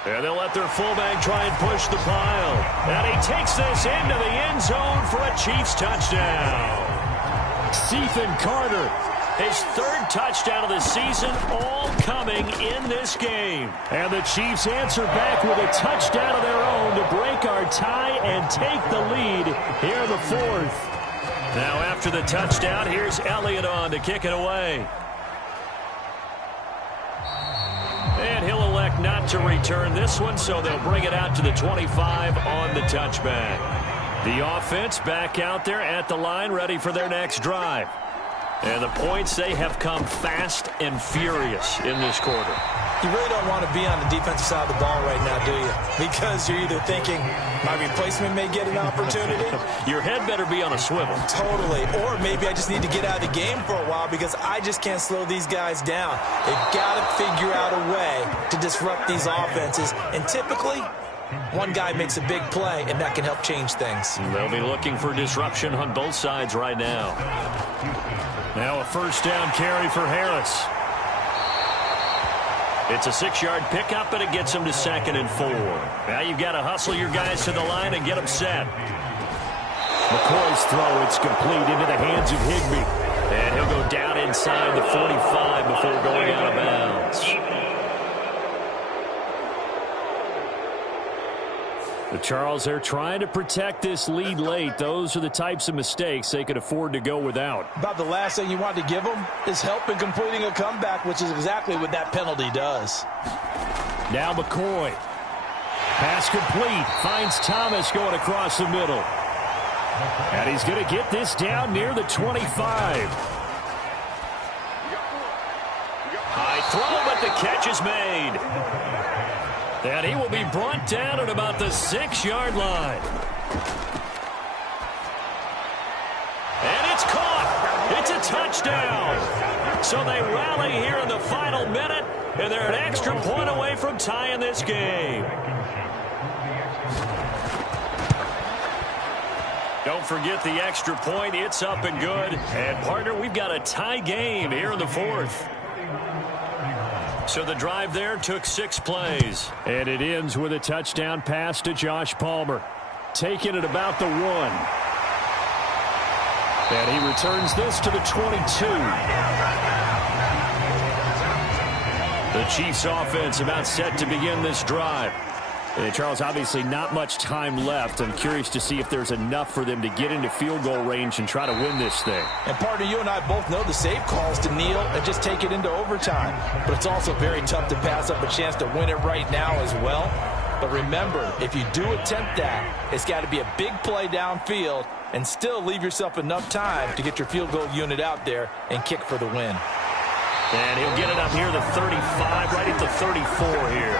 And they'll let their fullback try and push the pile. And he takes this into the end zone for a Chiefs touchdown. Ethan Carter, his 3rd touchdown of the season, all coming in this game. And the Chiefs answer back with a touchdown of their own to break our tie and take the lead here in the 4th. Now after the touchdown, here's Elliott on to kick it away. And he'll elect not to return this one, so they'll bring it out to the 25 on the touchback. The offense back out there at the line, ready for their next drive. And the points, they have come fast and furious in this quarter. You really don't want to be on the defensive side of the ball right now, do you? Because you're either thinking, my replacement may get an opportunity. Your head better be on a swivel. Totally. Or maybe I just need to get out of the game for a while because I just can't slow these guys down. They've got to figure out a way to disrupt these offenses. And typically, one guy makes a big play, and that can help change things. They'll be looking for disruption on both sides right now. Now a first down carry for Harris. It's a 6-yard pickup, and it gets him to 2nd and 4. Now you've got to hustle your guys to the line and get them set. McCoy's throw, it's complete into the hands of Higbee. And he'll go down inside the 45 before going out of bounds. But Charles, they're trying to protect this lead late. Those are the types of mistakes they could afford to go without. About the last thing you want to give them is help in completing a comeback, which is exactly what that penalty does. Now McCoy. Pass complete. Finds Thomas going across the middle. And he's going to get this down near the 25. High throw, but the catch is made. And he will be brought down at about the 6-yard line. And it's caught. It's a touchdown. So they rally here in the final minute, and they're an extra point away from tying this game. Don't forget the extra point. It's up and good. And, partner, we've got a tie game here in the 4th. So the drive there took 6 plays. And it ends with a touchdown pass to Josh Palmer. Taking it about the 1. And he returns this to the 22. The Chiefs offense about set to begin this drive. And Charles, obviously not much time left. I'm curious to see if there's enough for them to get into field goal range and try to win this thing. And partner, you and I both know the safe calls to kneel and just take it into overtime. But it's also very tough to pass up a chance to win it right now as well. But remember, if you do attempt that, it's got to be a big play downfield and still leave yourself enough time to get your field goal unit out there and kick for the win. And he'll get it up here to 35, right at the 34 here.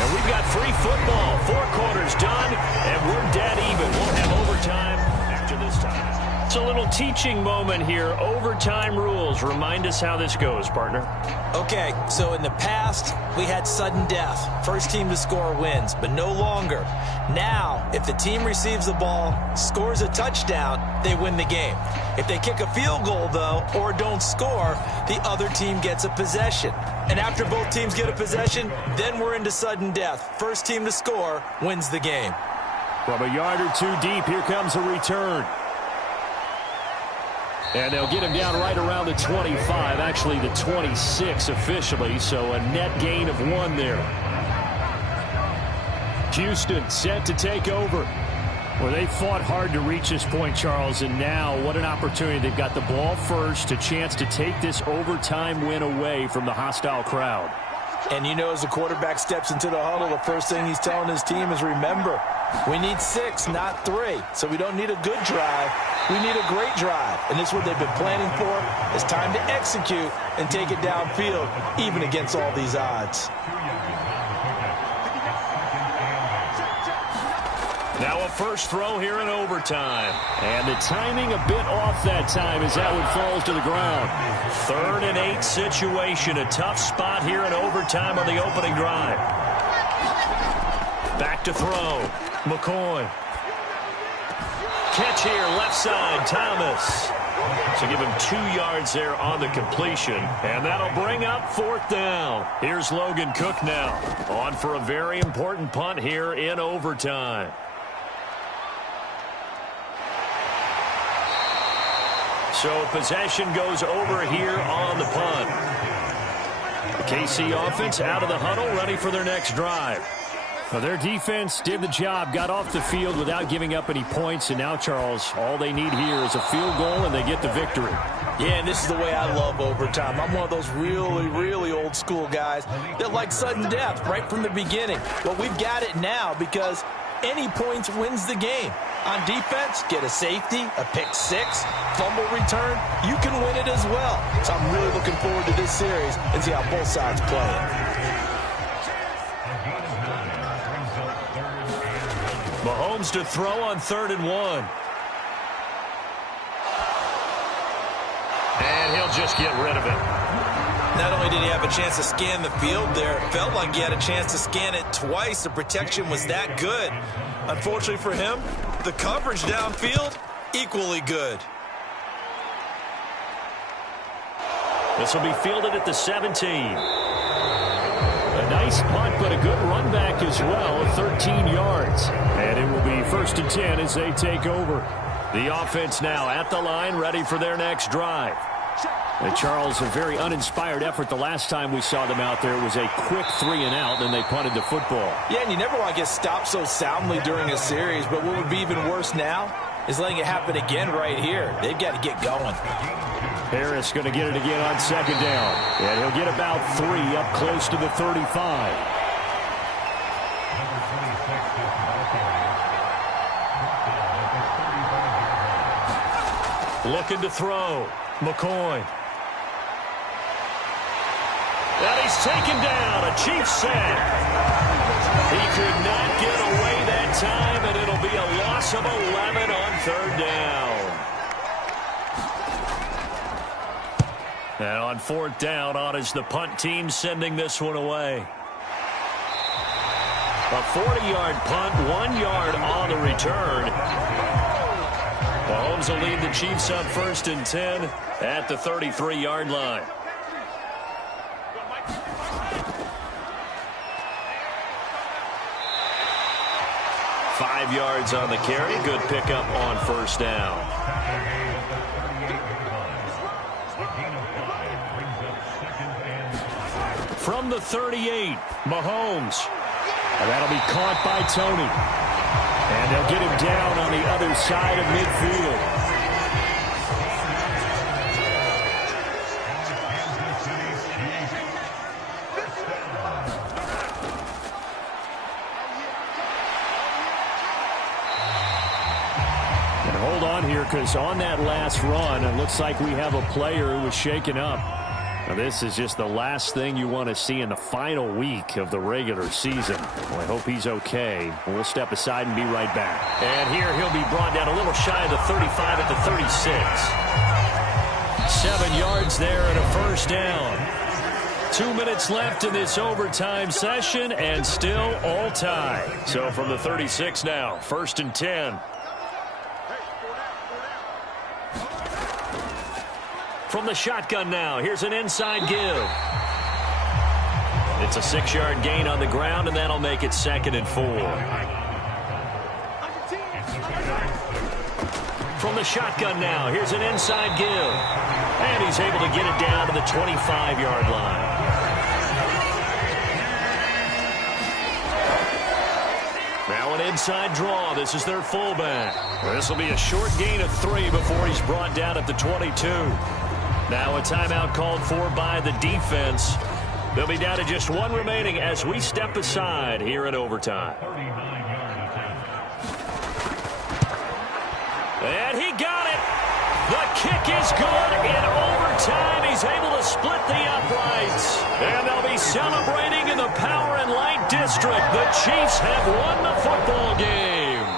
And we've got free football. 4 quarters done, and we're dead even. We'll have overtime after this time. It's a little teaching moment here. Overtime rules. Remind us how this goes, partner. Okay, so in the past, we had sudden death. First team to score wins, but no longer. Now, if the team receives the ball, scores a touchdown, they win the game. If they kick a field goal, though, or don't score, the other team gets a possession. And after both teams get a possession, then we're into sudden death. First team to score wins the game. From a yard or 2 deep, here comes a return. And they'll get him down right around the 25, actually the 26 officially, so a net gain of 1 there. Houston set to take over. Well, they fought hard to reach this point, Charles, and now what an opportunity. They've got the ball first, a chance to take this overtime win away from the hostile crowd. And you know, as the quarterback steps into the huddle, the first thing he's telling his team is, remember, we need 6, not 3. So we don't need a good drive. We need a great drive. And this is what they've been planning for. It's time to execute and take it downfield, even against all these odds. Now a first throw here in overtime. And the timing a bit off that time as that one falls to the ground. 3rd and 8 situation. A tough spot here in overtime on the opening drive. Back to throw. McCoy. Catch here, left side, Thomas. So give him 2 yards there on the completion. And that'll bring up 4th down. Here's Logan Cook now. On for a very important punt here in overtime. So possession goes over here on the punt. The KC offense out of the huddle, ready for their next drive. Well, their defense did the job, got off the field without giving up any points, and now, Charles, all they need here is a field goal, and they get the victory. Yeah, and this is the way I love overtime. I'm one of those really, really old school guys that like sudden death right from the beginning. Well, we've got it now because any points wins the game. On defense, get a safety, a pick six, fumble return. You can win it as well. So I'm really looking forward to this series and see how both sides play it. Mahomes to throw on 3rd and 1. And he'll just get rid of it. Not only did he have a chance to scan the field there, it felt like he had a chance to scan it twice. The protection was that good. Unfortunately for him, the coverage downfield, equally good. This will be fielded at the 17. A nice punt, but a good run back as well, 13 yards. And it will be 1st and 10 as they take over. The offense now at the line, ready for their next drive. And Charles, a very uninspired effort the last time we saw them out there. It was a quick 3 and out, and they punted the football. Yeah, and you never want to get stopped so soundly during a series, but what would be even worse now is letting it happen again right here. They've got to get going. Harris going to get it again on 2nd down. And he'll get about 3 up close to the 35. Looking to throw. McCoy. And he's taken down. A Chiefs sack. He could not get away that time, and it'll be a loss of 11 on 3rd down. And on 4th down, on is the punt team sending this one away. A 40-yard punt, 1 yard on the return. Mahomes will lead the Chiefs up 1st and 10 at the 33-yard line. Five yards on the carry. Good pickup on 1st down. From the 38, Mahomes. And that'll be caught by Tony. And they'll get him down on the other side of midfield. And hold on here, because on that last run, it looks like we have a player who was shaken up. Now, this is just the last thing you want to see in the final week of the regular season. Well, I hope he's okay. We'll step aside and be right back. And here he'll be brought down a little shy of the 35 at the 36. 7 yards there and a 1st down. 2 minutes left in this overtime session and still all tied. So from the 36 now, 1st and 10. From the shotgun now, here's an inside give. It's a 6-yard gain on the ground, and that'll make it 2nd and 4. From the shotgun now, here's an inside give. And he's able to get it down to the 25-yard line. Now an inside draw. This is their fullback. This will be a short gain of 3 before he's brought down at the 22. Now a timeout called for by the defense. They'll be down to just 1 remaining as we step aside here in overtime. And he got it. The kick is good in overtime. He's able to split the uprights. And they'll be celebrating in the Power and Light District. The Chiefs have won the football game.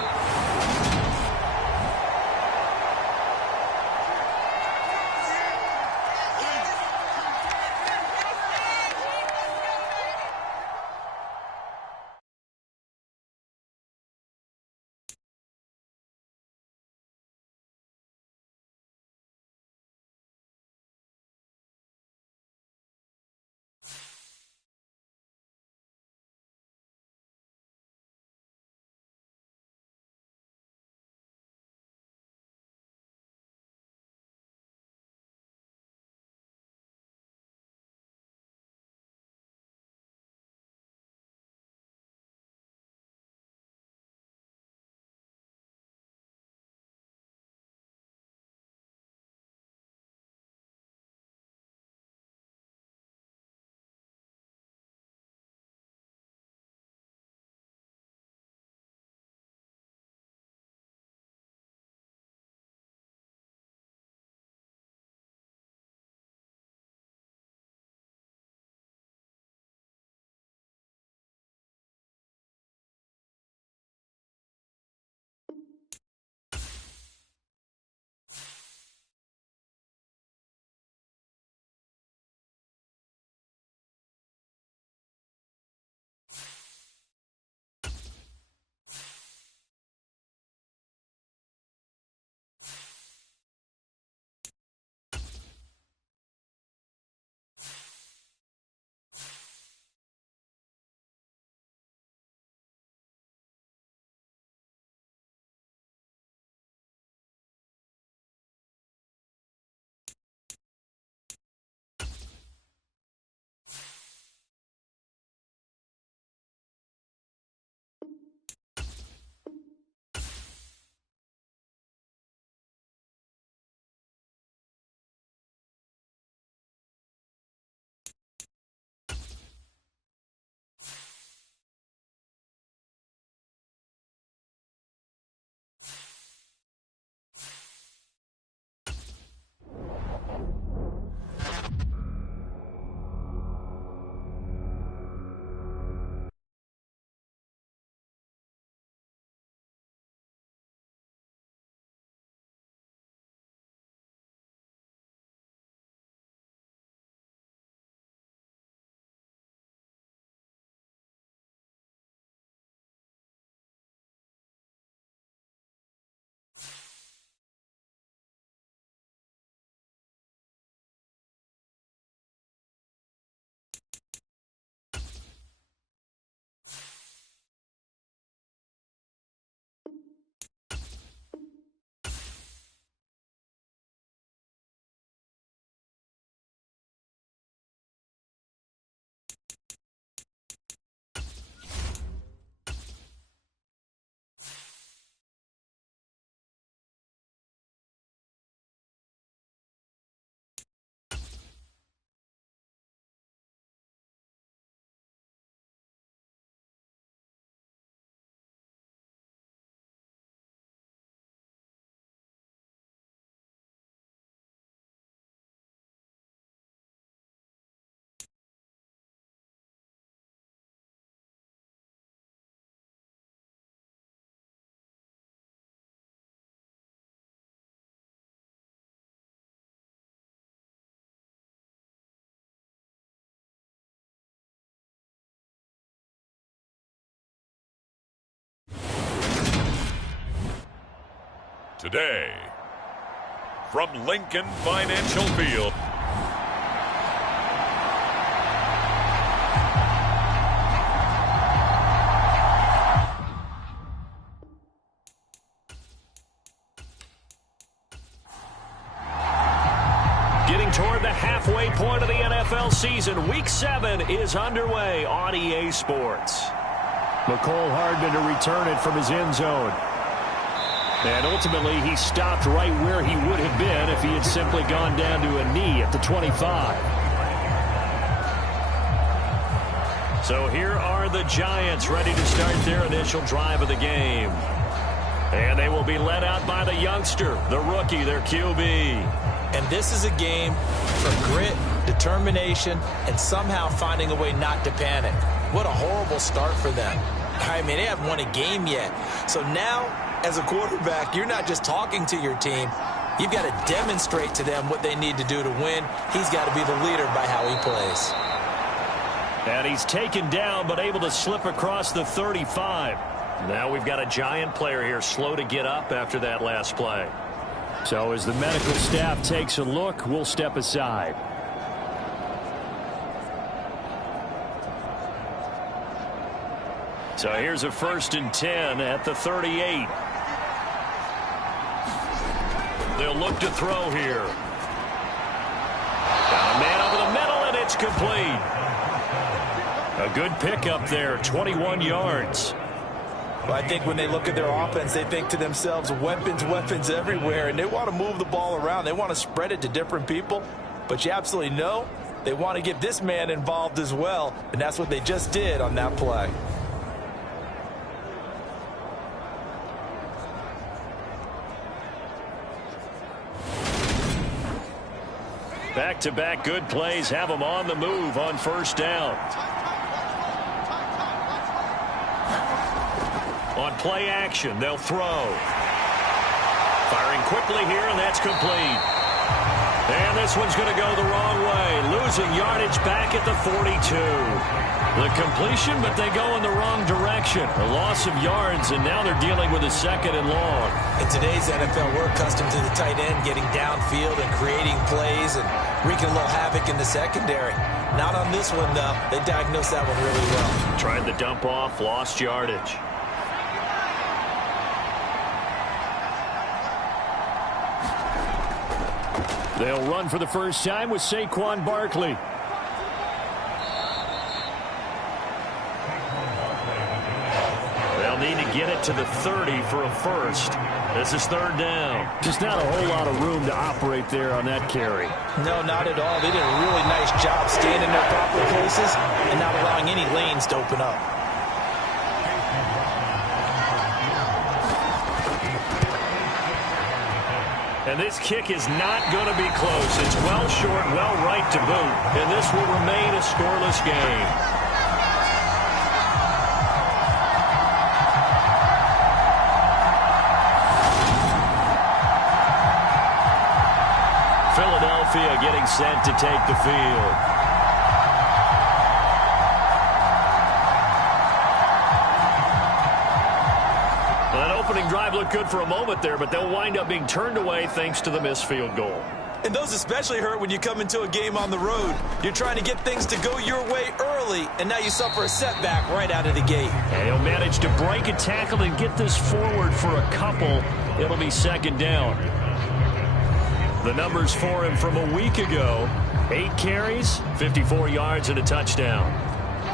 today. From Lincoln Financial Field. Getting toward the halfway point of the NFL season, Week 7 is underway on EA Sports. McCole Hardman to return it from his end zone. And ultimately, he stopped right where he would have been if he had simply gone down to a knee at the 25. So here are the Giants ready to start their initial drive of the game. And they will be led out by the youngster, the rookie, their QB. And this is a game for grit, determination, and somehow finding a way not to panic. What a horrible start for them. I mean, they haven't won a game yet. So now, as a quarterback, you're not just talking to your team. You've got to demonstrate to them what they need to do to win. He's got to be the leader by how he plays. And he's taken down, but able to slip across the 35. Now we've got a Giant player here slow to get up after that last play. So as the medical staff takes a look, we'll step aside. So here's a 1st and 10 at the 38. They'll look to throw here. Got a man over the middle, and it's complete. A good pickup there, 21 yards. Well, I think when they look at their offense, they think to themselves, weapons, weapons everywhere, and they want to move the ball around. They want to spread it to different people, but you absolutely know they want to get this man involved as well, and that's what they just did on that play. Back-to-back good plays have them on the move on 1st down. On play action, they'll throw. Firing quickly here, and that's complete. And this one's going to go the wrong way. Losing yardage back at the 42. The completion, but they go in the wrong direction. A loss of yards, and now they're dealing with a 2nd and long. In today's NFL, we're accustomed to the tight end getting downfield and creating plays and wreaking a little havoc in the secondary. Not on this one, though. They diagnosed that one really well. Tried the dump off, lost yardage. They'll run for the first time with Saquon Barkley. They'll need to get it to the 30 for a first. This is 3rd down. Just not a whole lot of room to operate there on that carry. No, not at all. They did a really nice job staying in their proper places and not allowing any lanes to open up. And this kick is not going to be close. It's well short, well right to boot. And this will remain a scoreless game. Philadelphia getting set to take the field. Opening drive looked good for a moment there, but they'll wind up being turned away thanks to the missed field goal. And those especially hurt when you come into a game on the road. You're trying to get things to go your way early, and now you suffer a setback right out of the gate. And he'll manage to break a tackle and get this forward for a couple. It'll be 2nd down. The numbers for him from a week ago: 8 carries, 54 yards, and a touchdown.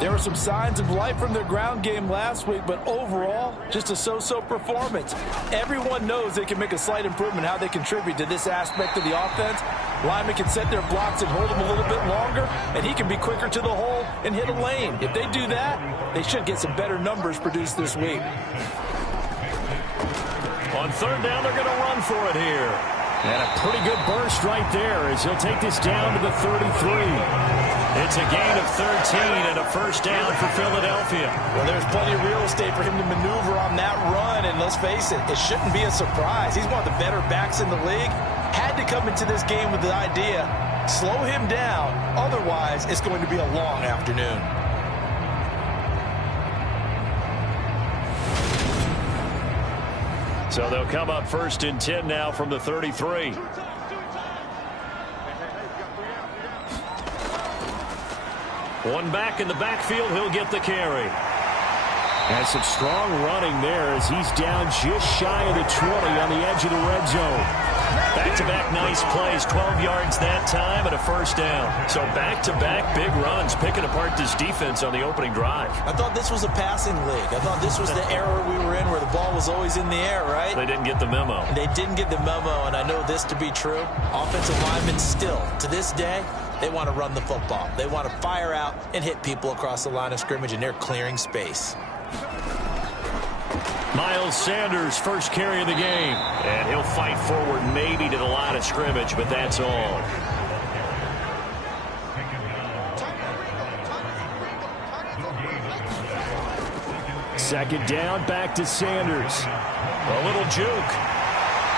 There were some signs of life from their ground game last week, but overall, just a so-so performance. Everyone knows they can make a slight improvement how they contribute to this aspect of the offense. Linemen can set their blocks and hold them a little bit longer, and he can be quicker to the hole and hit a lane. If they do that, they should get some better numbers produced this week. On 3rd down, they're going to run for it here. And a pretty good burst right there as he'll take this down to the 33. It's a gain of 13 and a 1st down for Philadelphia. Well, there's plenty of real estate for him to maneuver on that run, and let's face it, it shouldn't be a surprise. He's one of the better backs in the league. Had to come into this game with the idea, slow him down, otherwise it's going to be a long afternoon. So they'll come up 1st and 10 now from the 33. One back in the backfield, he'll get the carry. And some strong running there as he's down just shy of the 20 on the edge of the red zone. Back-to-back nice plays, 12 yards that time and a 1st down. So back-to-back big runs, picking apart this defense on the opening drive. I thought this was a passing league. I thought this was the era we were in where the ball was always in the air, right? They didn't get the memo. They didn't get the memo, and I know this to be true. Offensive linemen still, to this day, they want to run the football. They want to fire out and hit people across the line of scrimmage, and they're clearing space. Miles Sanders, first carry of the game. And he'll fight forward maybe to the line of scrimmage, but that's all. Second down, back to Sanders. A little juke.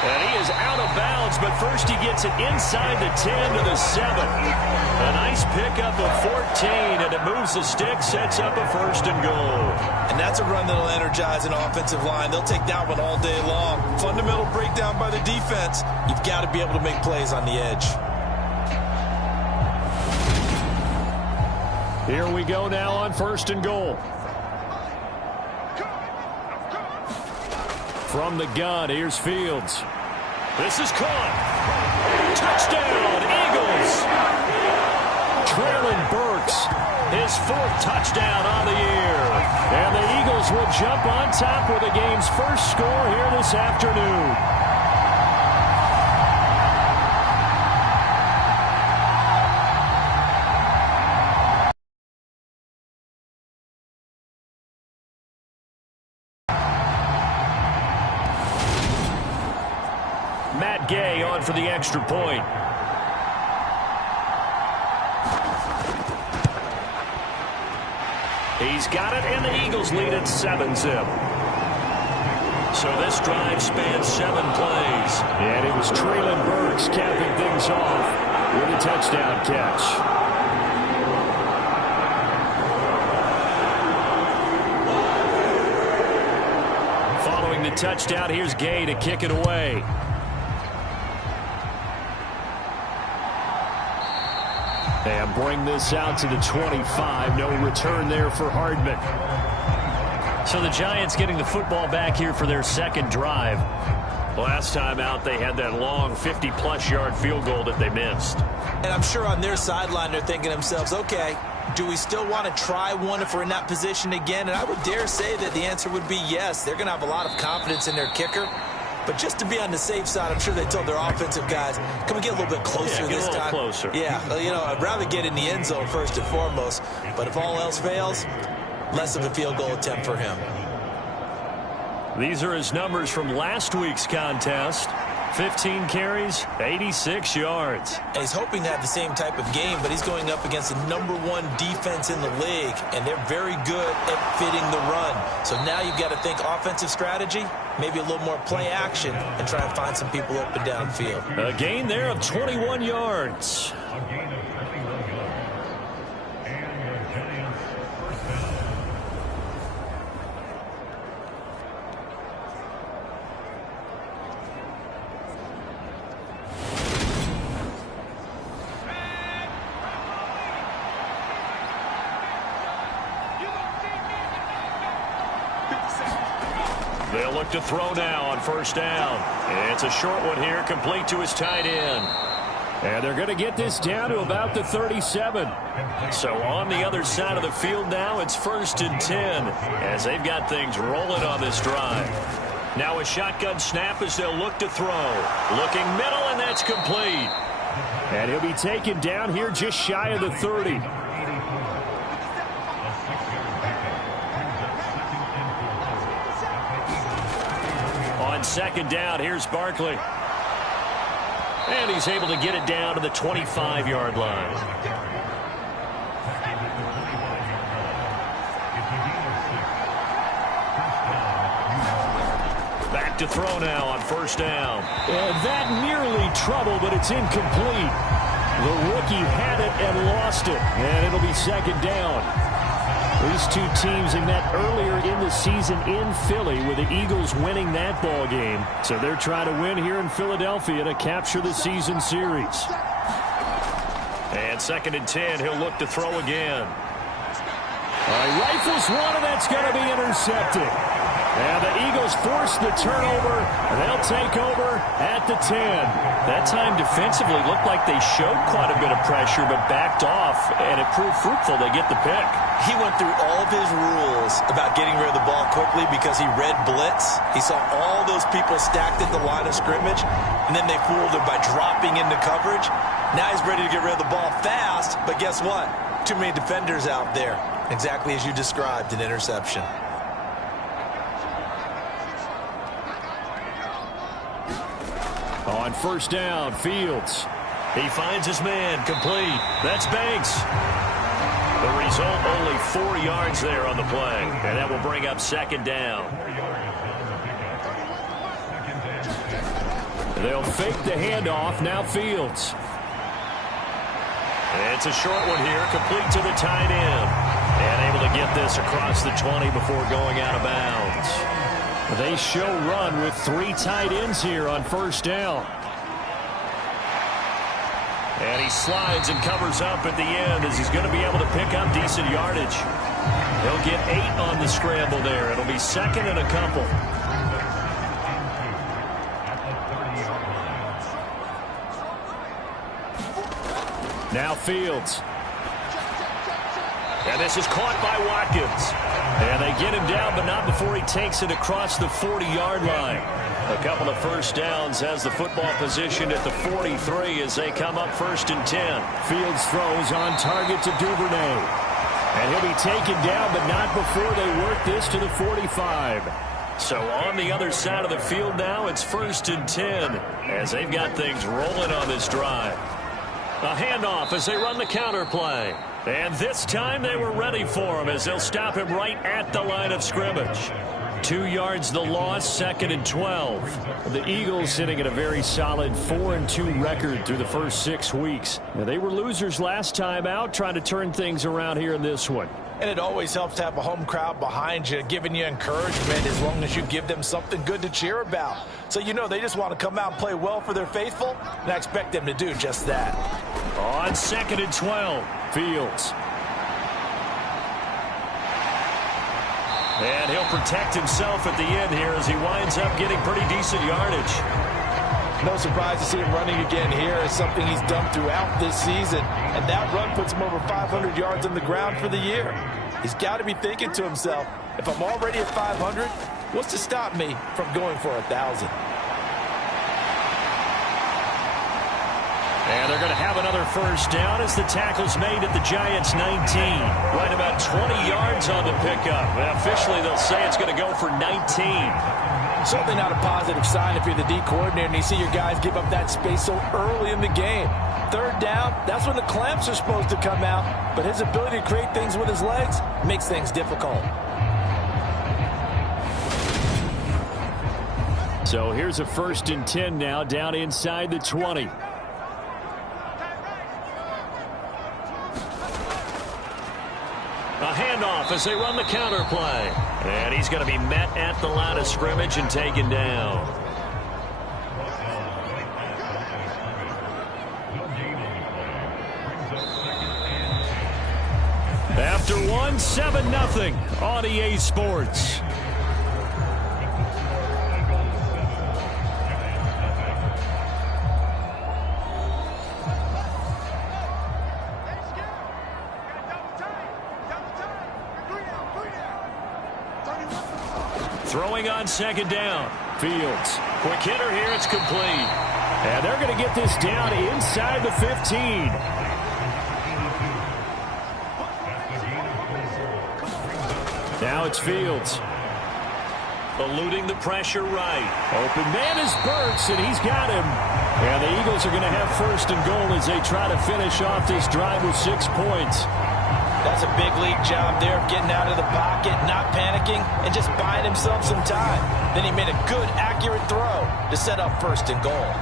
And he is out of bounds, but first he gets it inside the 10 to the 7. A nice pickup of 14, and it moves the stick, sets up a 1st and goal. And that's a run that'll energize an offensive line. They'll take that one all day long. Fundamental breakdown by the defense. You've got to be able to make plays on the edge. Here we go now on 1st and goal. From the gun, here's Fields. This is caught. Touchdown, Eagles. Traylon Burks, his 4th touchdown on the year. And the Eagles will jump on top with the game's first score here this afternoon. Matt Gay on for the extra point. He's got it, and the Eagles lead at 7-zip. So this drive spans 7 plays. And it was Traylon Burks capping things off with a touchdown catch. Following the touchdown, here's Gay to kick it away. And bring this out to the 25. No return there for Hardman. So the Giants getting the football back here for their 2nd drive. Last time out, they had that long 50-plus yard field goal that they missed. And I'm sure on their sideline they're thinking to themselves, okay, do we still want to try one if we're in that position again? And I would dare say that the answer would be yes. They're going to have a lot of confidence in their kicker. But just to be on the safe side, I'm sure they told their offensive guys, can we get a little bit closer this time? Closer. Yeah, well, you know, I'd rather get in the end zone first and foremost. But if all else fails, less of a field goal attempt for him. These are his numbers from last week's contest. 15 carries, 86 yards. And he's hoping to have the same type of game, but he's going up against the #1 defense in the league, and they're very good at fitting the run. So now you've got to think offensive strategy, maybe a little more play action, and try and find some people open downfield. A gain there of 21 yards. They'll look to throw now on 1st down. It's a short one here, complete to his tight end. And they're going to get this down to about the 37. So on the other side of the field now, it's 1st and 10 as they've got things rolling on this drive. Now a shotgun snap as they'll look to throw. Looking middle, and that's complete. And he'll be taken down here just shy of the 30. On 2nd down, here's Barkley. And he's able to get it down to the 25-yard line. Back to throw now on 1st down. And that nearly trouble, but it's incomplete. The rookie had it and lost it. And it'll be 2nd down. These two teams have met earlier in the season in Philly with the Eagles winning that ball game. So they're trying to win here in Philadelphia to capture the season series. And 2nd and 10, he'll look to throw again. Rifles one, and that's going to be intercepted. And the Eagles force the turnover. They'll take over at the 10. That time defensively looked like they showed quite a bit of pressure but backed off, and it proved fruitful. They get the pick. He went through all of his rules about getting rid of the ball quickly because he read blitz. He saw all those people stacked at the line of scrimmage, and then they fooled him by dropping into coverage. Now he's ready to get rid of the ball fast, but guess what? Too many defenders out there. Exactly as you described, an interception. On 1st down, Fields. He finds his man, complete. That's Banks. The result, only 4 yards there on the play, and that will bring up 2nd down. They'll fake the handoff, now Fields. It's a short one here, complete to the tight end. And able to get this across the 20 before going out of bounds. They show run with 3 tight ends here on 1st down. And he slides and covers up at the end as he's going to be able to pick up decent yardage. He'll get 8 on the scramble there. It'll be 2nd and a couple. Now Fields. And this is caught by Watkins. And they get him down, but not before he takes it across the 40-yard line. A couple of 1st downs has the football position at the 43 as they come up 1st and 10. Fields throws on target to Duvernay. And he'll be taken down, but not before they work this to the 45. So on the other side of the field now, it's 1st and 10 as they've got things rolling on this drive. A handoff as they run the counter play. And this time they were ready for him as they'll stop him right at the line of scrimmage. 2 yards the loss, 2nd and 12. The Eagles sitting at a very solid 4-2 record through the first 6 weeks. Now, they were losers last time out, trying to turn things around here in this one. And it always helps to have a home crowd behind you, giving you encouragement as long as you give them something good to cheer about. So you know they just want to come out and play well for their faithful, and I expect them to do just that. On 2nd and 12, Fields. And he'll protect himself at the end here as he winds up getting pretty decent yardage. No surprise to see him running again here. It's something he's done throughout this season. And that run puts him over 500 yards on the ground for the year. He's got to be thinking to himself, if I'm already at 500, what's to stop me from going for 1,000? And they're going to have another 1st down as the tackle's made at the Giants' 19. Right about 20 yards on the pickup. And officially, they'll say it's going to go for 19. Certainly not a positive sign if you're the D coordinator and you see your guys give up that space so early in the game. 3rd down, that's when the clamps are supposed to come out. But his ability to create things with his legs makes things difficult. So here's a 1st and 10 now down inside the 20. A handoff as they run the counter play. And he's going to be met at the line of scrimmage and taken down. After 1, 7-0 on EA Sports. Throwing on 2nd down. Fields. Quick hitter here. It's complete. And they're going to get this down inside the 15. Now it's Fields. Eluding the pressure right. Open man is Burks, and he's got him. And the Eagles are going to have 1st and goal as they try to finish off this drive with 6 points. That's a big league job there of getting out of the pocket, not panicking, and just buying himself some time. Then he made a good, accurate throw to set up 1st and goal.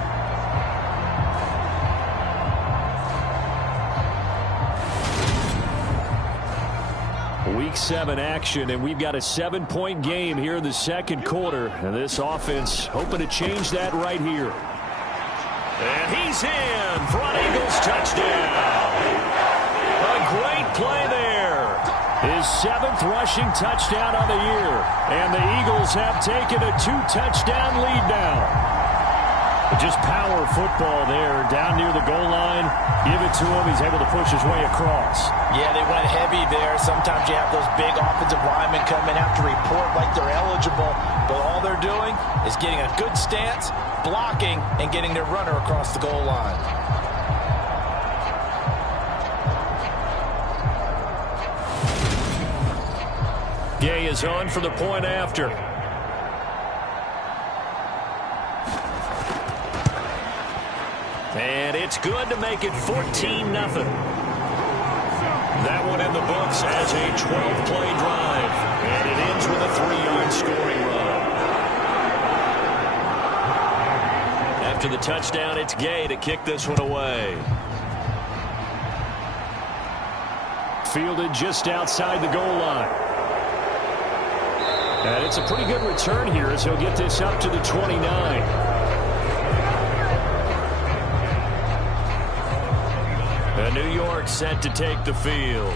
Week 7 action, and we've got a 7-point game here in the second quarter. And this offense hoping to change that right here. And he's in. Front Eagles touchdown. A great play there. His 7th rushing touchdown on the year. And the Eagles have taken a 2-touchdown lead now. Just power football there, down near the goal line. Give it to him. He's able to push his way across. Yeah, they went heavy there. Sometimes you have those big offensive linemen come in, have to report like they're eligible. But all they're doing is getting a good stance, blocking, and getting their runner across the goal line. Gay is on for the point after. And it's good to make it 14-0. That one in the books as a 12-play drive. And it ends with a 3-yard scoring run. After the touchdown, it's Gay to kick this one away. Fielded just outside the goal line. And it's a pretty good return here as he'll get this up to the 29. And New York set to take the field.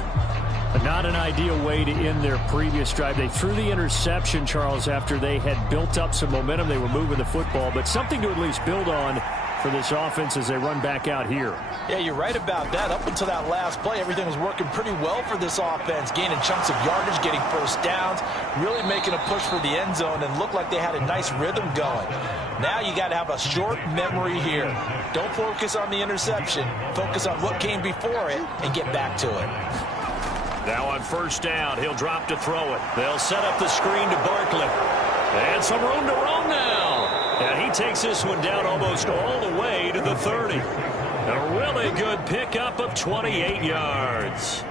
Not an ideal way to end their previous drive. They threw the interception, Charles, after they had built up some momentum. They were moving the football, but something to at least build on for this offense as they run back out here. Yeah, you're right about that. Up until that last play, everything was working pretty well for this offense, gaining chunks of yardage, getting first downs, really making a push for the end zone, and looked like they had a nice rhythm going. Now you got to have a short memory here. Don't focus on the interception. Focus on what came before it and get back to it. Now on first down, he'll drop to throw it. They'll set up the screen to Barkley. And some room to roam now. And he takes this one down almost all the way to the 30. A really good pickup of 28 yards.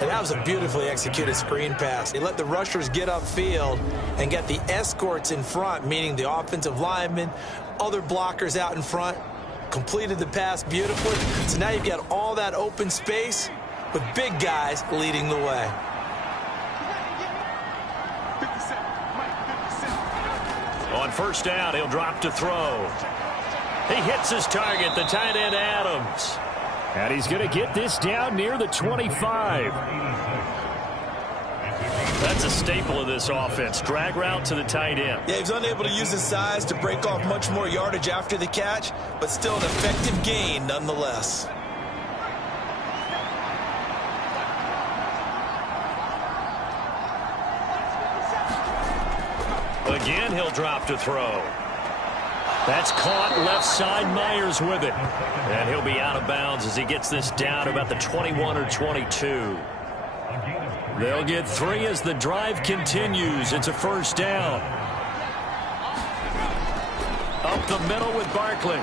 And that was a beautifully executed screen pass. They let the rushers get upfield and get the escorts in front, meaning the offensive linemen, other blockers out in front, completed the pass beautifully. So now you've got all that open space with big guys leading the way. On first down, he'll drop to throw. He hits his target, the tight end Adams. And he's going to get this down near the 25. That's a staple of this offense. Drag route to the tight end. Yeah, he's unable to use his size to break off much more yardage after the catch, but still an effective gain nonetheless. Again, he'll drop to throw. That's caught left side. Myers with it. And he'll be out of bounds as he gets this down about the 21 or 22. They'll get 3 as the drive continues. It's a first down. Up the middle with Barkley.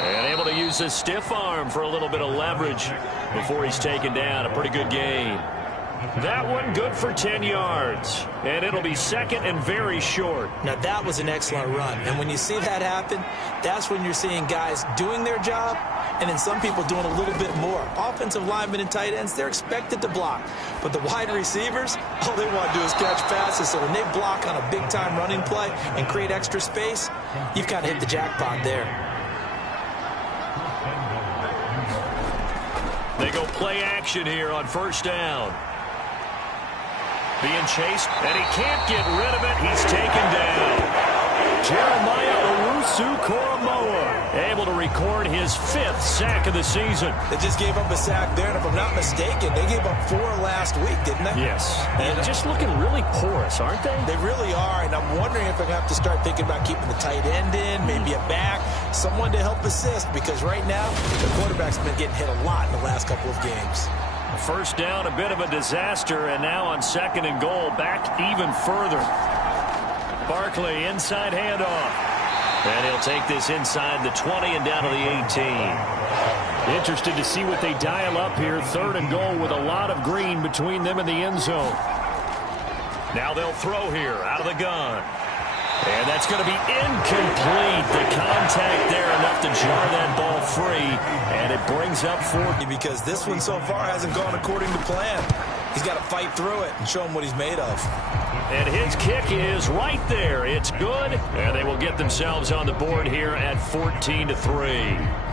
And able to use his stiff arm for a little bit of leverage before he's taken down. A pretty good gain. That one good for 10 yards. And it'll be second and very short. Now, that was an excellent run. And when you see that happen, that's when you're seeing guys doing their job and then some people doing a little bit more. Offensive linemen and tight ends, they're expected to block. But the wide receivers, all they want to do is catch passes. So when they block on a big-time running play and create extra space, you've kind of hit the jackpot there. They go play action here on first down. Being chased, and he can't get rid of it. He's taken down. Jeremiah Owusu-Koramoah able to record his 5th sack of the season. They just gave up a sack there, and if I'm not mistaken, they gave up 4 last week, didn't they? Yes. And just looking really porous, aren't they? They really are, and I'm wondering if I'm going to have to start thinking about keeping the tight end in, maybe a back, someone to help assist, because right now, the quarterback's been getting hit a lot in the last couple of games. First down, a bit of a disaster, and now on second and goal, back even further. Barkley, inside handoff. And he'll take this inside the 20 and down to the 18. Interested to see what they dial up here. Third and goal with a lot of green between them and the end zone. Now they'll throw here out of the gun. And that's going to be incomplete. The contact there enough to jar that ball free. And it brings up 40. Because this one so far hasn't gone according to plan. He's got to fight through it and show him what he's made of. And his kick is right there. It's good. And they will get themselves on the board here at 14-3.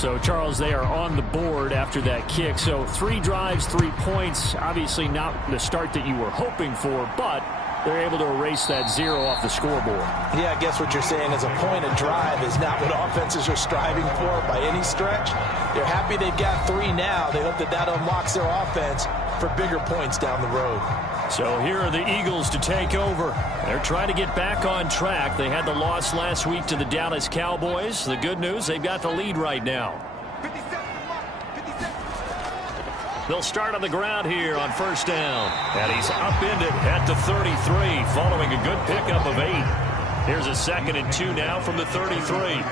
So, Charles, they are on the board after that kick. So 3 drives, 3 points. Obviously not the start that you were hoping for, but they're able to erase that 0 off the scoreboard. Yeah, I guess what you're saying is a point of drive is not what offenses are striving for by any stretch. They're happy they've got 3 now. They hope that that unlocks their offense for bigger points down the road. So here are the Eagles to take over. They're trying to get back on track. They had the loss last week to the Dallas Cowboys. The good news, they've got the lead right now. They'll start on the ground here on first down. And he's upended at the 33 following a good pickup of 8. Here's a 2nd and 2 now from the 33.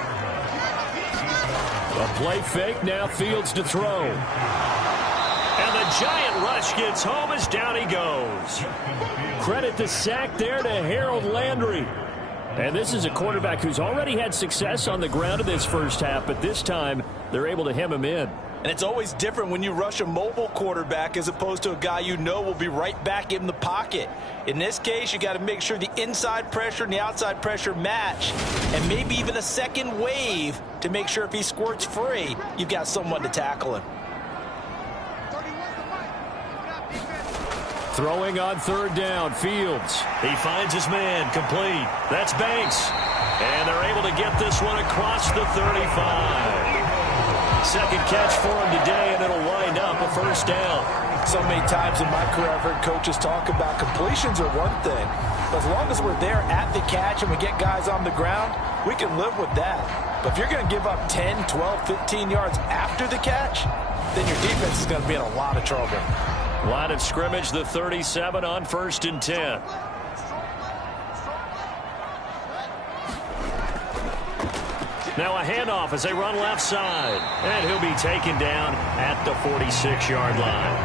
A play fake, now Fields to throw. And the giant rush gets home as down he goes. Credit the sack there to Harold Landry. And this is a quarterback who's already had success on the ground in this first half, but this time they're able to hem him in. And it's always different when you rush a mobile quarterback as opposed to a guy you know will be right back in the pocket. In this case, you got to make sure the inside pressure and the outside pressure match, and maybe even a second wave to make sure if he squirts free, you've got someone to tackle him. Throwing on third down, Fields. He finds his man, complete. That's Banks. And they're able to get this one across the 35. Second catch for him today, and it'll wind up a first down. So many times in my career I've heard coaches talk about completions are one thing. But as long as we're there at the catch and we get guys on the ground, we can live with that. But if you're going to give up 10, 12, 15 yards after the catch, then your defense is going to be in a lot of trouble. Line of scrimmage, the 37 on 1st and 10. Now a handoff as they run left side. And he'll be taken down at the 46-yard line.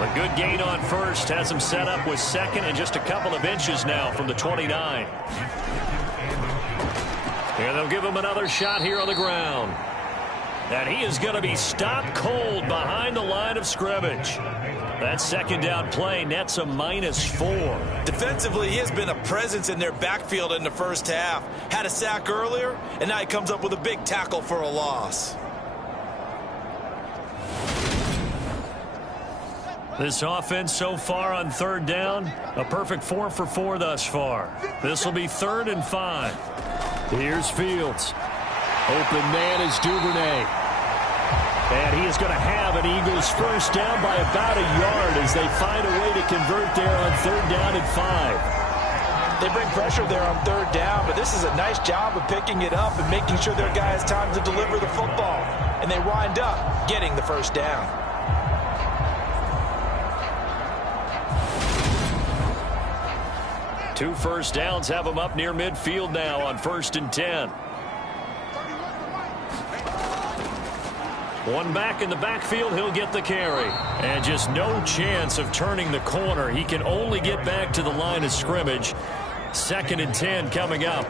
A good gain on first has him set up with 2nd and just a couple of inches now from the 29. And they'll give him another shot here on the ground. And he is going to be stopped cold behind the line of scrimmage. That 2nd down play nets a -4. Defensively, he has been a presence in their backfield in the first half. Had a sack earlier, and now he comes up with a big tackle for a loss. This offense so far on 3rd down, a perfect 4 for 4 thus far. This will be 3rd and 5. Here's Fields. Open man is Duvernay. And he is going to have an Eagles first down by about a yard as they find a way to convert there on 3rd down and 5. They bring pressure there on 3rd down, but this is a nice job of picking it up and making sure their guy has time to deliver the football. And they wind up getting the first down. Two first downs have them up near midfield now on 1st and 10. One back in the backfield, he'll get the carry. And just no chance of turning the corner. He can only get back to the line of scrimmage. 2nd and 10 coming up.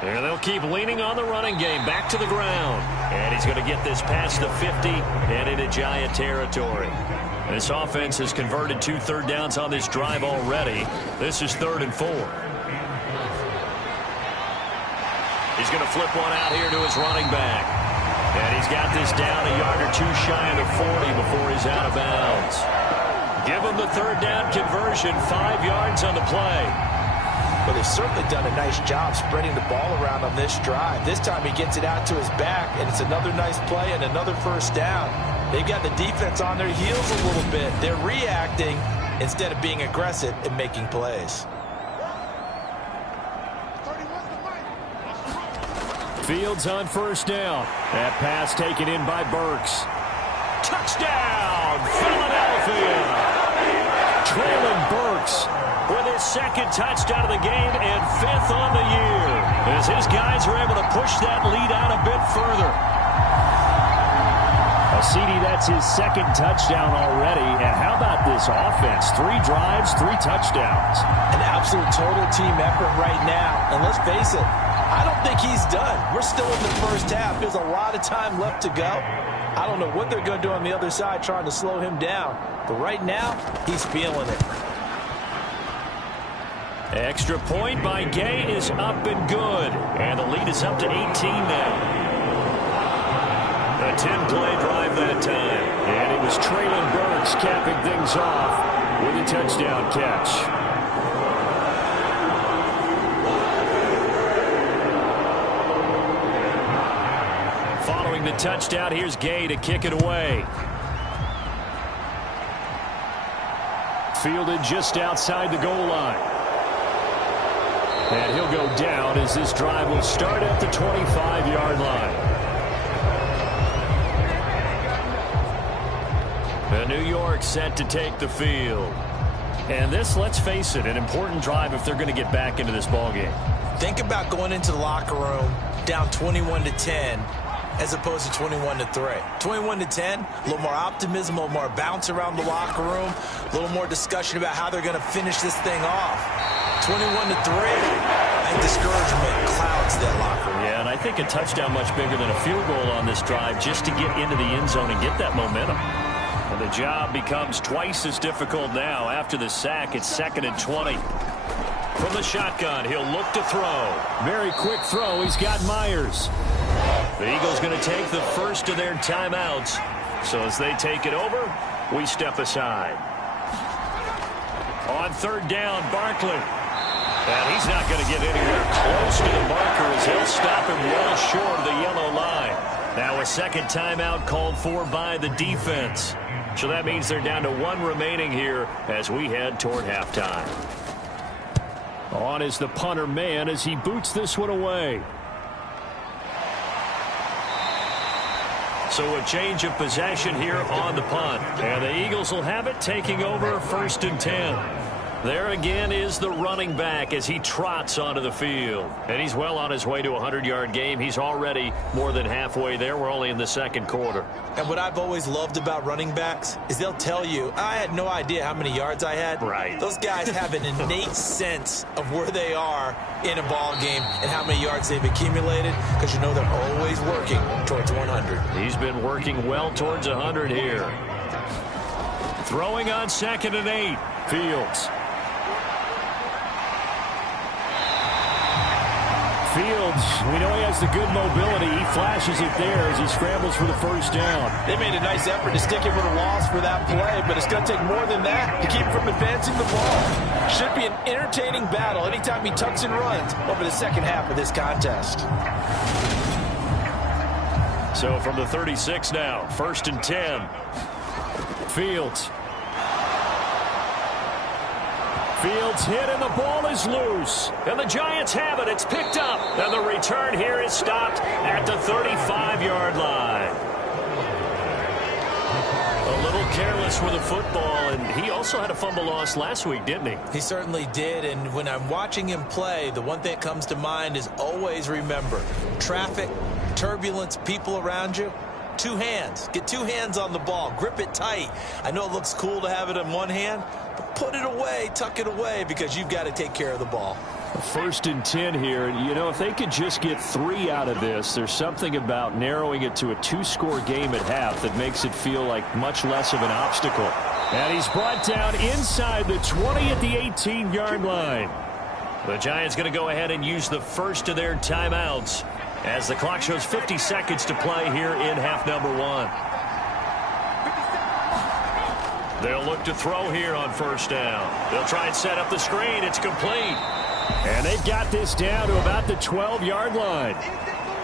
And they'll keep leaning on the running game. Back to the ground. And he's going to get this past the 50 and into Giant territory. This offense has converted 2 third downs on this drive already. This is 3rd and 4. He's going to flip one out here to his running back. And he's got this down a yard or 2 shy of the 40 before he's out of bounds. Give him the 3rd down conversion, 5 yards on the play. Well, they've certainly done a nice job spreading the ball around on this drive. This time he gets it out to his back, and it's another nice play and another first down. They've got the defense on their heels a little bit. They're reacting instead of being aggressive and making plays. Fields on first down. That pass taken in by Burks. Touchdown, Philadelphia! Trailing Burks with his 2nd touchdown of the game and 5th on the year, as his guys are able to push that lead out a bit further. A Well, CD, that's his second touchdown already. And how about this offense? 3 drives, 3 touchdowns. An absolute total team effort right now. And let's face it, I don't think he's done. We're still in the first half. There's a lot of time left to go. I don't know what they're going to do on the other side trying to slow him down. But right now, he's feeling it. Extra point by Gay is up and good. And the lead is up to 18 now. A 10-play drive that time. And it was Traylon Burks capping things off with a touchdown catch. Following the touchdown, here's Gay to kick it away. Fielded just outside the goal line. And he'll go down as this drive will start at the 25-yard line. And New York set to take the field. And this, let's face it, an important drive if they're going to get back into this ballgame. Think about going into the locker room down 21-10 as opposed to 21-3. 21-10, a little more optimism, a little more bounce around the locker room, a little more discussion about how they're going to finish this thing off. 21-3, I think discouragement clouds that locker room. Yeah, and I think a touchdown much bigger than a field goal on this drive just to get into the end zone and get that momentum. And the job becomes twice as difficult now after the sack. It's 2nd and 20. From the shotgun, he'll look to throw. Very quick throw. He's got Myers. The Eagles going to take the first of their timeouts. So as they take it over, we step aside. On 3rd down, Barkley. And he's not going to get anywhere close to the marker as he'll stop him well short of the yellow line. Now a second timeout called for by the defense. So that means they're down to 1 remaining here as we head toward halftime. On is the punter man as he boots this one away. So a change of possession here on the punt. And the Eagles will have it, taking over 1st and 10. There again is the running back as he trots onto the field. And he's well on his way to a 100-yard game. He's already more than halfway there. We're only in the 2nd quarter. And what I've always loved about running backs is they'll tell you, I had no idea how many yards I had. Right. Those guys have an innate sense of where they are in a ball game and how many yards they've accumulated because you know they're always working towards 100. He's been working well towards 100 here. Throwing on 2nd and 8. Fields. Fields, we know he has the good mobility. He flashes it there as he scrambles for the first down. They made a nice effort to stick him with a loss for that play, but it's going to take more than that to keep him from advancing the ball. Should be an entertaining battle anytime he tucks and runs over the second half of this contest. So from the 36 now, 1st and 10. Fields. Fields hit and the ball is loose. And the Giants have it. It's picked up. And the return here is stopped at the 35-yard line. A little careless with the football, and he also had a fumble loss last week, didn't he? He certainly did, and when I'm watching him play, the one thing that comes to mind is always remember, traffic, turbulence, people around you, 2 hands. Get 2 hands on the ball. Grip it tight. I know it looks cool to have it in one hand, but put it away, tuck it away, because you've got to take care of the ball. 1st and 10 here. You know, if they could just get 3 out of this, there's something about narrowing it to a 2-score game at half that makes it feel like much less of an obstacle. And he's brought down inside the 20 at the 18-yard line. The Giants going to go ahead and use the first of their timeouts as the clock shows 50 seconds to play here in half number 1. They'll look to throw here on 1st down. They'll try and set up the screen. It's complete. And they've got this down to about the 12-yard line.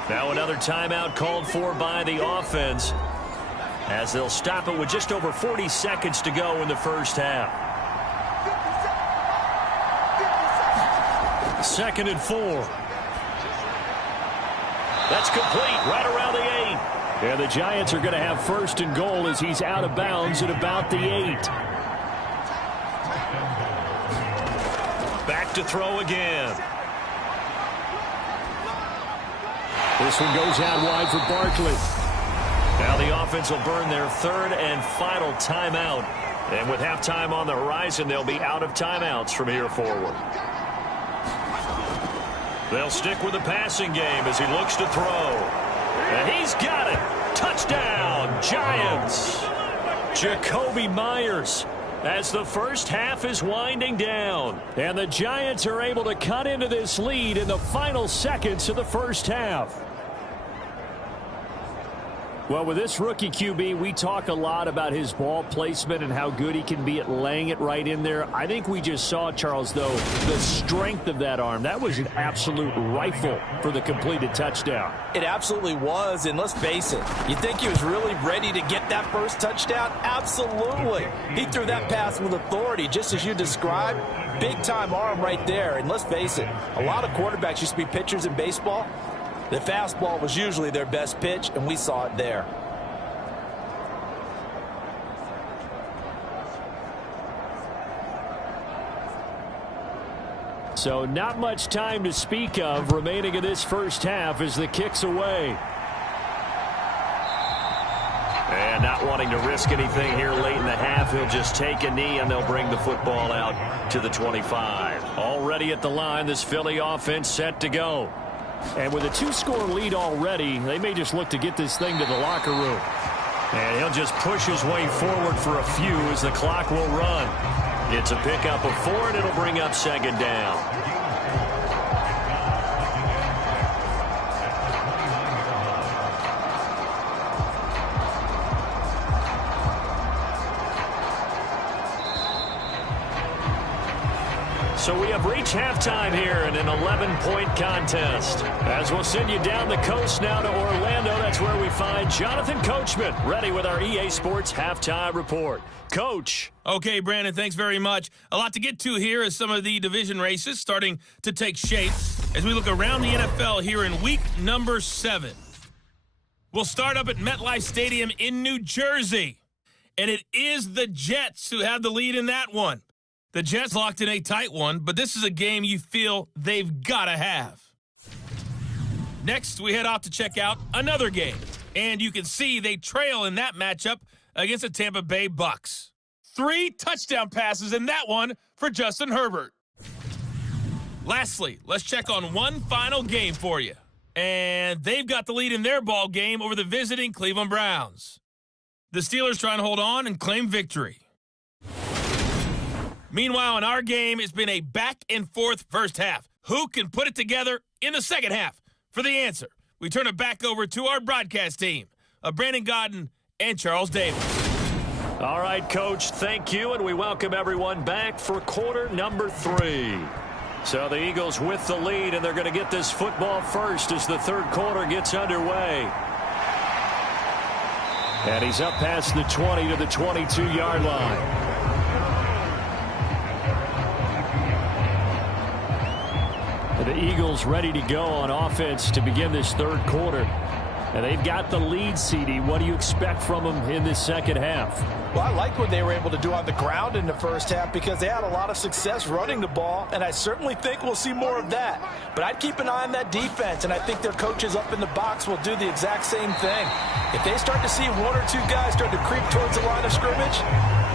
Now another timeout called for by the offense as they'll stop it with just over 40 seconds to go in the first half. 2nd and 4. That's complete right around the 8. And the Giants are going to have 1st and goal as he's out of bounds at about the 8. Back to throw again. This one goes out wide for Barkley. Now the offense will burn their third and final timeout. And with halftime on the horizon, they'll be out of timeouts from here forward. They'll stick with the passing game as he looks to throw. And he's got it. Touchdown, Giants. Jacoby Myers as the first half is winding down. And the Giants are able to cut into this lead in the final seconds of the first half. Well, with this rookie QB, we talk a lot about his ball placement and how good he can be at laying it right in there. I think we just saw, Charles, though, the strength of that arm. That was an absolute rifle for the completed touchdown. It absolutely was, and let's face it, you think he was really ready to get that first touchdown? Absolutely. He threw that pass with authority, just as you described. Big-time arm right there, and let's face it, a lot of quarterbacks used to be pitchers in baseball. The fastball was usually their best pitch, and we saw it there. So not much time to speak of remaining in this first half as the kick's away. And not wanting to risk anything here late in the half, he'll just take a knee and they'll bring the football out to the 25. Already at the line, this Philly offense set to go. And with a two-score lead already, they may just look to get this thing to the locker room. And he'll just push his way forward for a few as the clock will run. It's a pickup of 4, and it'll bring up second down. So we have reached halftime here in an 11-point contest. As we'll send you down the coast now to Orlando, that's where we find Jonathan Coachman, ready with our EA Sports Halftime Report. Coach. Okay, Brandon, thanks very much. A lot to get to here as some of the division races starting to take shape as we look around the NFL here in week number 7. We'll start up at MetLife Stadium in New Jersey, and it is the Jets who have the lead in that one. The Jets locked in a tight one, but this is a game you feel they've got to have. Next, we head off to check out another game, and you can see they trail in that matchup against the Tampa Bay Bucks. 3 touchdown passes in that one for Justin Herbert. Lastly, let's check on one final game for you, and they've got the lead in their ball game over the visiting Cleveland Browns. The Steelers trying to hold on and claim victory. Meanwhile, in our game, it's been a back-and-forth first half. Who can put it together in the second half? For the answer, we turn it back over to our broadcast team of Brandon Godden and Charles Davis. All right, Coach, thank you, and we welcome everyone back for quarter number 3. So the Eagles with the lead, and they're going to get this football first as the third quarter gets underway. And he's up past the 20 to the 22-yard line. The Eagles ready to go on offense to begin this third quarter. And they've got the lead, CD. What do you expect from them in this second half? Well, I like what they were able to do on the ground in the first half because they had a lot of success running the ball, and I certainly think we'll see more of that. But I'd keep an eye on that defense, and I think their coaches up in the box will do the exact same thing. If they start to see 1 or 2 guys start to creep towards the line of scrimmage,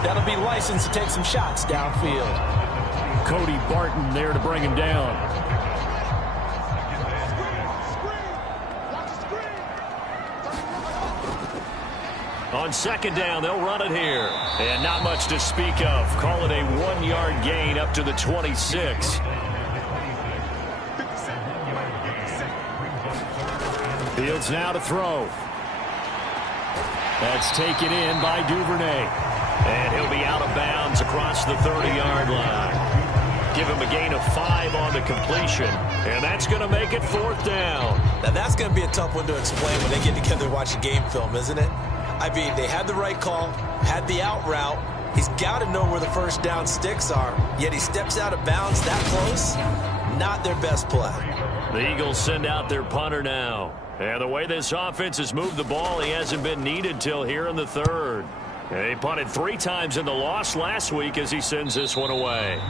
that'll be licensed to take some shots downfield. Cody Barton there to bring him down. On second down, they'll run it here. And not much to speak of. Call it a 1-yard gain up to the 26. Fields now to throw. That's taken in by Duvernay. And he'll be out of bounds across the 30-yard line. Give him a gain of 5 on the completion. And that's going to make it 4th down. Now that's going to be a tough one to explain when they get together and watch a game film, isn't it? I mean, they had the right call, had the out route. He's got to know where the first down sticks are, yet he steps out of bounds that close. Not their best play. The Eagles send out their punter now. And the way this offense has moved the ball, he hasn't been needed till here in the third. He punted 3 times in the loss last week as he sends this one away.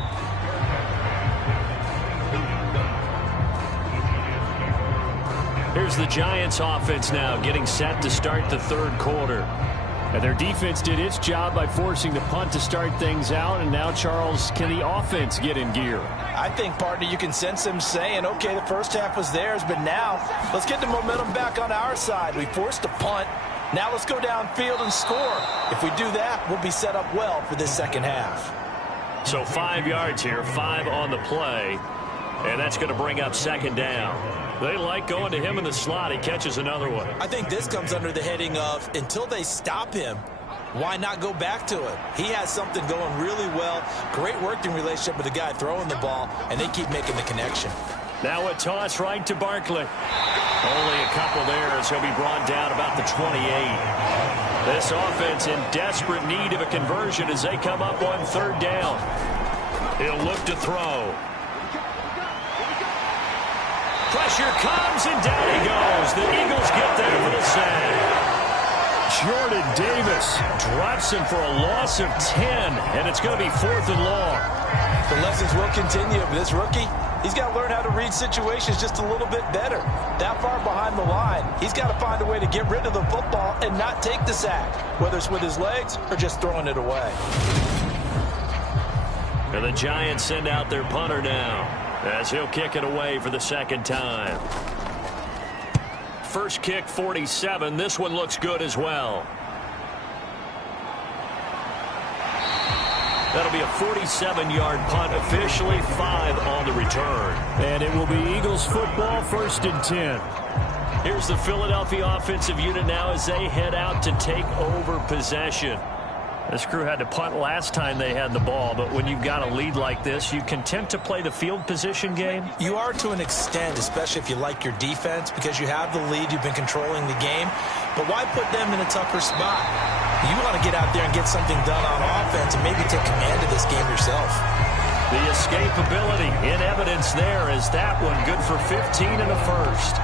Here's the Giants offense now getting set to start the third quarter. And their defense did its job by forcing the punt to start things out. And now, Charles, can the offense get in gear? I think, partner, you can sense him saying, okay, the first half was theirs, but now let's get the momentum back on our side. We forced a punt. Now let's go downfield and score. If we do that, we'll be set up well for this second half. So 5 yards here, 5 on the play. And that's going to bring up second down. They like going to him in the slot. He catches another one. I think this comes under the heading of until they stop him, why not go back to it? He has something going really well. Great working relationship with the guy throwing the ball, and they keep making the connection. Now a toss right to Barkley. Only a couple there as he'll be brought down about the 28. This offense in desperate need of a conversion as they come up on third down. He'll look to throw. Pressure comes, and down he goes. The Eagles get there for the sack. Jordan Davis drops him for a loss of 10, and it's going to be 4th and long. The lessons will continue. This rookie, he's got to learn how to read situations just a little bit better. That far behind the line, he's got to find a way to get rid of the football and not take the sack, whether it's with his legs or just throwing it away. And the Giants send out their punter now, as he'll kick it away for the second time. First kick, 47. This one looks good as well. That'll be a 47-yard punt, officially 5 on the return. And it will be Eagles football, 1st and 10. Here's the Philadelphia offensive unit now as they head out to take over possession. This crew had to punt last time they had the ball, but when you've got a lead like this, you content to play the field position game? You are to an extent, especially if you like your defense, because you have the lead, you've been controlling the game. But why put them in a tougher spot? You want to get out there and get something done on offense and maybe take command of this game yourself. The escapability in evidence there is that one good for 15 and a first.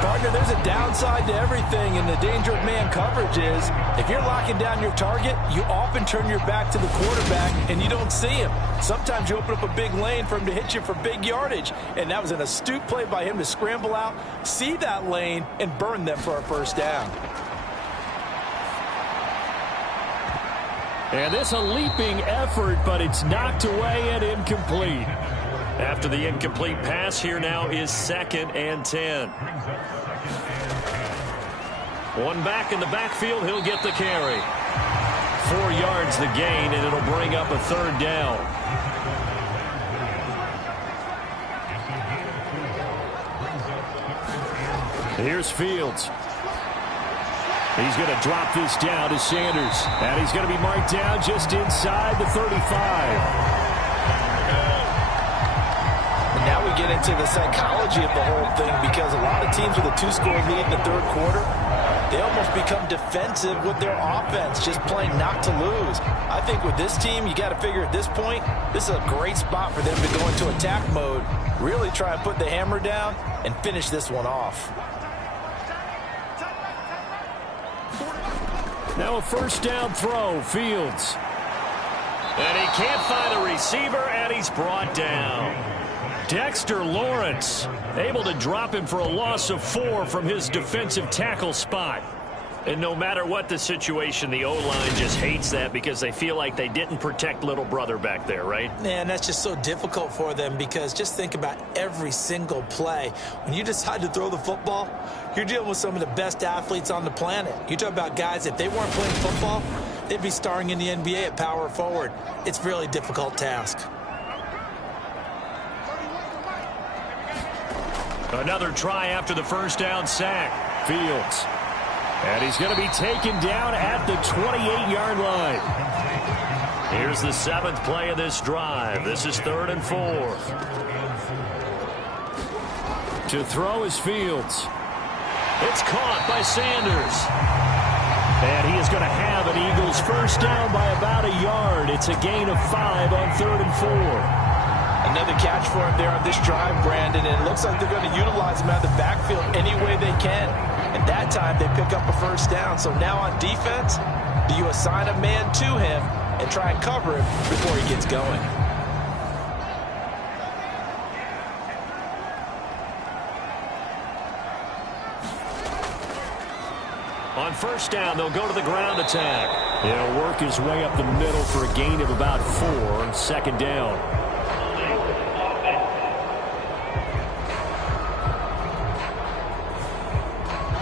Partner, there's a downside to everything, and the danger of man coverage is if you're locking down your target, you often turn your back to the quarterback and you don't see him. Sometimes you open up a big lane for him to hit you for big yardage, and that was an astute play by him to scramble out, see that lane, and burn them for a first down. And this a leaping effort, but it's knocked away and incomplete. After the incomplete pass, here now is 2nd and 10. One back in the backfield, he'll get the carry. 4 yards the gain, and it'll bring up a third down. Here's Fields. He's going to drop this down to Sanders. And he's going to be marked down just inside the 35. Now we get into the psychology of the whole thing, because a lot of teams with a 2-score lead in the third quarter, they almost become defensive with their offense, just playing not to lose. I think with this team, you got to figure at this point, this is a great spot for them to go into attack mode, really try and put the hammer down and finish this one off. Now a first down throw, Fields. And he can't find the receiver, and he's brought down. Dexter Lawrence able to drop him for a loss of 4 from his defensive tackle spot. And no matter what the situation, the O-line just hates that because they feel like they didn't protect little brother back there, right? Man, that's just so difficult for them, because just think about every single play. When you decide to throw the football, you're dealing with some of the best athletes on the planet. You talk about guys, if they weren't playing football, they'd be starring in the NBA at power forward. It's a really difficult task. Another try after the first down sack. Fields. And he's going to be taken down at the 28-yard line. Here's the 7th play of this drive. This is 3rd and 4. To throw is Fields. It's caught by Sanders. And he is going to have an Eagles first down by about a yard. It's a gain of 5 on 3rd and 4. Another catch for him there on this drive, Brandon, and it looks like they're going to utilize him out of the backfield any way they can. And that time they pick up a first down. So now on defense, do you assign a man to him and try and cover him before he gets going? on first down, they'll go to the ground attack. He'll work his way up the middle for a gain of about 4, second down.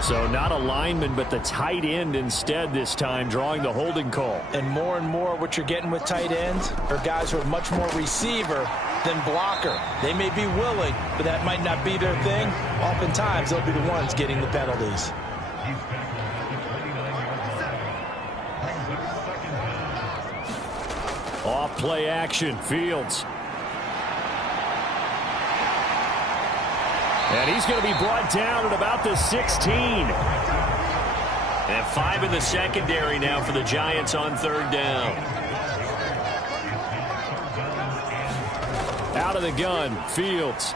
So not a lineman, but the tight end instead this time, drawing the holding call. And more what you're getting with tight ends are guys who are much more receiver than blocker. They may be willing, but that might not be their thing. Oftentimes, they'll be the ones getting the penalties. Off play action, Fields. And he's going to be brought down at about the 16. And 5 in the secondary now for the Giants on third down. Out of the gun, Fields.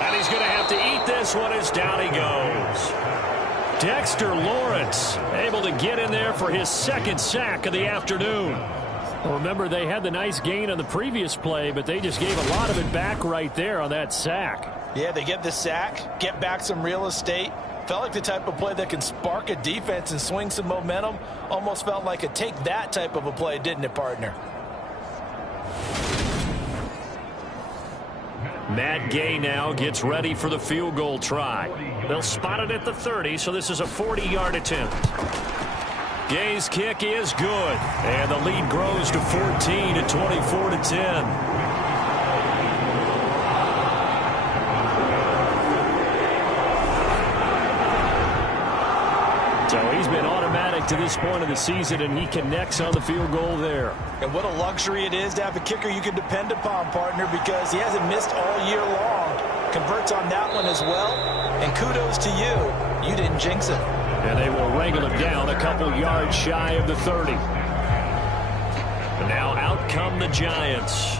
And he's going to have to eat this one as down he goes. Dexter Lawrence able to get in there for his second sack of the afternoon. Well, remember, they had the nice gain on the previous play, but they just gave a lot of it back right there on that sack. Yeah, they get the sack, get back some real estate. Felt like the type of play that can spark a defense and swing some momentum. Almost felt like a take that type of a play, didn't it, partner? Matt Gay now gets ready for the field goal try. They'll spot it at the 30, so this is a 40-yard attempt. Gay's kick is good, and the lead grows to 14 at 24-10. So he's been automatic to this point of the season, and he connects on the field goal there. And what a luxury it is to have a kicker you can depend upon, partner, because he hasn't missed all year long. Converts on that one as well. And kudos to you. You didn't jinx him. And they will wrangle him down a couple yards shy of the 30. And now out come the Giants.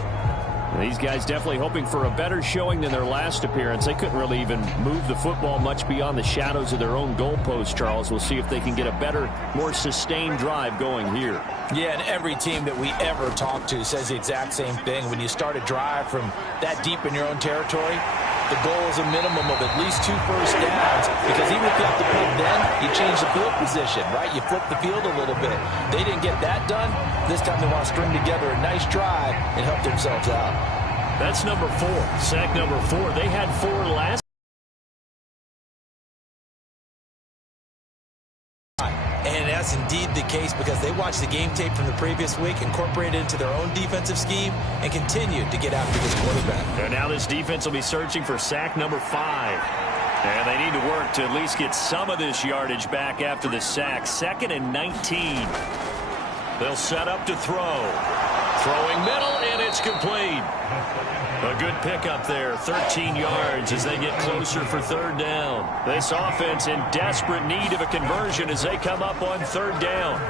These guys definitely hoping for a better showing than their last appearance. They couldn't really even move the football much beyond the shadows of their own goalpost, Charles. We'll see if they can get a better, more sustained drive going here. Yeah, and every team that we ever talk to says the exact same thing. When you start a drive from that deep in your own territory, the goal is a minimum of at least 2 first downs, because even if you have to punt then, you change the field position, right? You flip the field a little bit. They didn't get that done. This time they want to string together a nice drive and help themselves out. That's number 4. Sack number 4. They had 4 last. And that's indeed the case, because they watched the game tape from the previous week, incorporated it into their own defensive scheme, and continued to get after this quarterback. And now this defense will be searching for sack number 5. And they need to work to at least get some of this yardage back after the sack. 2nd and 19. They'll set up to throw. Throwing middle, and it's complete. A good pickup there, 13 yards as they get closer for third down. This offense in desperate need of a conversion as they come up on third down.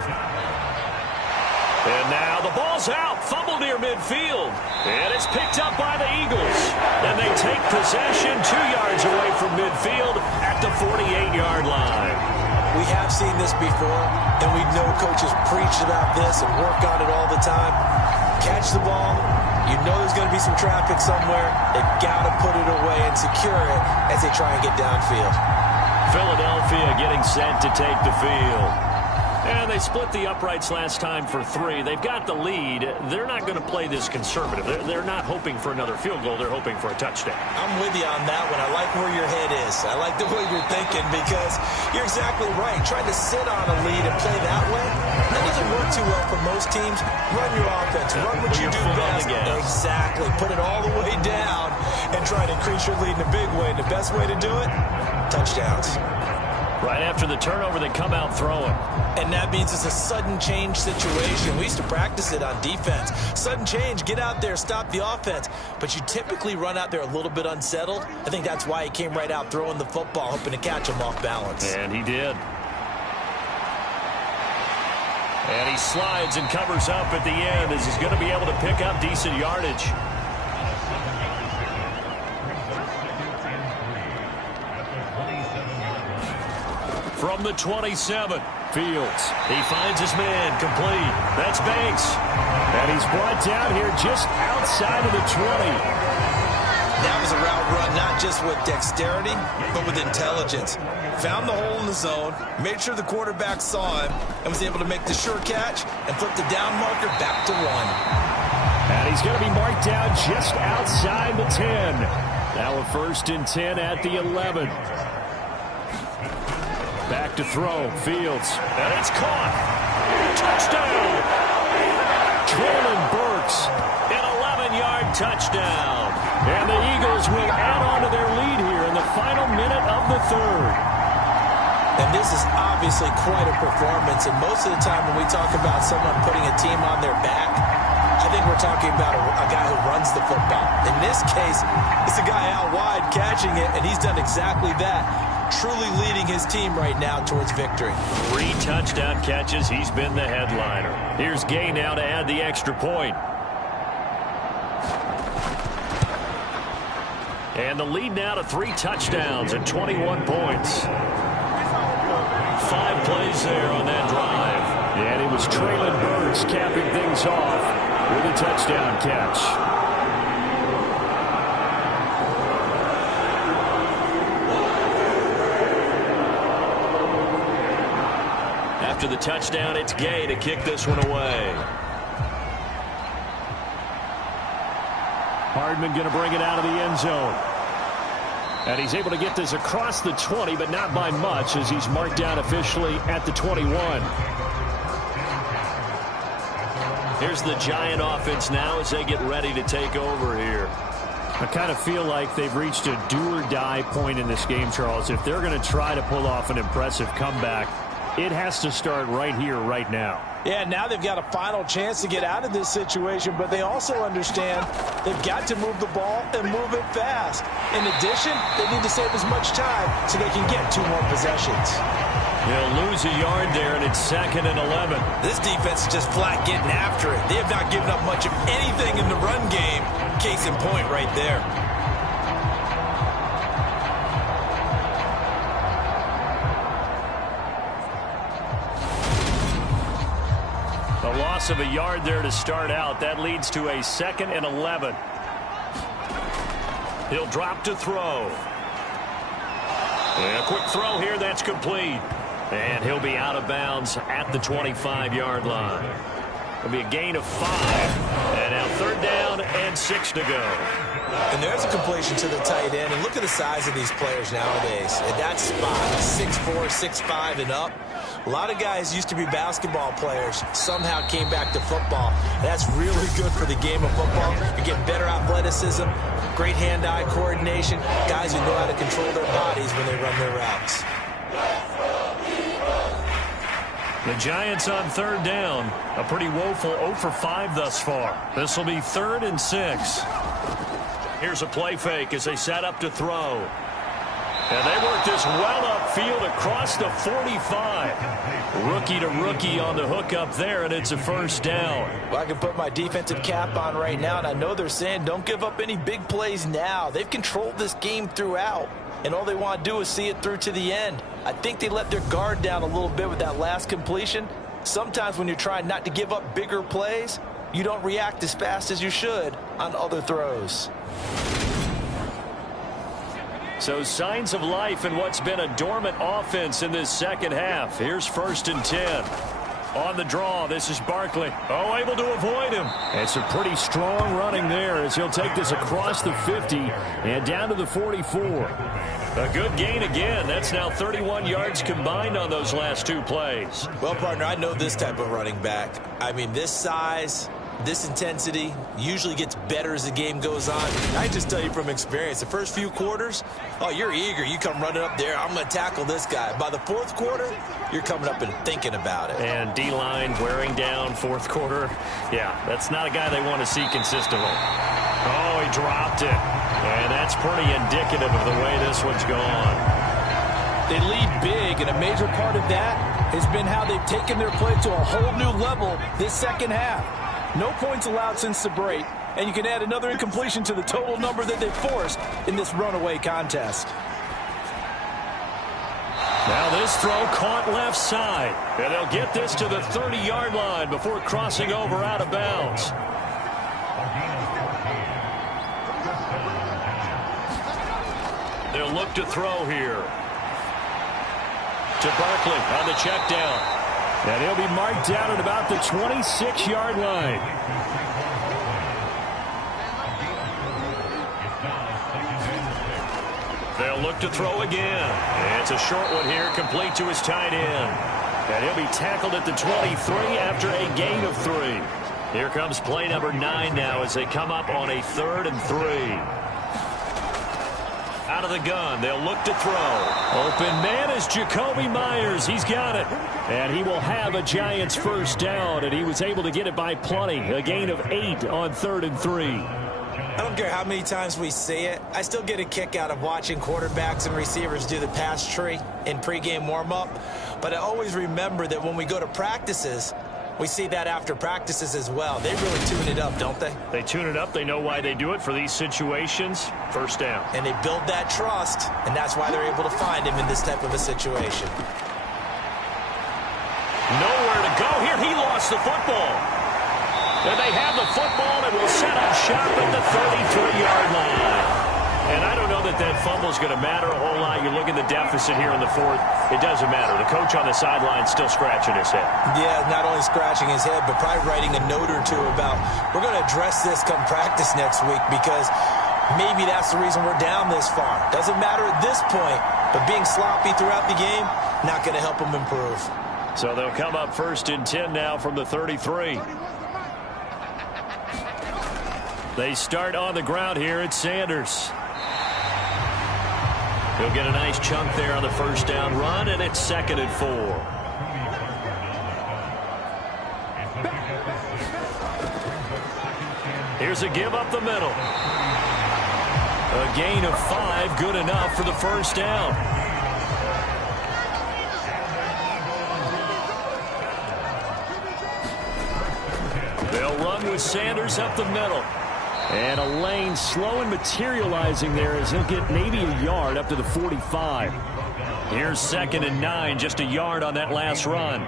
And now the ball's out, fumble near midfield. And it's picked up by the Eagles. And they take possession 2 yards away from midfield at the 48-yard line. We have seen this before, and we know coaches preach about this and work on it all the time. Catch the ball. You know there's going to be some traffic somewhere. They've got to put it away and secure it as they try and get downfield. Philadelphia getting set to take the field. And they split the uprights last time for 3. They've got the lead. They're not going to play this conservative. They're not hoping for another field goal. They're hoping for a touchdown. I'm with you on that one. I like where your head is. I like the way you're thinking, because you're exactly right. Trying to sit on a lead and play that way, that doesn't work too well for most teams. Run your offense. Run what you do best. Exactly. Put it all the way down and try to increase your lead in a big way. And the best way to do it, touchdowns. Right after the turnover, they come out throwing. And that means it's a sudden change situation. We used to practice it on defense. Sudden change, get out there, stop the offense. But you typically run out there a little bit unsettled. I think that's why he came right out throwing the football, hoping to catch him off balance. And he did. And he slides and covers up at the end as he's going to be able to pick up decent yardage. From the 27, Fields. He finds his man, complete. That's Banks. And he's brought down here just outside of the 20. That was a route run not just with dexterity, but with intelligence. Found the hole in the zone, made sure the quarterback saw him, and was able to make the sure catch and flip the down marker back to 1. And he's going to be marked down just outside the 10. Now a 1st and 10 at the 11. Back to throw, Fields. And it's caught. Touchdown. Traylon Burks, an 11-yard touchdown. And the Eagles will add on to their lead here in the final minute of the 3rd. And this is obviously quite a performance. And most of the time when we talk about someone putting a team on their back, I think we're talking about a guy who runs the football. In this case, it's a guy out wide catching it, and he's done exactly that, truly leading his team right now towards victory. 3 touchdown catches. He's been the headliner. Here's Gay now to add the extra point. And the lead now to 3 touchdowns and 21 points. 5 plays there on that drive. And it was Traylon Burks capping things off with a touchdown catch. After the touchdown, it's Gay to kick this one away. Hardman going to bring it out of the end zone. And he's able to get this across the 20, but not by much, as he's marked down officially at the 21. Here's the Giant offense now as they get ready to take over here. I kind of feel like they've reached a do-or-die point in this game, Charles. If they're going to try to pull off an impressive comeback, it has to start right here, right now. Yeah, now they've got a final chance to get out of this situation, but they also understand they've got to move the ball and move it fast. In addition, they need to save as much time so they can get 2 more possessions. They'll lose a yard there, and it's 2nd and 11. This defense is just flat getting after it. They have not given up much of anything in the run game. Case in point right there. A loss of a yard there to start out. That leads to a 2nd and 11. He'll drop to throw. And a quick throw here. That's complete. And he'll be out of bounds at the 25-yard line. It'll be a gain of 5. And now 3rd down and 6 to go. And there's a completion to the tight end. And look at the size of these players nowadays. At that spot, 6'4", 6'5", and up. A lot of guys used to be basketball players, somehow came back to football. That's really good for the game of football. You're getting better athleticism, great hand-eye coordination, guys who know how to control their bodies when they run their routes. The Giants on 3rd down. A pretty woeful 0 for 5 thus far. This will be 3rd and 6. Here's a play fake as they set up to throw. And they work this well upfield across the 45. Rookie to rookie on the hook up there, and it's a 1st down. Well, I can put my defensive cap on right now, and I know they're saying don't give up any big plays now. They've controlled this game throughout, and all they want to do is see it through to the end. I think they let their guard down a little bit with that last completion. Sometimes when you're trying not to give up bigger plays, you don't react as fast as you should on other throws. So signs of life in what's been a dormant offense in this 2nd half. Here's 1st and 10. On the draw, this is Barkley. Oh, able to avoid him. It's a pretty strong running there as he'll take this across the 50 and down to the 44. A good gain again. That's now 31 yards combined on those last 2 plays. Well, partner, I know this type of running back. I mean, this size, this intensity usually gets better as the game goes on. I just tell you from experience, the first few quarters, oh, you're eager. You come running up there. I'm going to tackle this guy. By the 4th quarter, you're coming up and thinking about it. And D-line wearing down 4th quarter. Yeah, that's not a guy they want to see consistently. Oh, he dropped it. And that's pretty indicative of the way this one's gone. They lead big, and a major part of that has been how they've taken their play to a whole new level this 2nd half. No points allowed since the break, and you can add another incompletion to the total number that they've forced in this runaway contest. Now this throw caught left side, and they'll get this to the 30-yard line before crossing over out of bounds. They'll look to throw here. To Barkley on the check down. And he'll be marked down at about the 26-yard line. They'll look to throw again. It's a short one here, complete to his tight end. And he'll be tackled at the 23 after a gain of 3. Here comes play number 9 now as they come up on a 3rd and 3. Out of the gun, they'll look to throw. Open man is Jacoby Myers. He's got it. And he will have a Giants first down, and he was able to get it by plenty. A gain of 8 on 3rd and 3. I don't care how many times we see it. I still get a kick out of watching quarterbacks and receivers do the pass tree in pregame warm-up. But I always remember that when we go to practices, we see that after practices as well. They really tune it up, don't they? They tune it up. They know why they do it for these situations. First down. And they build that trust, and that's why they're able to find him in this type of a situation. Nowhere to go here. He lost the football. And they have the football and will set up shop at the 33-yard line. And I don't know that that fumble is going to matter a whole lot. You look at the deficit here in the 4th. It doesn't matter. The coach on the sideline still scratching his head. Yeah, not only scratching his head, but probably writing a note or two about, we're going to address this come practice next week because maybe that's the reason we're down this far. Doesn't matter at this point, but being sloppy throughout the game, not going to help them improve. So they'll come up 1st and 10 now from the 33. They start on the ground here at Sanders. He'll get a nice chunk there on the first down run, and it's 2nd and 4. Here's a give up the middle. A gain of 5, good enough for the first down. They'll run with Sanders up the middle. And a lane slow and materializing there as he'll get maybe a yard up to the 45. Here's 2nd and 9, just a yard on that last run.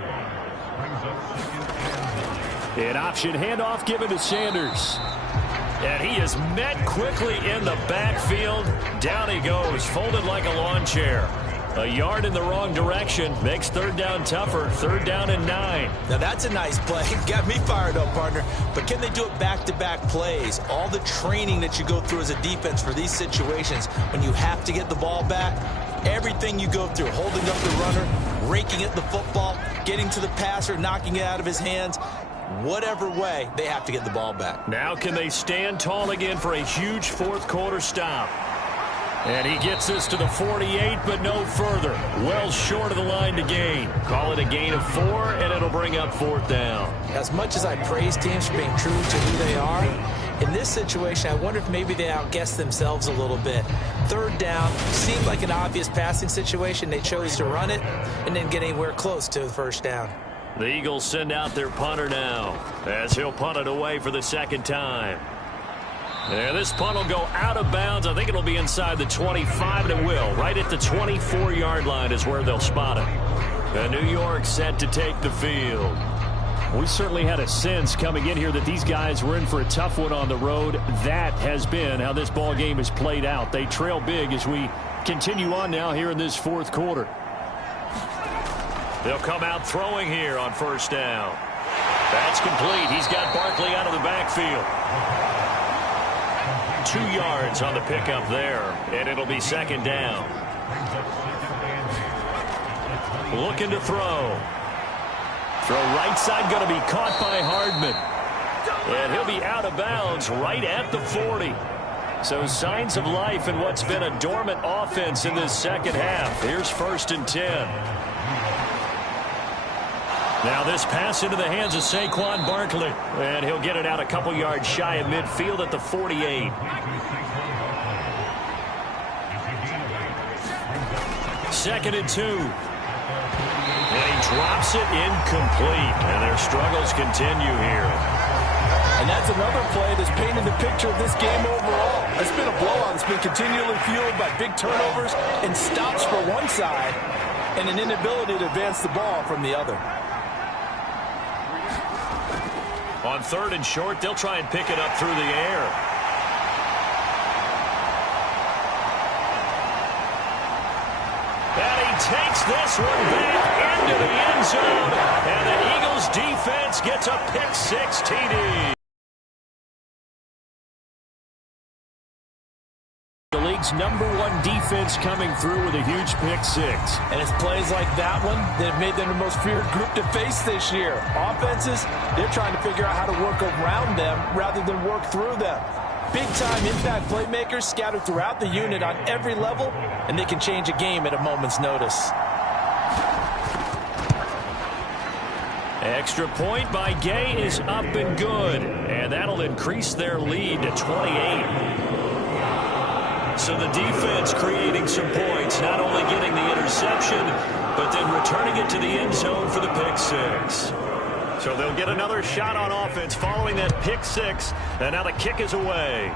An option handoff given to Sanders. And he is met quickly in the backfield. Down he goes, folded like a lawn chair. A yard in the wrong direction makes 3rd down tougher. 3rd down and 9. Now that's a nice play. Got me fired up, partner. But can they do it back-to-back plays? All the training that you go through as a defense for these situations, when you have to get the ball back, everything you go through, holding up the runner, raking at the football, getting to the passer, knocking it out of his hands, whatever way, they have to get the ball back. Now can they stand tall again for a huge 4th quarter stop? And he gets us to the 48, but no further. Well short of the line to gain. Call it a gain of 4, and it'll bring up 4th down. As much as I praise teams for being true to who they are, in this situation, I wonder if maybe they outguessed themselves a little bit. 3rd down seemed like an obvious passing situation. They chose to run it and didn't get anywhere close to the first down. The Eagles send out their punter now as he'll punt it away for the 2nd time. And this punt will go out of bounds. I think it'll be inside the 25, and it will. Right at the 24-yard line is where they'll spot it. And New York set to take the field. We certainly had a sense coming in here that these guys were in for a tough one on the road. That has been how this ball game has played out. They trail big as we continue on now here in this 4th quarter. They'll come out throwing here on 1st down. That's complete. He's got Barkley out of the backfield. 2 yards on the pickup there, and it'll be 2nd down. Looking to throw. Throw right side going to be caught by Hardman. And he'll be out of bounds right at the 40. So signs of life in what's been a dormant offense in this 2nd half. Here's 1st and 10. Now this pass into the hands of Saquon Barkley. And he'll get it out a couple yards shy of midfield at the 48. Second and 2. And he drops it incomplete. And their struggles continue here. And that's another play that's painted the picture of this game overall. It's been a blowout. It's been continually fueled by big turnovers and stops for one side and an inability to advance the ball from the other. On 3rd and short, they'll try and pick it up through the air. this one back into the end zone. And the Eagles defense gets a pick-6 TD. The league's #1 defense coming through with a huge pick-6. And it's plays like that one that have made them the most feared group to face this year. Offenses, they're trying to figure out how to work around them rather than work through them. Big-time impact playmakers scattered throughout the unit on every level, and they can change a game at a moment's notice. Extra point by Gay is up and good, and that'll increase their lead to 28. So the defense creating some points, not only getting the interception, but then returning it to the end zone for the pick-6. So they'll get another shot on offense following that pick-6, and now the kick is away.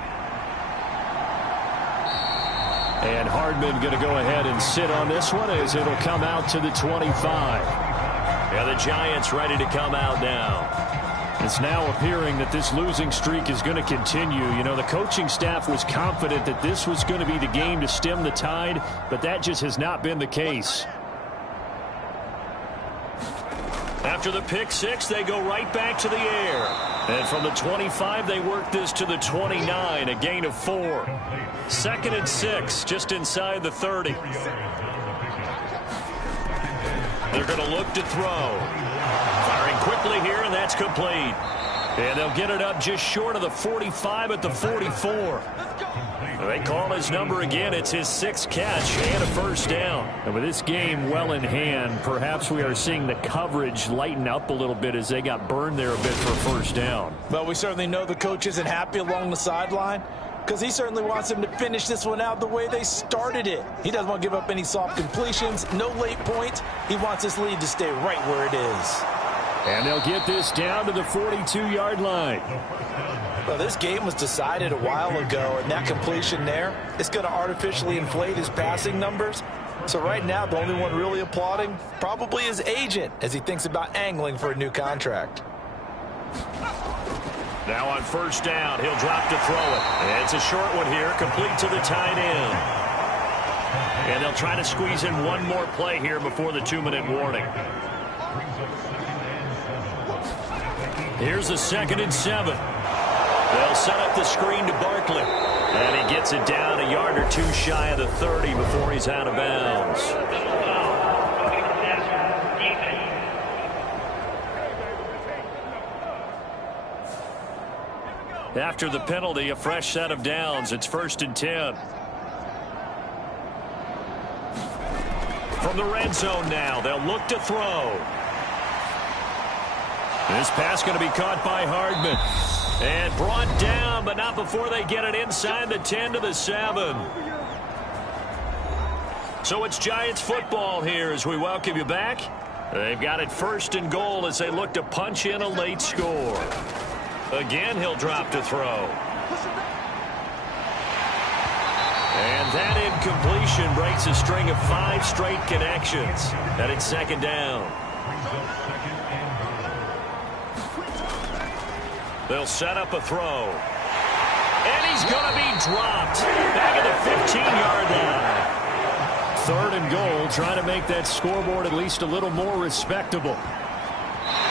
And Hardman going to go ahead and sit on this one as it'll come out to the 25. And the Giants ready to come out now. It's now appearing that this losing streak is going to continue. You know, the coaching staff was confident that this was going to be the game to stem the tide, but that just has not been the case. After the pick-6, they go right back to the air. And from the 25, they work this to the 29, a gain of 4. 2nd and 6, just inside the 30. They're going to look to throw. Firing quickly here, and that's complete. And they'll get it up just short of the 45 at the 44. They call his number again. It's his 6th catch and a first down. And with this game well in hand, perhaps we are seeing the coverage lighten up a little bit as they got burned there a bit for a first down. Well, we certainly know the coach isn't happy along the sideline because he certainly wants them to finish this one out the way they started it. He doesn't want to give up any soft completions, no late points. He wants his lead to stay right where it is. And they'll get this down to the 42-yard line. Well, this game was decided a while ago, and that completion there is going to artificially inflate his passing numbers. So right now, the only one really applauding probably his agent as he thinks about angling for a new contract. Now on first down, he'll drop to throw it. And it's a short one here, complete to the tight end. And they'll try to squeeze in one more play here before the 2-minute warning. Here's a 2nd and 7. They'll set up the screen to Barkley. And he gets it down a yard or 2 shy of the 30 before he's out of bounds. After the penalty, a fresh set of downs. It's 1st and 10. From the red zone now, they'll look to throw. This pass going to be caught by Hardman. And brought down, but not before they get it inside the 10 to the 7. So it's Giants football here as we welcome you back. They've got it 1st and goal as they look to punch in a late score. Again, he'll drop to throw. And that incompletion breaks a string of 5 straight connections. And it's 2nd down. They'll set up a throw. And he's going to be dropped. Back at the 15-yard line. 3rd and goal, trying to make that scoreboard at least a little more respectable.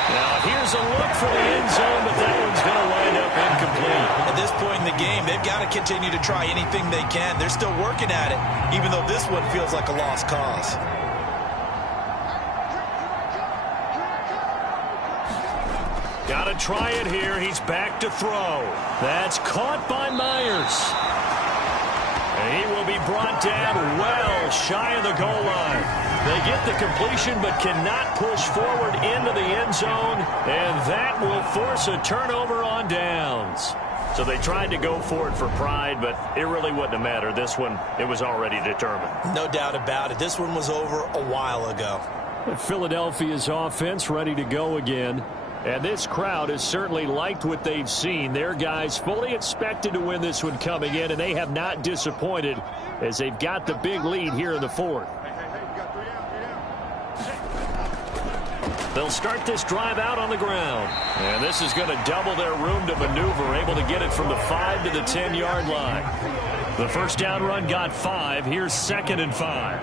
Now here's a look for the end zone, but that one's going to wind up incomplete. At this point in the game, they've got to continue to try anything they can. They're still working at it, even though this one feels like a lost cause. Got to try it here. He's back to throw. That's caught by Myers. And he will be brought down well shy of the goal line. They get the completion but cannot push forward into the end zone, and that will force a turnover on downs. So they tried to go for it for pride, but it really wouldn't have mattered. This one, it was already determined. No doubt about it. This one was over a while ago. Philadelphia's offense ready to go again. And this crowd has certainly liked what they've seen. Their guys fully expected to win this one coming in, and they have not disappointed as they've got the big lead here in the 4th. They'll start this drive out on the ground. And this is going to double their room to maneuver, able to get it from the 5 to the 10-yard line. The first down run got 5. Here's 2nd and 5.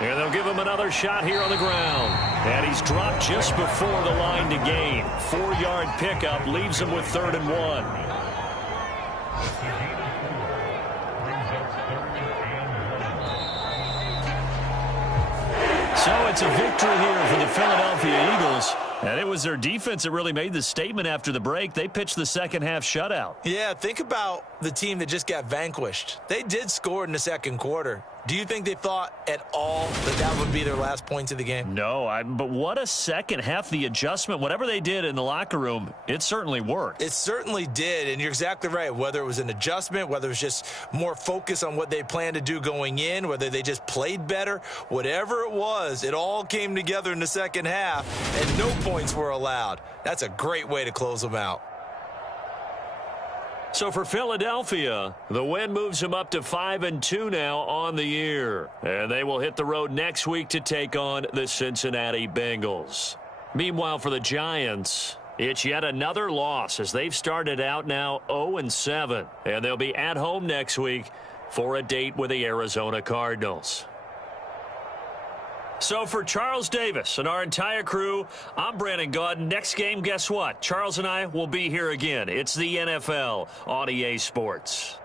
And they'll give him another shot here on the ground. And he's dropped just before the line to gain. 4-yard pickup leaves him with 3rd and 1. So it's a victory here for the Philadelphia Eagles. And it was their defense that really made the statement after the break. They pitched the second half shutout. Yeah, think about the team that just got vanquished. They did score in the second quarter. Do you think they thought at all that that would be their last points of the game? No, but what a second half. The adjustment, whatever they did in the locker room, it certainly worked. It certainly did, and you're exactly right. Whether it was an adjustment, whether it was just more focus on what they planned to do going in, whether they just played better, whatever it was, it all came together in the second half, and no points were allowed. That's a great way to close them out. So for Philadelphia, the win moves them up to 5-2 now on the year. And they will hit the road next week to take on the Cincinnati Bengals. Meanwhile, for the Giants, it's yet another loss as they've started out now 0-7. And they'll be at home next week for a date with the Arizona Cardinals. So for Charles Davis and our entire crew, I'm Brandon Gaudin. Next game, guess what? Charles and I will be here again. It's the NFL on EA Sports.